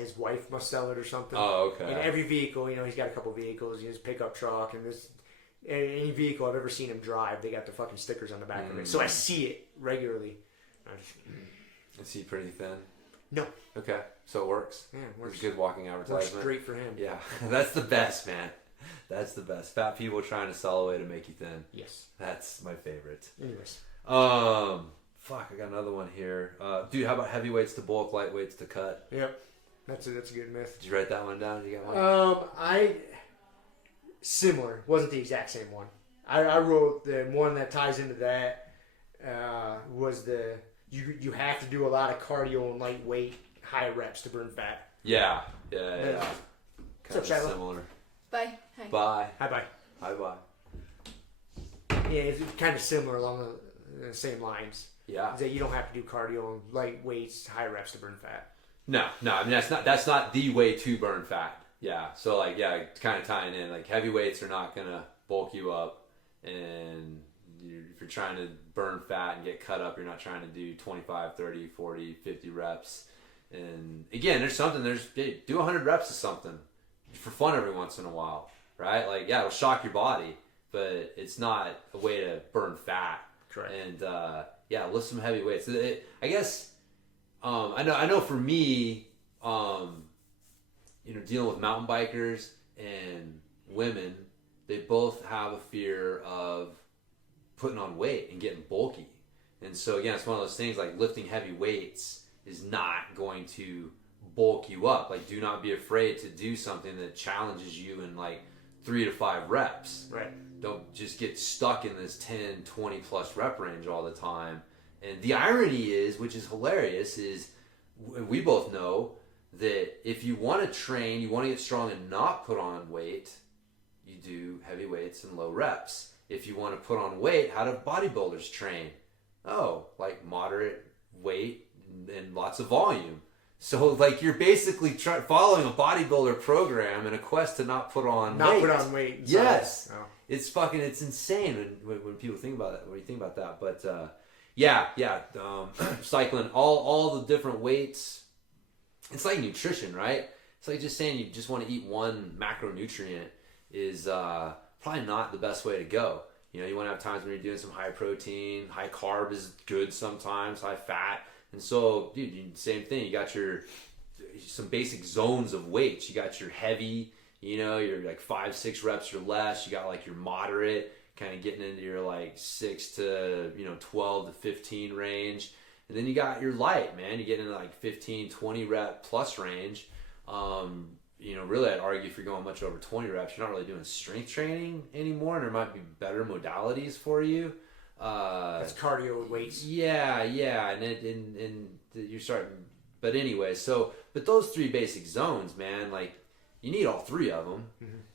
his wife must sell it or something. Oh, okay. And every vehicle, he's got a couple vehicles. His pickup truck and any vehicle I've ever seen him drive, they got the fucking stickers on the back of it. So I see it regularly. Is he pretty thin? No. Okay. So it works. Yeah, it works. It's a good walking advertisement. Works great for him. Yeah. That's the best, man. That's the best. Fat people trying to sell a way to make you thin. Yes. That's my favorite. Anyways. Fuck, I got another one here. Dude, how about heavyweights to bulk, lightweights to cut? Yep. That's a good myth. Did you write that one down? You got one? Similar. Wasn't the exact same one. I wrote the one that ties into that was you have to do a lot of cardio and lightweight, high reps to burn fat. Yeah. What's up, Shiloh? Similar. Bye. Hi. Bye. Hi, bye. Bye. Yeah, it's kind of similar along the same lines. Yeah. Is that you don't have to do cardio and light weights, high reps to burn fat. No. I mean that's not the way to burn fat. Yeah. So it's kind of tying in. Like heavyweights are not gonna bulk you up, and if you're trying to burn fat and get cut up, you're not trying to do 25, 30, 40, 50 reps. And again, do 100 reps of something for fun every once in a while, right? Like, yeah, it'll shock your body, but it's not a way to burn fat. Correct. And lift some heavy weights. I guess I know for me, dealing with mountain bikers and women, they both have a fear of putting on weight and getting bulky. And so again, it's one of those things like lifting heavy weights is not going to bulk you up. Like, do not be afraid to do something that challenges you in like 3 to 5 reps. Right. Don't just get stuck in this 10, 20 plus rep range all the time. And the irony is, which is hilarious, is we both know that if you want to train, you want to get strong and not put on weight, you do heavy weights and low reps. If you want to put on weight, how do bodybuilders train? Oh, like moderate weight and lots of volume. So like you're basically following a bodybuilder program in a quest to not put on weight. Put on weight. Yes. Oh. It's insane when people think about that. When you think about that, but cycling all the different weights. It's like nutrition, right? It's like just saying you just want to eat one macronutrient is probably not the best way to go. You want to have times when you're doing some high protein, high carb is good sometimes, high fat. And so, dude, same thing. You got some basic zones of weights. You got your heavy, you're like 5-6 reps or less. You got like your moderate, kind of getting into your like 6 to 12 to 15 range. And then you got your light, man. You get into like 15, 20 rep plus range. Really, I'd argue if you're going much over 20 reps, you're not really doing strength training anymore, and there might be better modalities for you. That's cardio with weights. Yeah, and you're starting. But anyway, but those 3 basic zones, man, like you need all 3 of them,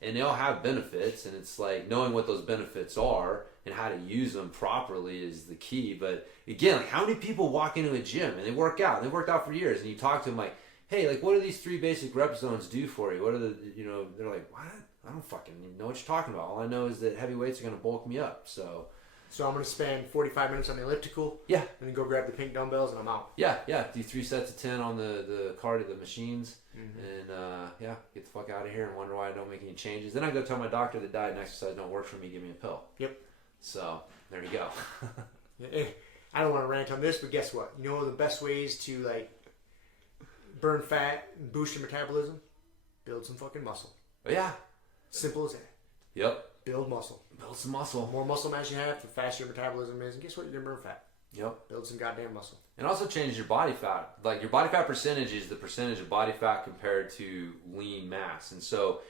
and they all have benefits, and it's like knowing what those benefits are and how to use them properly is the key. But again, like how many people walk into a gym and they work out? They've worked out for years, and you talk to them like, hey, like what do these 3 basic rep zones do for you? What are the, they're like, what? I don't fucking know what you're talking about. All I know is that heavy weights are going to bulk me up. So I'm going to spend 45 minutes on the elliptical. Yeah. And then go grab the pink dumbbells and I'm out. Yeah. Do 3 sets of 10 on the card of the machines. And get the fuck out of here and wonder why I don't make any changes. Then I go tell my doctor that diet and exercise don't work for me, give me a pill. Yep. So there you go. I don't want to rant on this, but guess what? You know the best ways to like burn fat and boost your metabolism? Build some fucking muscle. Oh, yeah. Simple as that. Yep. Build muscle. Build some muscle. The more muscle mass you have, the faster your metabolism is. And guess what? You're going to burn fat. Yep. Build some goddamn muscle. And also changes your body fat. Like your body fat percentage is the percentage of body fat compared to lean mass. And so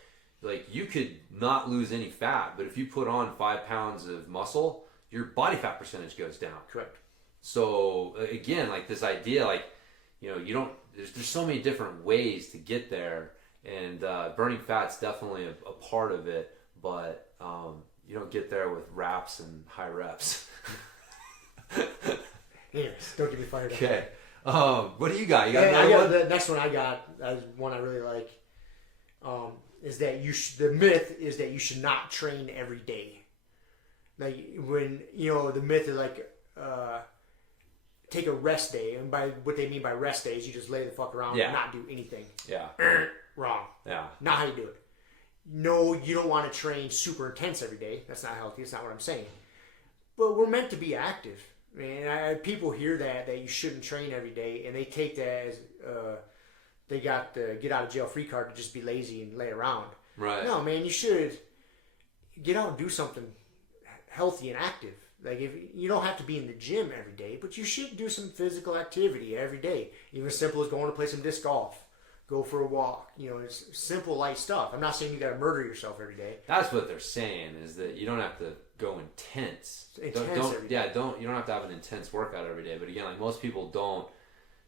like you could not lose any fat, but if you put on 5 pounds of muscle, your body fat percentage goes down. Correct. So again, like this idea, like, you don't, there's so many different ways to get there, and burning fat's definitely a part of it, but you don't get there with wraps and high reps. Anyways, don't get me fired up. Okay. What do you got? You got another one? The next one I got, one I really like, is that the myth is that you should not train every day. Like when, the myth is like, take a rest day, and by what they mean by rest day is you just lay the fuck around and not do anything. Yeah. Wrong. Yeah. Not how you do it. No, you don't want to train super intense every day. That's not healthy. That's not what I'm saying. But we're meant to be active. Man, people hear that you shouldn't train every day, and they take that as they got the get out of jail free card to just be lazy and lay around. Right. No, man, you should get out and do something healthy and active. Like if you don't have to be in the gym every day, but you should do some physical activity every day. Even as simple as going to play some disc golf, go for a walk. It's simple, light stuff. I'm not saying you got to murder yourself every day. That's what they're saying, is that you don't have to go intense. Every day. You don't have to have an intense workout every day. But again, like most people don't.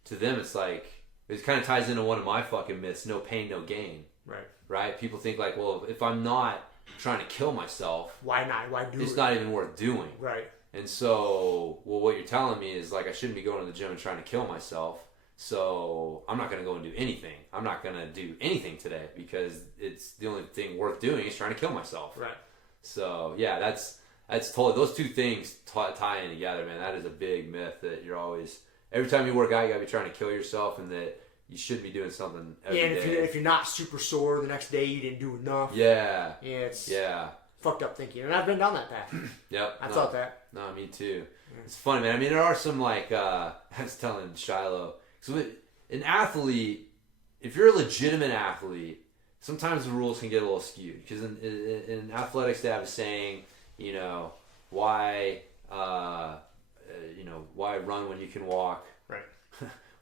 To them, it's like it kind of ties into one of my fucking myths: no pain, no gain. Right. Right. People think like, well, if I'm not trying to kill myself, why not? Why do it? It's not even worth doing. Right. And so, what you're telling me is like I shouldn't be going to the gym and trying to kill myself. So I'm not going to go and do anything. I'm not going to do anything today because it's the only thing worth doing is trying to kill myself. Right. So yeah, that's totally, those two things tie in together, man. That is a big myth that you're always, every time you work out, you got to be trying to kill yourself, and that you should be doing something every day. If you're not super sore the next day, you didn't do enough. Yeah. Yeah, it's fucked up thinking. And I've been down that path. Yep. I thought that. No, me too. It's funny, man. I mean, there are some like, I was telling Shiloh, so an athlete, if you're a legitimate athlete, sometimes the rules can get a little skewed. Because in athletics, they have a saying, why run when you can walk? Right.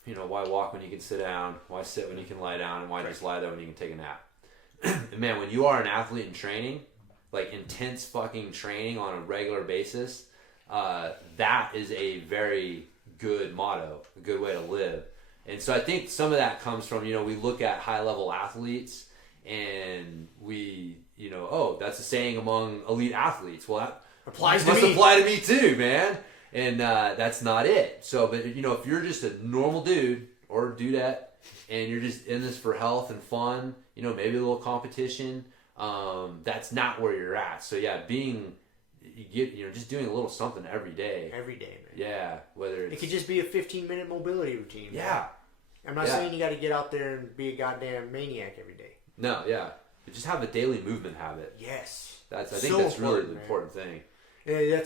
Why walk when you can sit down? Why sit when you can lie down? And why just lie there when you can take a nap? And man, when you are an athlete in training, like intense fucking training on a regular basis, that is a very good motto, a good way to live. And so I think some of that comes from, we look at high-level athletes and we, that's a saying among elite athletes. Well, that must apply to me too, man. And that's not it. So, but, if you're just a normal dude or dudette and you're just in this for health and fun, maybe a little competition, that's not where you're at. So, yeah, just doing a little something every day. Every day, man. Yeah, whether it's... It could just be a 15-minute mobility routine. Yeah. Man. I'm not saying you got to get out there and be a goddamn maniac every day. No, yeah. But just have a daily movement habit. Yes. I think that's really the important thing. Yeah,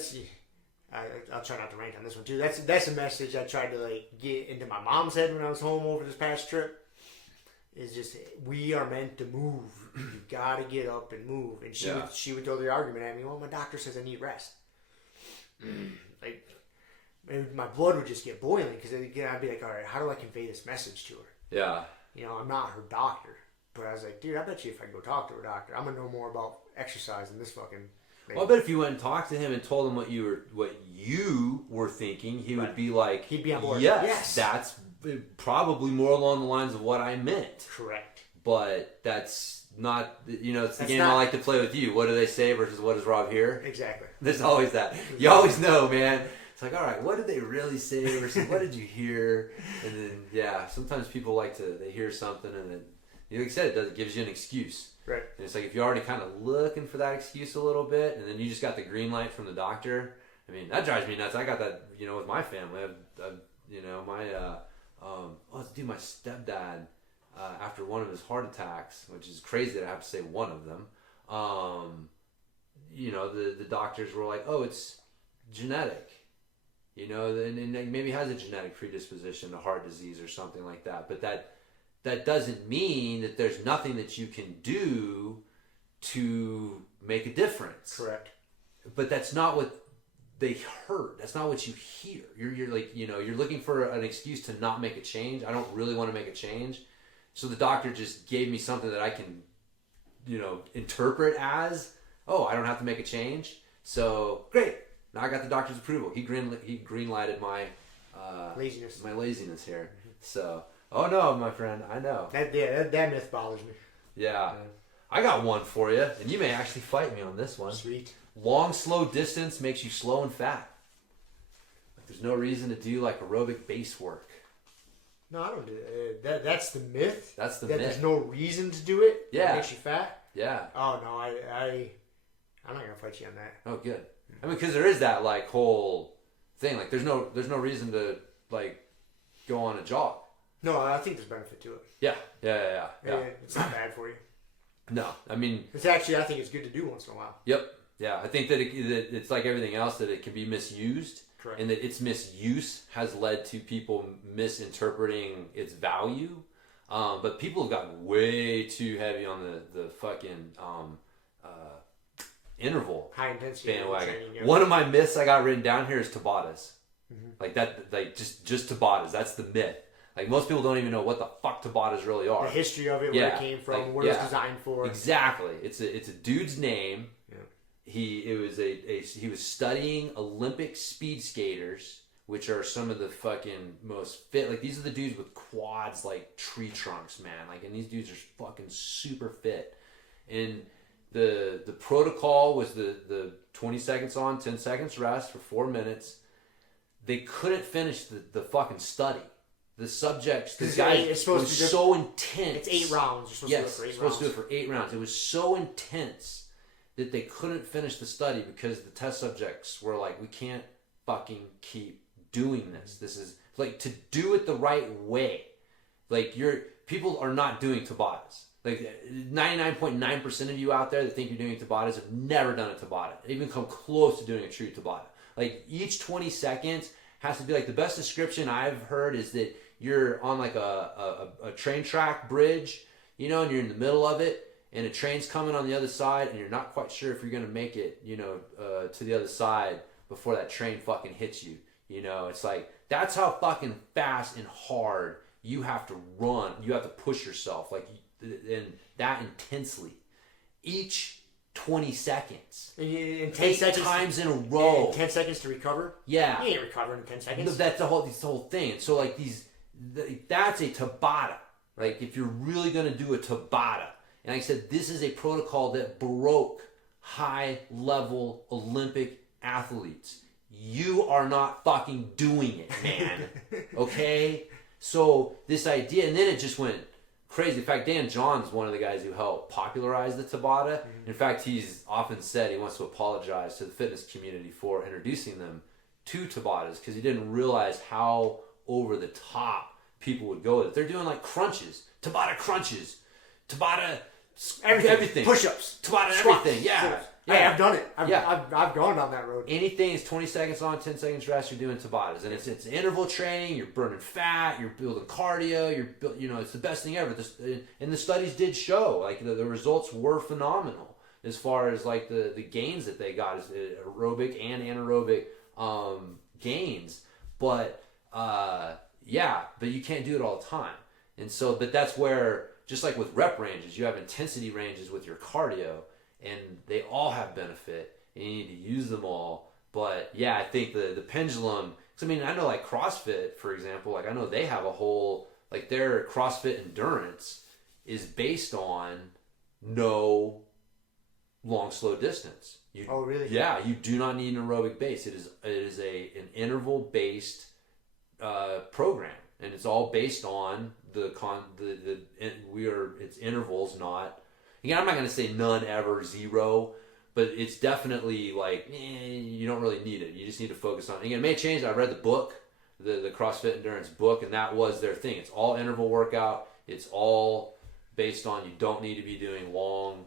I'll try not to rant on this one too. That's a message I tried to get into my mom's head when I was home over this past trip. is just, we are meant to move. You gotta get up and move. And Yeah. she would throw the argument at me, well, my doctor says I need rest. Like, my blood would just get boiling because I'd be like, all right, how do I convey this message to her? Yeah. You know, I'm not her doctor. But I was like, dude, I bet you if I go talk to her doctor, I'm gonna know more about exercise than this fucking thing. Well, I bet if you went and talked to him and told him what you were thinking, he would be like, he'd be on board. Yes, that's probably more along the lines of what I meant. Correct. But that's not, it's the That's game not- I like to play with you. What do they say versus what does Rob hear? Exactly. There's always that. You always know, man. It's like, all right, what did they really say versus what did you hear? And then, yeah, sometimes people they hear something and then, like I said, it gives you an excuse. Right. And it's like if you're already kind of looking for that excuse a little bit and then you just got the green light from the doctor, I mean, that drives me nuts. I got that, with my family. My stepdad, after one of his heart attacks, which is crazy that I have to say one of them, the doctors were like, oh, it's genetic. And maybe has a genetic predisposition to heart disease or something like that. But that doesn't mean that there's nothing that you can do to make a difference. Correct. But that's not what they heard. That's not what you hear. You're like, you're looking for an excuse to not make a change. I don't really want to make a change. So the doctor just gave me something that I can, interpret as, oh, I don't have to make a change. So great. Now I got the doctor's approval. He green lighted my laziness. My laziness here. So, oh no, my friend, I know. That myth bothers me. Yeah. I got one for you, and you may actually fight me on this one. Sweet. Long, slow distance makes you slow and fat. There's no reason to do aerobic base work. No, I don't do that. That's the myth. That's the that myth. There's no reason to do it. Yeah. It makes you fat. Yeah. Oh no, I'm not gonna fight you on that. Oh, good. I mean, because there is that whole thing. There's no reason to go on a jog. No, I think there's benefit to it. Yeah. It's not bad for you. No, I mean, It's actually, I think it's good to do once in a while. Yep. Yeah, I think that it's like everything else, that it can be misused. Correct. And that its misuse has led to people misinterpreting its value. But people have gotten way too heavy on the fucking interval High intensity bandwagon. training. Yeah. One of my myths I got written down here is Tabatas. Just Tabatas. That's the myth. Most people don't even know what the fuck Tabatas really are. The history of it, where it came from, what it was designed for. Exactly. It's a dude's name. Yeah. He was studying Olympic speed skaters, which are some of the fucking most fit. These are the dudes with quads like tree trunks, man. And these dudes are fucking super fit. And the protocol was the 20 seconds on, 10 seconds rest for 4 minutes. They couldn't finish the fucking study. The subjects, the guys, it was so intense. It's 8 rounds. You're supposed to do it for 8 rounds. Supposed to do it for 8 rounds. It was so intense that they couldn't finish the study because the test subjects were like, we can't fucking keep doing this. This is to do it the right way. People are not doing Tabatas. 99.9% of you out there that think you're doing Tabatas have never done a Tabata. Even come close to doing a true Tabata. Each 20 seconds has to be the best description I've heard is that you're on a train track bridge, and you're in the middle of it, and a train's coming on the other side, and you're not quite sure if you're gonna make it, to the other side before that train fucking hits you. It's that's how fucking fast and hard you have to run. You have to push yourself and that intensely. Each 20 seconds. In 10 8 seconds, times in a row. 10 seconds to recover? Yeah. You ain't recovering in 10 seconds. That's the whole thing. And so that's a Tabata. If you're really going to do a Tabata. And like I said, this is a protocol that broke high-level Olympic athletes. You are not fucking doing it, man. Okay? So this idea, and then it just went crazy. In fact, Dan John's one of the guys who helped popularize the Tabata. In fact, he's often said he wants to apologize to the fitness community for introducing them to Tabatas because he didn't realize how over the top people would go with it. They're doing crunches, Tabata everything. Push-ups, squats, everything. Yeah. Hey, I've done it. I've gone down that road. Anything is 20 seconds on, 10 seconds rest. You're doing Tabatas, and it's interval training. You're burning fat. You're building cardio. It's the best thing ever. And the studies did show like the results were phenomenal as far as like the gains that they got, is aerobic and anaerobic gains. But but you can't do it all the time. And so, but that's where, just like with rep ranges, you have intensity ranges with your cardio, and they all have benefit, and you need to use them all. But yeah, I think the pendulum, because I mean, I know like CrossFit, for example, like I know they have a whole, like their CrossFit endurance is based on no long, slow distance. Oh, really? Yeah, you do not need an aerobic base. It is an interval based program, and it's all based on it's intervals, not. Again, I'm not going to say none, ever, zero, but it's definitely like you don't really need it. You just need to focus on. Again, it may change. I read the book, the CrossFit Endurance book, and that was their thing. It's all interval workout. It's all based on you don't need to be doing long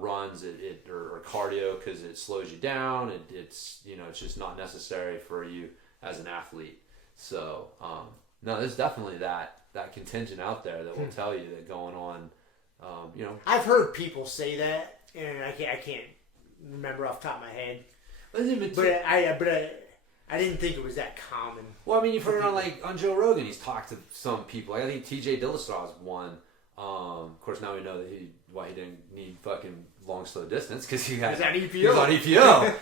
runs or cardio because it slows you down. It's just not necessary for you as an athlete. So no, there's definitely that contingent out there that will tell you that going on. I've heard people say that, and I can't remember off the top of my head. But I didn't think it was that common. Well, I mean, you've heard on Joe Rogan, he's talked to some people. Like, I think TJ Dillastraw's one. Of course, now we know that why he didn't need fucking long, slow distance, because he was on EPO. He was on EPO.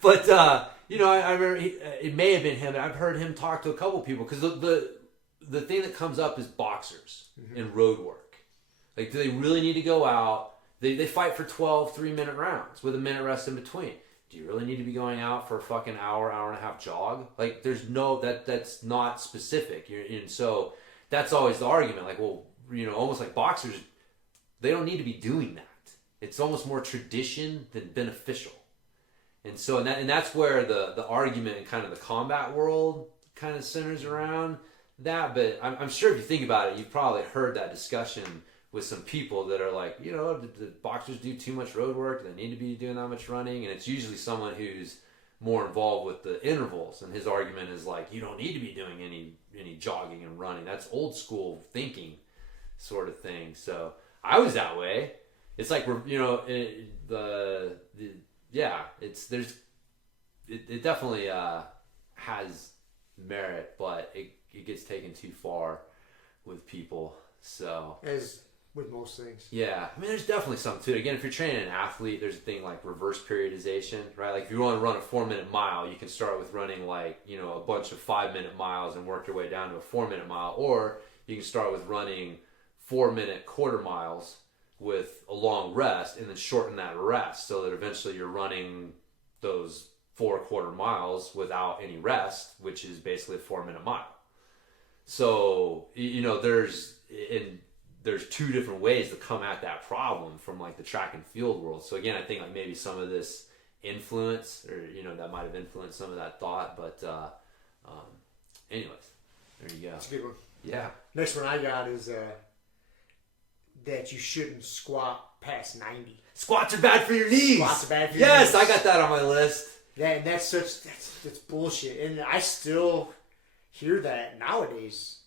But I remember it may have been him. I've heard him talk to a couple people, because the thing that comes up is boxers and road work. Like, do they really need to go out? They fight for 12 3-minute rounds with a minute rest in between. Do you really need to be going out for a fucking hour and a half jog? Like, there's that's not specific. And so that's always the argument. Like, well, almost like boxers, they don't need to be doing that. It's almost more tradition than beneficial. And so, and that's where the argument in kind of the combat world kind of centers around that. But I'm sure if you think about it, you've probably heard that discussion with some people that are like, the boxers do too much road work. Do they need to be doing that much running? And it's usually someone who's more involved with the intervals. And his argument is like, you don't need to be doing any jogging and running. That's old school thinking sort of thing. So I was that way. It's like, it definitely has merit, but it gets taken too far with people. So as with most things. Yeah. I mean, there's definitely something to it. Again, if you're training an athlete, there's a thing like reverse periodization, right? Like if you want to run a 4-minute mile, you can start with running a bunch of 5-minute miles and work your way down to a 4-minute mile. Or you can start with running 4-minute quarter miles with a long rest and then shorten that rest so that eventually you're running those 4 quarter miles without any rest, which is basically a 4-minute mile. So, there's 2 different ways to come at that problem from like the track and field world. So again, I think like maybe some of this influence or, that might have influenced some of that thought, but anyways, there you go. That's a good one. Yeah. Next one I got is that you shouldn't squat past 90. Squats are bad for your knees. Squats are bad for your knees. Yes, I got that on my list. That's bullshit. And I still hear that nowadays.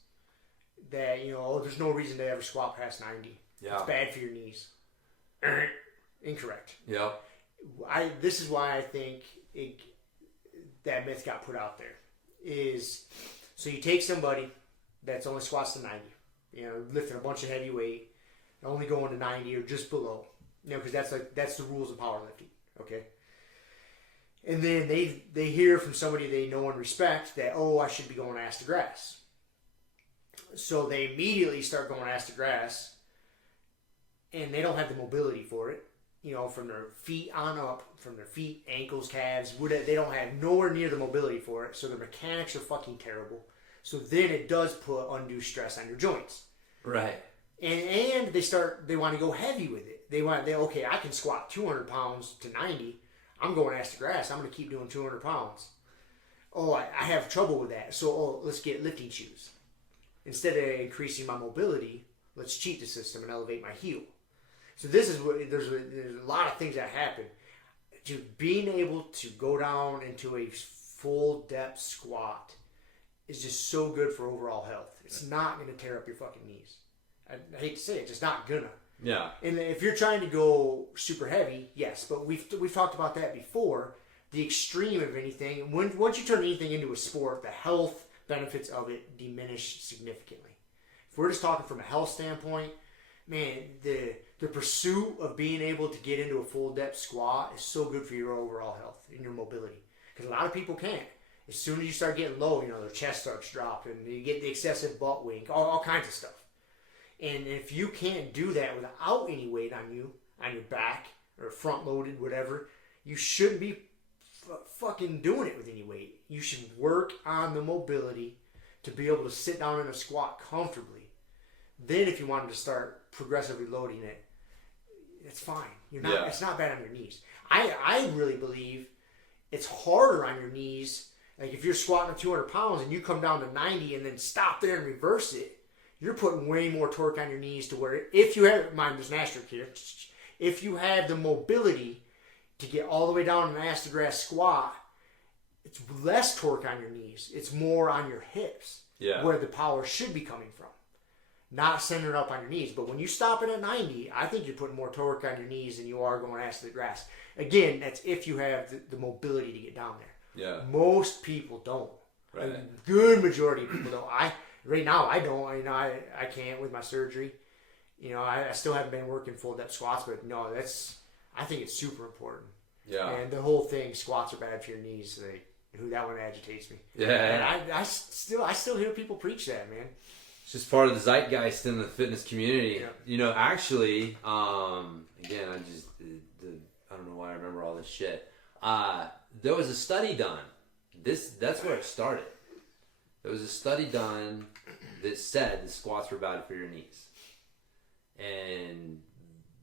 That, there's no reason to ever squat past 90. Yeah. It's bad for your knees. Incorrect. Yeah. This is why I think that myth got put out there. Is so you take somebody that's only squats to 90, lifting a bunch of heavy weight, only going to 90 or just below, because that's the rules of powerlifting. Okay. And then they hear from somebody they know and respect that, I should be going ass to grass. So they immediately start going ass to grass, and they don't have the mobility for it. From their feet on up, from their feet, ankles, calves, they don't have nowhere near the mobility for it. So the mechanics are fucking terrible. So then it does put undue stress on your joints. Right. And they want to go heavy with it. Okay, I can squat 200 pounds to 90. I'm going ass to grass. I'm going to keep doing 200 pounds. I have trouble with that. So, let's get lifting shoes. Instead of increasing my mobility, let's cheat the system and elevate my heel. So this is what there's a lot of things that happen. Dude, being able to go down into a full depth squat is just so good for overall health. It's not going to tear up your fucking knees. I hate to say it, it's just not gonna. Yeah. And if you're trying to go super heavy, yes, but we've talked about that before. The extreme of anything, once you turn anything into a sport, the health benefits of it diminish significantly. If we're just talking from a health standpoint, man, the pursuit of being able to get into a full depth squat is so good for your overall health and your mobility. Because a lot of people can't. As soon as you start getting low, their chest starts dropping, you get the excessive butt wink, all kinds of stuff. And if you can't do that without any weight on you, on your back, or front loaded, whatever, you shouldn't be fucking doing it with any weight. You should work on the mobility to be able to sit down in a squat comfortably. Then if you wanted to start progressively loading it, it's fine. It's not bad on your knees. I really believe it's harder on your knees. Like if you're squatting at 200 pounds and you come down to 90 and then stop there and reverse it, you're putting way more torque on your knees to where if you have, mind there's an asterisk here, if you have the mobility to get all the way down in an ass to grass squat, it's less torque on your knees. It's more on your hips where the power should be coming from. Not centered up on your knees. But when you stop it at 90, I think you're putting more torque on your knees than you are going ass to the grass. Again, that's if you have the mobility to get down there. Yeah. Most people don't. Right. A good majority of people don't. Right now, I don't. I can't with my surgery. I still haven't been working full depth squats, but no, I think it's super important. Yeah. And the whole thing, squats are bad for your knees. That one agitates me. Yeah. And I still hear people preach that, man. It's just part of the zeitgeist in the fitness community. Yeah. Actually, again, I don't know why I remember all this shit. There was a study done. That's where it started. There was a study done that said the squats were bad for your knees. And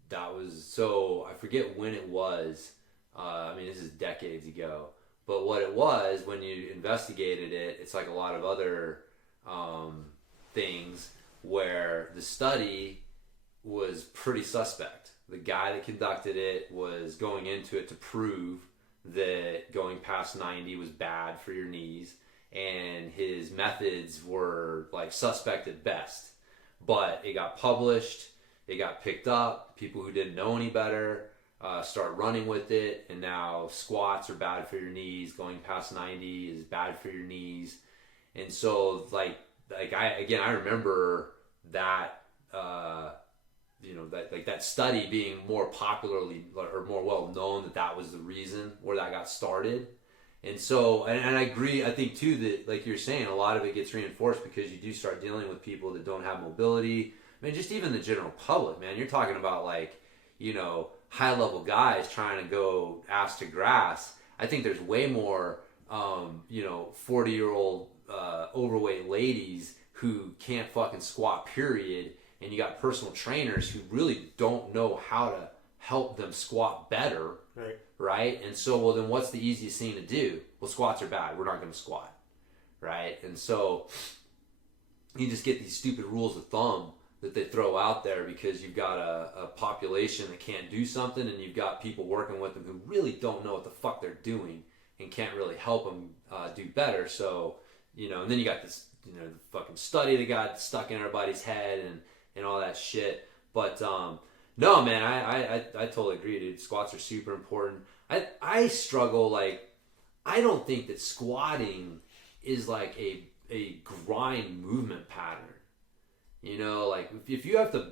that was, so I forget when it was. This is decades ago. But what it was, when you investigated it, it's like a lot of other things where the study was pretty suspect. The guy that conducted it was going into it to prove that going past 90 was bad for your knees, and his methods were like suspect at best. But it got published, it got picked up, people who didn't know any better start running with it, and now squats are bad for your knees, going past 90 is bad for your knees. And so I remember that that study being more popularly or more well known, that was the reason where that got started. And so, and I agree, I think too that, like you're saying, a lot of it gets reinforced because you do start dealing with people that don't have mobility. Just even the general public, man, you're talking about high level guys trying to go ass to grass. I think there's way more 40-year-old overweight ladies who can't fucking squat, period. And you got personal trainers who really don't know how to help them squat better. Right? And so, well, then what's the easiest thing to do? Well, squats are bad. We're not going to squat. Right? And so you just get these stupid rules of thumb that they throw out there because you've got a population that can't do something, and you've got people working with them who really don't know what the fuck they're doing and can't really help them do better. So, and then you got this, the fucking study that got stuck in everybody's head and all that shit. But no, man, I totally agree, dude. Squats are super important. I struggle, I don't think that squatting is like a grind movement pattern. If you have to,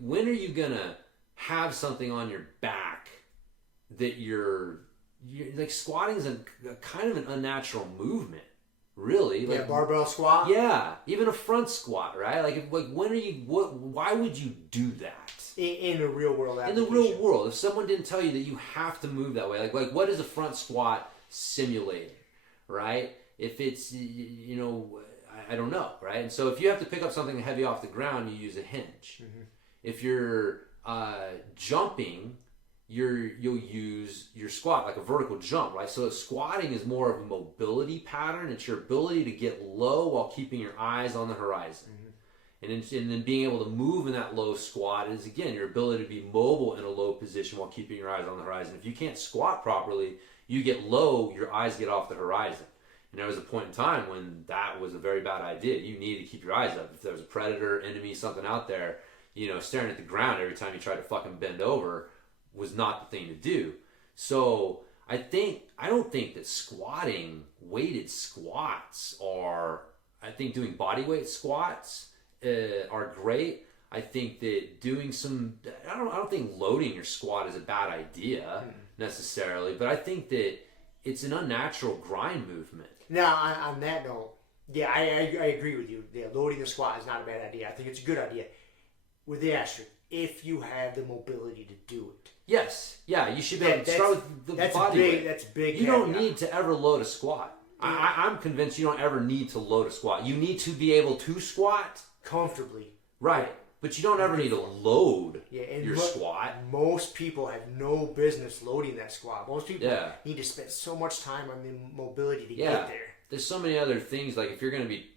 when are you gonna have something on your back that you're squatting is a kind of an unnatural movement, really. Barbell squat. Yeah, even a front squat, right? When are you? Why would you do that in the real world? In the real world, if someone didn't tell you that you have to move that way, what is a front squat simulating, right? If it's I don't know, right? And so if you have to pick up something heavy off the ground, you use a hinge. Mm-hmm. If you're jumping, you'll use your squat, like a vertical jump, right? So squatting is more of a mobility pattern. It's your ability to get low while keeping your eyes on the horizon. Mm-hmm. And then being able to move in that low squat is, again, your ability to be mobile in a low position while keeping your eyes on the horizon. If you can't squat properly, you get low, your eyes get off the horizon. And there was a point in time when that was a very bad idea. You needed to keep your eyes up. If there was a predator, enemy, something out there, staring at the ground every time you tried to fucking bend over was not the thing to do. So I don't think that squatting, weighted squats I think doing body weight squats are great. I think that doing I don't think loading your squat is a bad idea necessarily, but I think that it's an unnatural grind movement. Now, on that note, yeah, I agree with you. Yeah, loading the squat is not a bad idea. I think it's a good idea. With the asterisk, if you have the mobility to do it. Yes. Yeah, you should be able to start with the body weight. That's big. You don't need to ever load a squat. I'm convinced you don't ever need to load a squat. You need to be able to squat comfortably. Right. But you don't ever need to load your squat. Most people have no business loading that squat. Most people need to spend so much time on the mobility to get there. There's so many other things, like if you're going to be,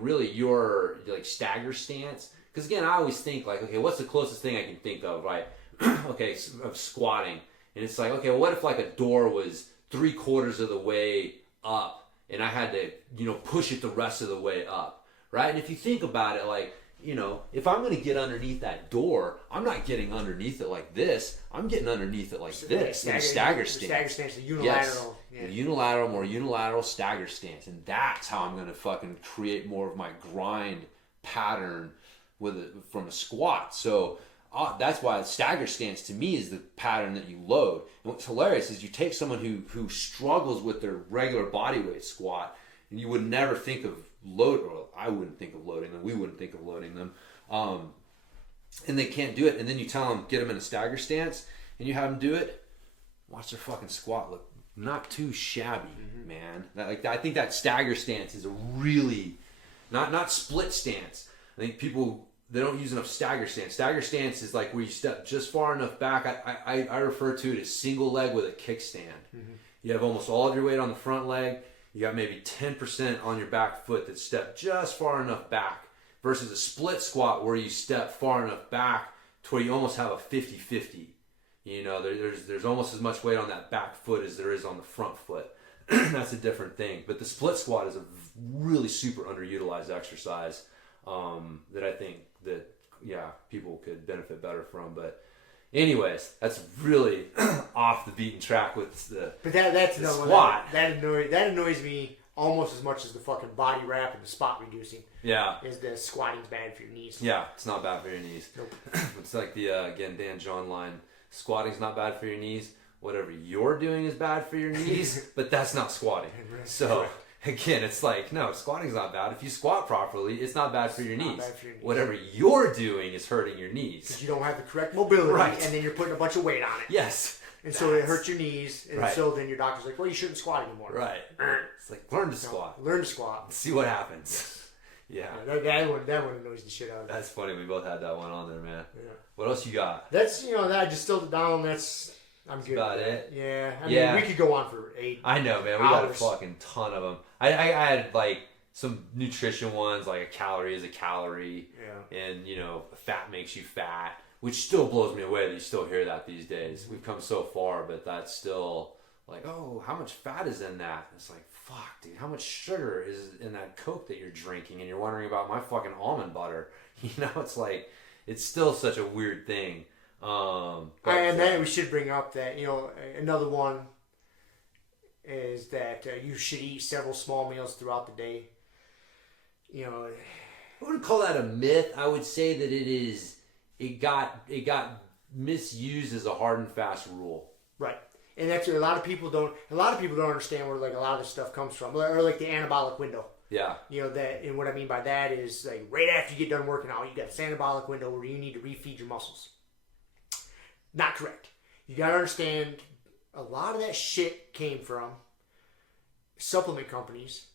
really your like stagger stance. Because again, I always think like, okay, what's the closest thing I can think of, right? Okay, of squatting. And it's like, okay, well, what if like a door was 3/4 of the way up and I had to, push it the rest of the way up, right? And if you think about it, like, if I'm going to get underneath that door, I'm not getting underneath it like this. I'm getting underneath it like this in a stagger stance. Stagger stance, the unilateral. Yes, the more unilateral stagger stance. And that's how I'm going to fucking create more of my grind pattern from a squat. So that's why stagger stance to me is the pattern that you load. And what's hilarious is you take someone who struggles with their regular body weight squat, and you would never think of I wouldn't think of loading them. We wouldn't think of loading them. And they can't do it. And then you tell them, get them in a stagger stance, and you have them do it. Watch their fucking squat look not too shabby, man. I think that stagger stance is a really, not split stance. I think people, they don't use enough stagger stance. Stagger stance is like where you step just far enough back. I refer to it as single leg with a kickstand. You have almost all of your weight on the front leg. You got maybe 10% on your back foot that step just far enough back versus a split squat where you step far enough back to where you almost have a 50-50. There's almost as much weight on that back foot as there is on the front foot. That's a different thing. But the split squat is a really super underutilized exercise that I think that, people could benefit better from. But anyways, that's really off the beaten track with the squat. That annoys me almost as much as the fucking body wrap and the spot reducing. Yeah. Is the squatting's bad for your knees. Yeah, it's not bad for your knees. Nope. It's like the, again, Dan John line, squatting's not bad for your knees. Whatever you're doing is bad for your knees, but that's not squatting. So, again, it's like, no, squatting's not bad. If you squat properly, it's not bad for your knees. Whatever you're doing is hurting your knees. Because you don't have the correct mobility, and then you're putting a bunch of weight on it. Yes. And so it hurts your knees, and so then your doctor's like, well, you shouldn't squat anymore. Right. It's like, learn to squat. Learn to squat. See what happens. Yeah. That one annoys the shit out of me. That's funny. We both had that one on there, man. Yeah. What else you got? That's, that I just distilled it down. I'm good. About it? Yeah. I mean, we could go on for 8 I know, man. We got a fucking ton of them. I had, like, some nutrition ones, like a calorie is a calorie. Yeah. And, fat makes you fat, which still blows me away that you still hear that these days. We've come so far, but that's still like, oh, how much fat is in that? It's like, fuck, dude, how much sugar is in that Coke that you're drinking? And you're wondering about my fucking almond butter. It's like, it's still such a weird thing. And then we should bring up that, another one is that you should eat several small meals throughout the day. I wouldn't call that a myth. I would say that it got misused as a hard and fast rule. Right. And that's a lot of people don't understand where like a lot of this stuff comes from, or like the anabolic window. Yeah. That, and what I mean by that is like right after you get done working out, you got this anabolic window where you need to refeed your muscles. Not correct. You got to understand a lot of that shit came from supplement companies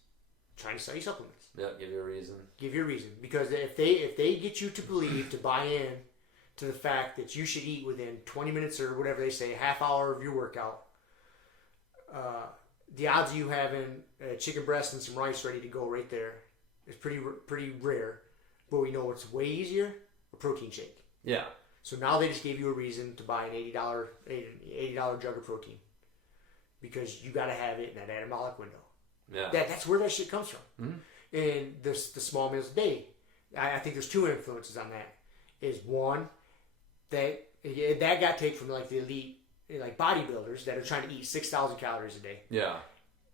trying to sell you supplements. Yeah, give you a reason. Give you a reason, because if they get you to buy in to the fact that you should eat within 20 minutes or whatever they say, a half hour of your workout, the odds of you having a chicken breast and some rice ready to go right there is pretty rare. But we know what's way easier? A protein shake. Yeah. So now they just gave you a reason to buy an $80 jug of protein. Because you got to have it in that anabolic window. Yeah. That's where that shit comes from. Mm-hmm. And the small meals a day. I think there's two influences on that. Is one, that got taken from like the elite, like bodybuilders that are trying to eat 6,000 calories a day. Yeah.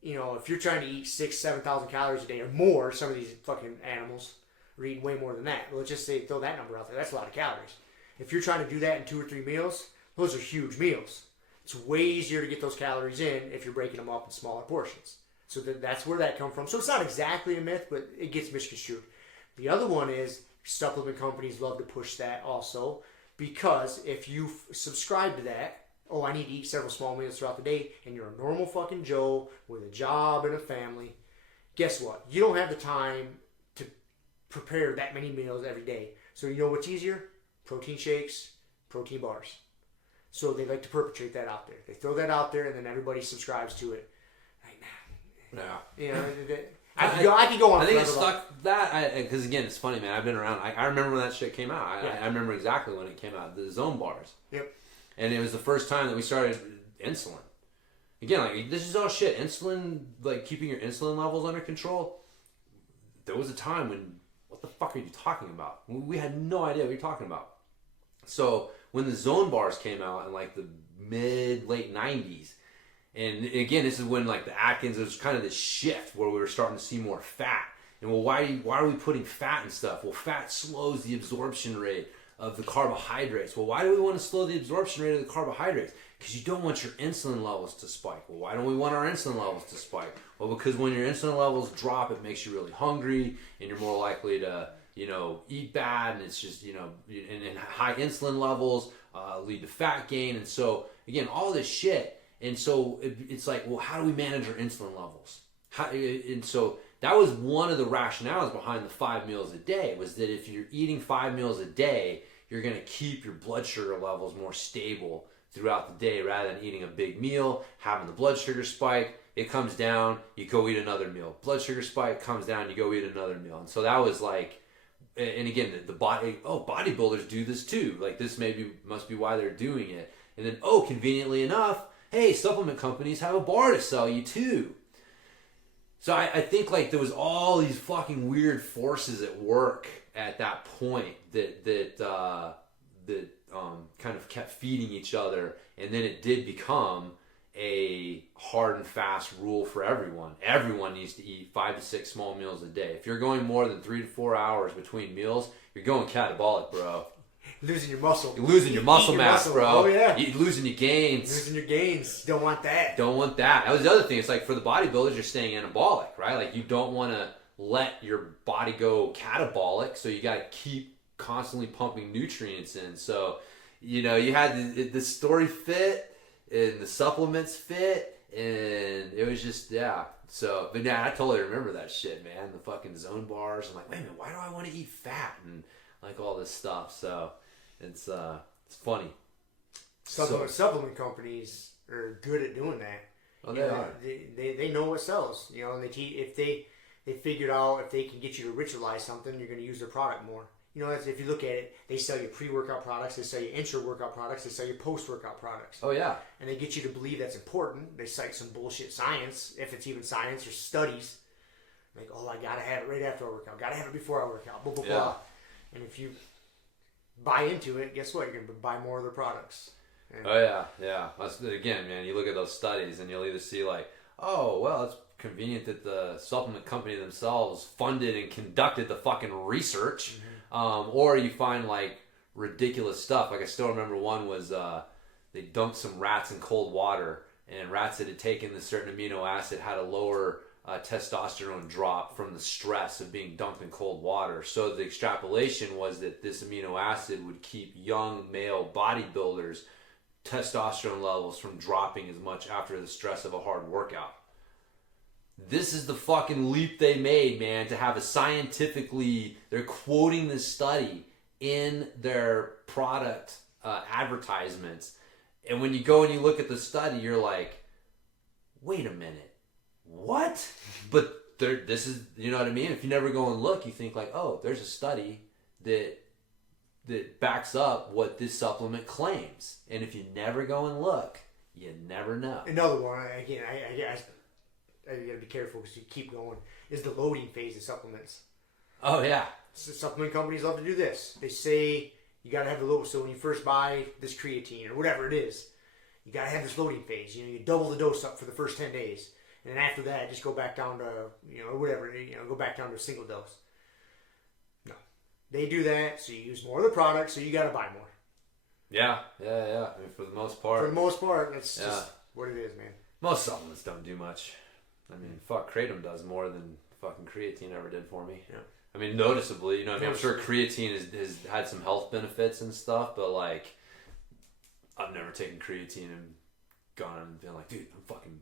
You know, if you're trying to eat 7,000 calories a day or more, some of these fucking animals are eating way more than that. Let's just say throw that number out there. That's a lot of calories. If you're trying to do that in 2 or 3 meals, those are huge meals. It's way easier to get those calories in if you're breaking them up in smaller portions. So that's where that comes from. So it's not exactly a myth, but it gets misconstrued. The other one is supplement companies love to push that also, because if you subscribe to that, oh, I need to eat several small meals throughout the day, and you're a normal fucking Joe with a job and a family, guess what? You don't have the time to prepare that many meals every day. So you know what's easier? Protein shakes, protein bars. So they like to perpetrate that out there. They throw that out there, and then everybody subscribes to it. Like, yeah. You know, I could go on. I think it stuck that because again, it's funny, man. I've been around. I remember when that shit came out. I remember exactly when it came out. The Zone bars. Yep. And it was the first time that we started insulin. Again, like this is all shit. Insulin, like keeping your insulin levels under control. There was a time when, what the fuck are you talking about? We had no idea what you're talking about. So when the Zone bars came out in like the late 90s, and again, this is when like the Atkins, it was kind of this shift where we were starting to see more fat. And well, why are we putting fat and stuff? Well, fat slows the absorption rate of the carbohydrates. Well, why do we want to slow the absorption rate of the carbohydrates? Because you don't want your insulin levels to spike. Well, why don't we want our insulin levels to spike? Well, because when your insulin levels drop, it makes you really hungry, and you're more likely to, eat bad, and it's just, and high insulin levels lead to fat gain. And so, again, all this shit. And so it's like, well, how do we manage our insulin levels? And so that was one of the rationales behind the 5 meals a day, was that if you're eating 5 meals a day, you're going to keep your blood sugar levels more stable throughout the day rather than eating a big meal, having the blood sugar spike, it comes down, you go eat another meal. Blood sugar spike comes down, you go eat another meal. And so that was like, and again, the bodybuilders do this too. Like this must be why they're doing it. And then, conveniently enough, hey, supplement companies have a bar to sell you too. So I think like there was all these fucking weird forces at work at that point that kind of kept feeding each other, and then it did become a hard and fast rule for everyone. Everyone needs to eat 5 to 6 small meals a day. If you're going more than 3 to 4 hours between meals, you're going catabolic, bro. Losing your muscle. You're losing your muscle mass, bro. Oh, yeah. You're losing your gains. Losing your gains. Don't want that. Don't want that. That was the other thing. It's like for the bodybuilders, you're staying anabolic, right? Like you don't want to let your body go catabolic, so you got to keep constantly pumping nutrients in. So, you had the story fit and the supplements fit, and it was just, yeah. So, but yeah, I totally remember that shit, man. The fucking Zone bars. I'm like, wait a minute, why do I want to eat fat? And like all this stuff. So it's funny. Supplement companies are good at doing that. Oh, they are. They know what sells. And if they figured out if they can get you to ritualize something, you're going to use their product more. If you look at it, they sell you pre-workout products, they sell you intra-workout products, they sell you post-workout products. Oh, yeah. And they get you to believe that's important. They cite some bullshit science, if it's even science or studies. Like, I got to have it right after I work out. Got to have it before I work out. Blah, blah, yeah. blah. And if you buy into it, guess what? You're going to buy more of their products. And yeah. Again, man, you look at those studies and you'll either see like, it's convenient that the supplement company themselves funded and conducted the fucking research. Mm-hmm. Or you find like ridiculous stuff. Like I still remember one was they dumped some rats in cold water, and rats that had taken this certain amino acid had a lower testosterone drop from the stress of being dumped in cold water. So the extrapolation was that this amino acid would keep young male bodybuilders' testosterone levels from dropping as much after the stress of a hard workout. This is the fucking leap they made, man, to have they're quoting this study in their product advertisements. And when you go and you look at the study, you're like, wait a minute. What? But this is, you know what I mean? If you never go and look, you think like, oh, there's a study that backs up what this supplement claims. And if you never go and look, you never know. Another one, again, I guess you got to be careful because you keep going, is the loading phase of supplements. Oh, yeah. So supplement companies love to do this. They say you got to have the load. So when you first buy this creatine or whatever it is, you got to have this loading phase. You double the dose up for the first 10 days. And then after that, just go back down to, whatever, go back down to a single dose. No. They do that, so you use more of the product, so you got to buy more. Yeah. I mean, for the most part. For the most part, that's just what it is, man. Most supplements don't do much. I mean, Kratom does more than fucking creatine ever did for me. Yeah. I mean, noticeably, I mean, I'm sure creatine has had some health benefits and stuff, but like, I've never taken creatine and gone and been like, dude, I'm fucking.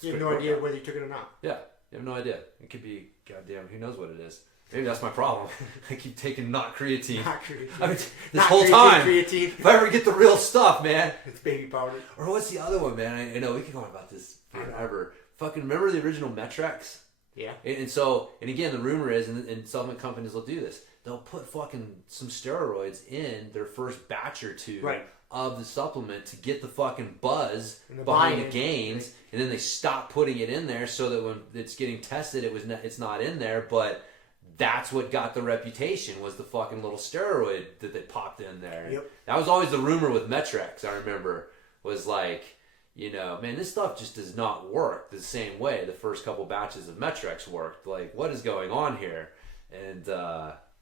You have no idea whether you took it or not. Yeah, you have no idea. It could be, goddamn, who knows what it is. Maybe that's my problem. I keep taking not creatine. Not creatine. I mean, this whole time. Creatine. If I ever get the real stuff, man. It's baby powder. Or what's the other one, man? I know we can go on about this forever. Fucking remember the original Metrex? Yeah. And again, the rumor is, and supplement companies will do this, they'll put fucking some steroids in their first batch or two of the supplement to get the fucking buzz behind the gains, and then they stop putting it in there so that when it's getting tested, it's not in there, but that's what got the reputation, was the fucking little steroid that they popped in there. Yep. That was always the rumor with Metrex, I remember, was like, man, this stuff just does not work the same way the first couple batches of Metrex worked. Like, what is going on here? And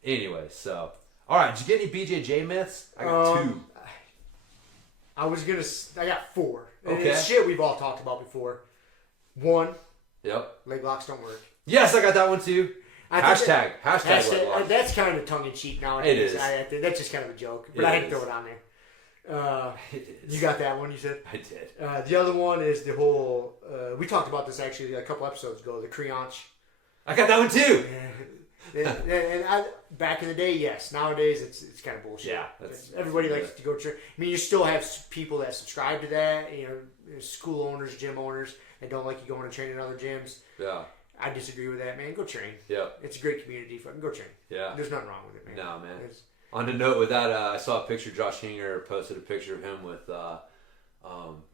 anyway, so. All right, did you get any BJJ myths? I got 2. I got 4. And Okay. it's shit we've all talked about before. 1. Yep. Leg locks don't work. Yes, I got that one too. Hashtag leg lock. That's kind of tongue in cheek nowadays. It is. That's just kind of a joke, but I had to throw it on there. You got that one, you said? I did. The other one is the whole. We talked about this actually a couple episodes ago. The creonch. I got that one too. and back in the day, yes. Nowadays, it's kind of bullshit. Yeah, everybody likes to go to church. I mean, you still have people that subscribe to that. School owners, gym owners that don't like you going to train in other gyms. Yeah. I disagree with that, man. Go train. Yeah. It's a great community. Fucking go train. Yeah. There's nothing wrong with it, man. No, man. On the note with that, I saw a picture. Josh Hinger posted a picture of him with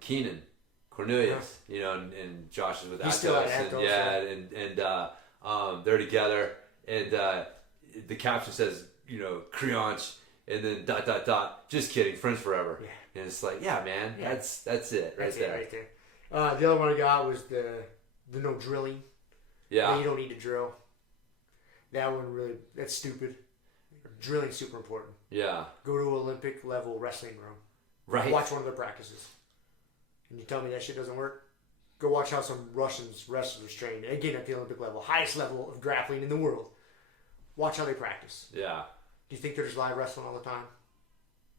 Keenan Cornelius. And Josh is with He's still at Atos. Atos, And they're together. And the caption says, creonch, and then ... Just kidding, friends forever. Yeah. And it's like, yeah, man, that's it, right there. The other one I got was the no drilling. Yeah. You don't need to drill. That one that's stupid. Drilling's super important. Yeah. Go to Olympic level wrestling room. Right. Watch one of their practices. And you tell me that shit doesn't work? Go watch how some Russian wrestlers train. Again, at the Olympic level. Highest level of grappling in the world. Watch how they practice. Yeah. Do you think they're just live wrestling all the time?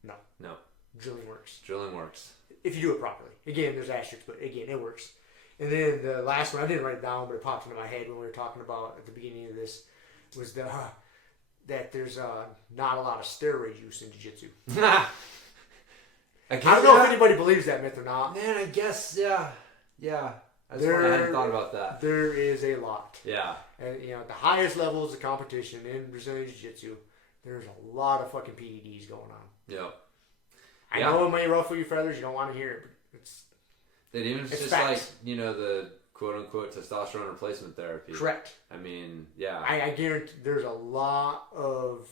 No. No. Drilling works. Drilling works. If you do it properly. Again, there's asterisks, but again, it works. And then the last one, I didn't write it down, but it popped into my head when we were talking about at the beginning of this, was that there's not a lot of steroid use in jiu-jitsu. I don't know if anybody believes that myth or not. Man, I guess, yeah. Yeah. I hadn't thought about that. There is a lot. Yeah. And, at the highest levels of competition in Brazilian Jiu-Jitsu, there's a lot of fucking PEDs going on. Yep. I know it may ruffle your feathers. You don't want to hear it, but it's just facts. Like, the quote-unquote testosterone replacement therapy. Correct. I mean, yeah. I guarantee there's a lot of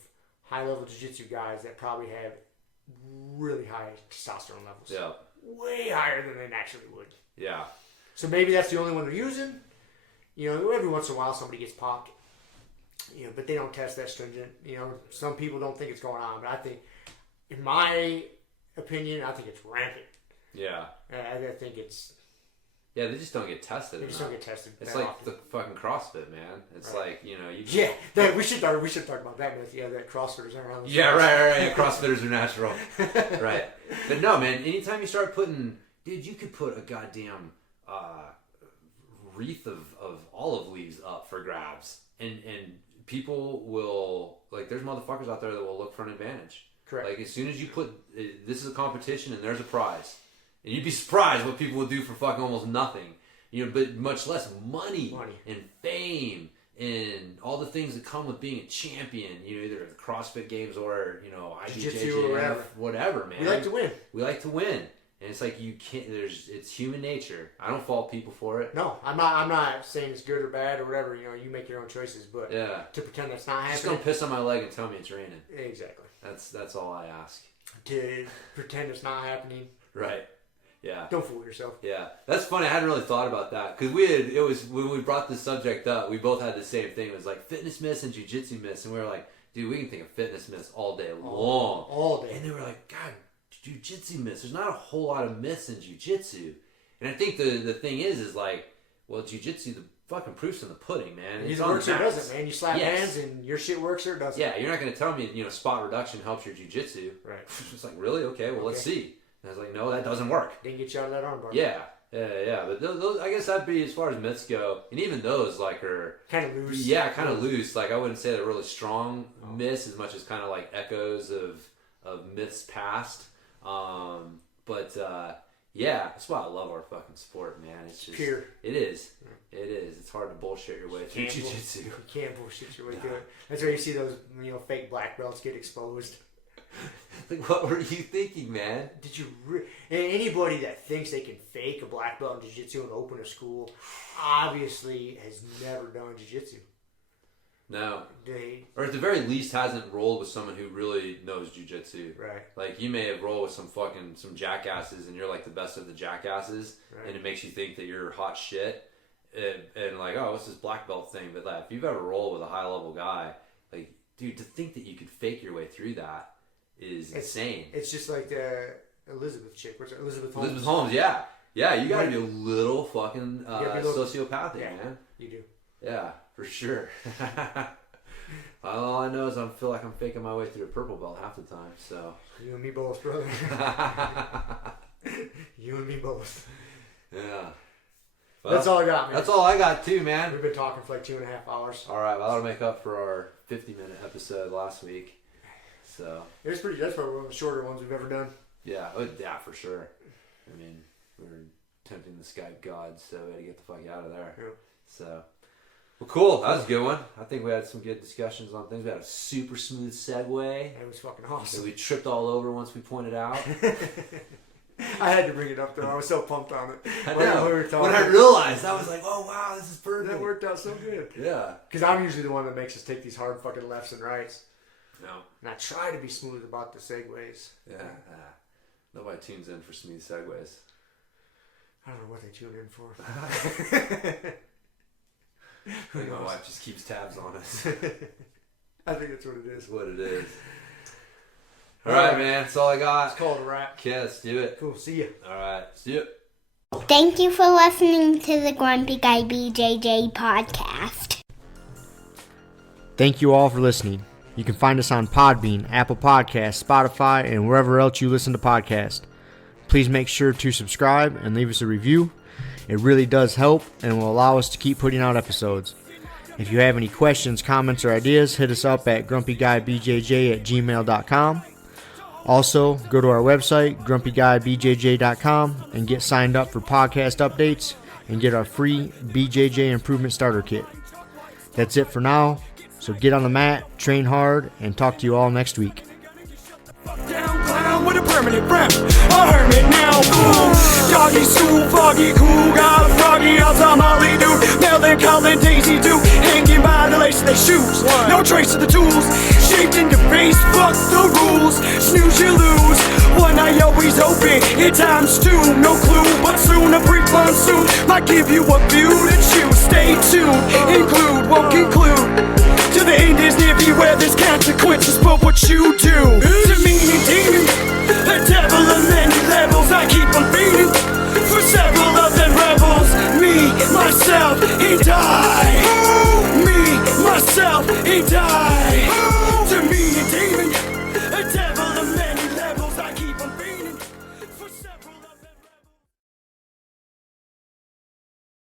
high-level jiu-jitsu guys that probably have really high testosterone levels. Yeah. Way higher than they naturally would. Yeah. So maybe that's the only one they're using. Every once in a while somebody gets popped. But they don't test that stringent. Some people don't think it's going on, but I think, in my opinion, I think it's rampant. Yeah. I think it's... Yeah, they just don't get tested. They just don't get tested. It's like often. The fucking CrossFit, man. It's like, you... Yeah, we should talk about that myth. Yeah, that CrossFitters are around. Yeah, right. CrossFitters are natural. Right. But no, man, anytime you start putting... Dude, you could put a goddamn wreath of olive leaves up for grabs. And people will... Like, there's motherfuckers out there that will look for an advantage. Correct. Like, as soon as you put... This is a competition and there's a prize. And you'd be surprised what people will do for fucking almost nothing. but much less money. And fame and all the things that come with being a champion, either at the CrossFit Games or, Jiu-Jitsu or whatever, man. We like to win. And it's like you can't. It's human nature. I don't fault people for it. No, I'm not saying it's good or bad or whatever. You make your own choices, but to pretend that's not happening. Just don't piss on my leg and tell me it's raining. Exactly. That's all I ask. To pretend it's not happening. Right. Yeah. Don't fool yourself. Yeah, that's funny. I hadn't really thought about that because it was when we brought this subject up, we both had the same thing. It was like fitness myths and jiu-jitsu myths, and we were like, dude, we can think of fitness myths all day long. All day. And they were like, God, jiu-jitsu myths. There's not a whole lot of myths in jiu-jitsu. And I think the thing is like, well, jiu-jitsu, the fucking proof's in the pudding, man. It either works or doesn't, man. You slap hands and your shit works or it doesn't. Yeah, you're not going to tell me, spot reduction helps your jiu-jitsu. Right. It's like, really? Okay, well, let's see. And I was like, no, that doesn't work. Didn't get you out of that armbar. Yeah. But those, I guess that'd be as far as myths go. And even those, like, are... kind of loose. Yeah, kind of loose. Like, I wouldn't say they're really strong myths as much as kind of like echoes of myths past. Yeah, that's why I love our fucking sport, man. It's just pure. It is. Yeah. It is. It's hard to bullshit your way through jiu-jitsu. You can't bullshit your way through it. That's why you see those, fake black belts get exposed. Like, what were you thinking, man? Did you? Anybody that thinks they can fake a black belt in jiu-jitsu and open a school, obviously has never done jiu-jitsu. No. Or at the very least hasn't rolled with someone who really knows jiu-jitsu. Right. Like, you may have rolled with some jackasses and you're like the best of the jackasses. Right. And it makes you think that you're hot shit. And like, oh, what's this black belt thing? But like, if you've ever rolled with a high level guy, like, dude, to think that you could fake your way through that is insane. It's just like the Elizabeth chick. What's her? Elizabeth Holmes. Elizabeth Holmes, yeah. Yeah, you gotta be a little fucking sociopathic, man. You do. Yeah, for sure. All I know is I feel like I'm faking my way through a purple belt half the time, so. You and me both, brother. You and me both. Yeah. Well, that's all I got, man. That's all I got, too, man. We've been talking for like 2.5 hours. All right, well, that'll make up for our 50-minute episode last week. So. It was pretty, that's probably one of the shorter ones we've ever done. Yeah, for sure. I mean, we were tempting the Skype gods, so we had to get the fuck out of there. Yeah. So. Well, cool. That was a good one. I think we had some good discussions on things. We had a super smooth segue. It was fucking awesome. That we tripped all over once we pointed out. I had to bring it up, though. I was so pumped on it. I know. When I realized, I was like, oh, wow, this is perfect. That worked out so good. Yeah. Because I'm usually the one that makes us take these hard fucking lefts and rights. No. And I try to be smooth about the segues. Yeah. Nobody tunes in for smooth segues. I don't know what they tune in for. I think my wife just keeps tabs on us. I think that's what it is. That's what it is. All right, man. That's all I got. It's called a wrap. Okay, let's do it. Cool. See ya. All right. See ya. Thank you for listening to the Grumpy Guy BJJ Podcast. Thank you all for listening. You can find us on Podbean, Apple Podcasts, Spotify, and wherever else you listen to podcasts. Please make sure to subscribe and leave us a review. It really does help and will allow us to keep putting out episodes. If you have any questions, comments, or ideas, hit us up at grumpyguybjj@gmail.com. Also, go to our website, grumpyguybjj.com, and get signed up for podcast updates and get our free BJJ Improvement Starter Kit. That's it for now, so get on the mat, train hard, and talk to you all next week. With a permanent rep, a hermit now, boom. Doggy school, foggy, cool, got a froggy outside Molly dude. Melancholy Daisy Duke, hanging by the lace of their shoes. No trace of the tools, shaped in your face, fuck the rules. Snooze, you lose. One eye always open, in times two, no clue, but soon a brief monsoon might give you a view to choose. Stay tuned, include, won't conclude. To the end is near, beware there's consequences, but what you do to me and demon. A devil of many levels, I keep on feeding for several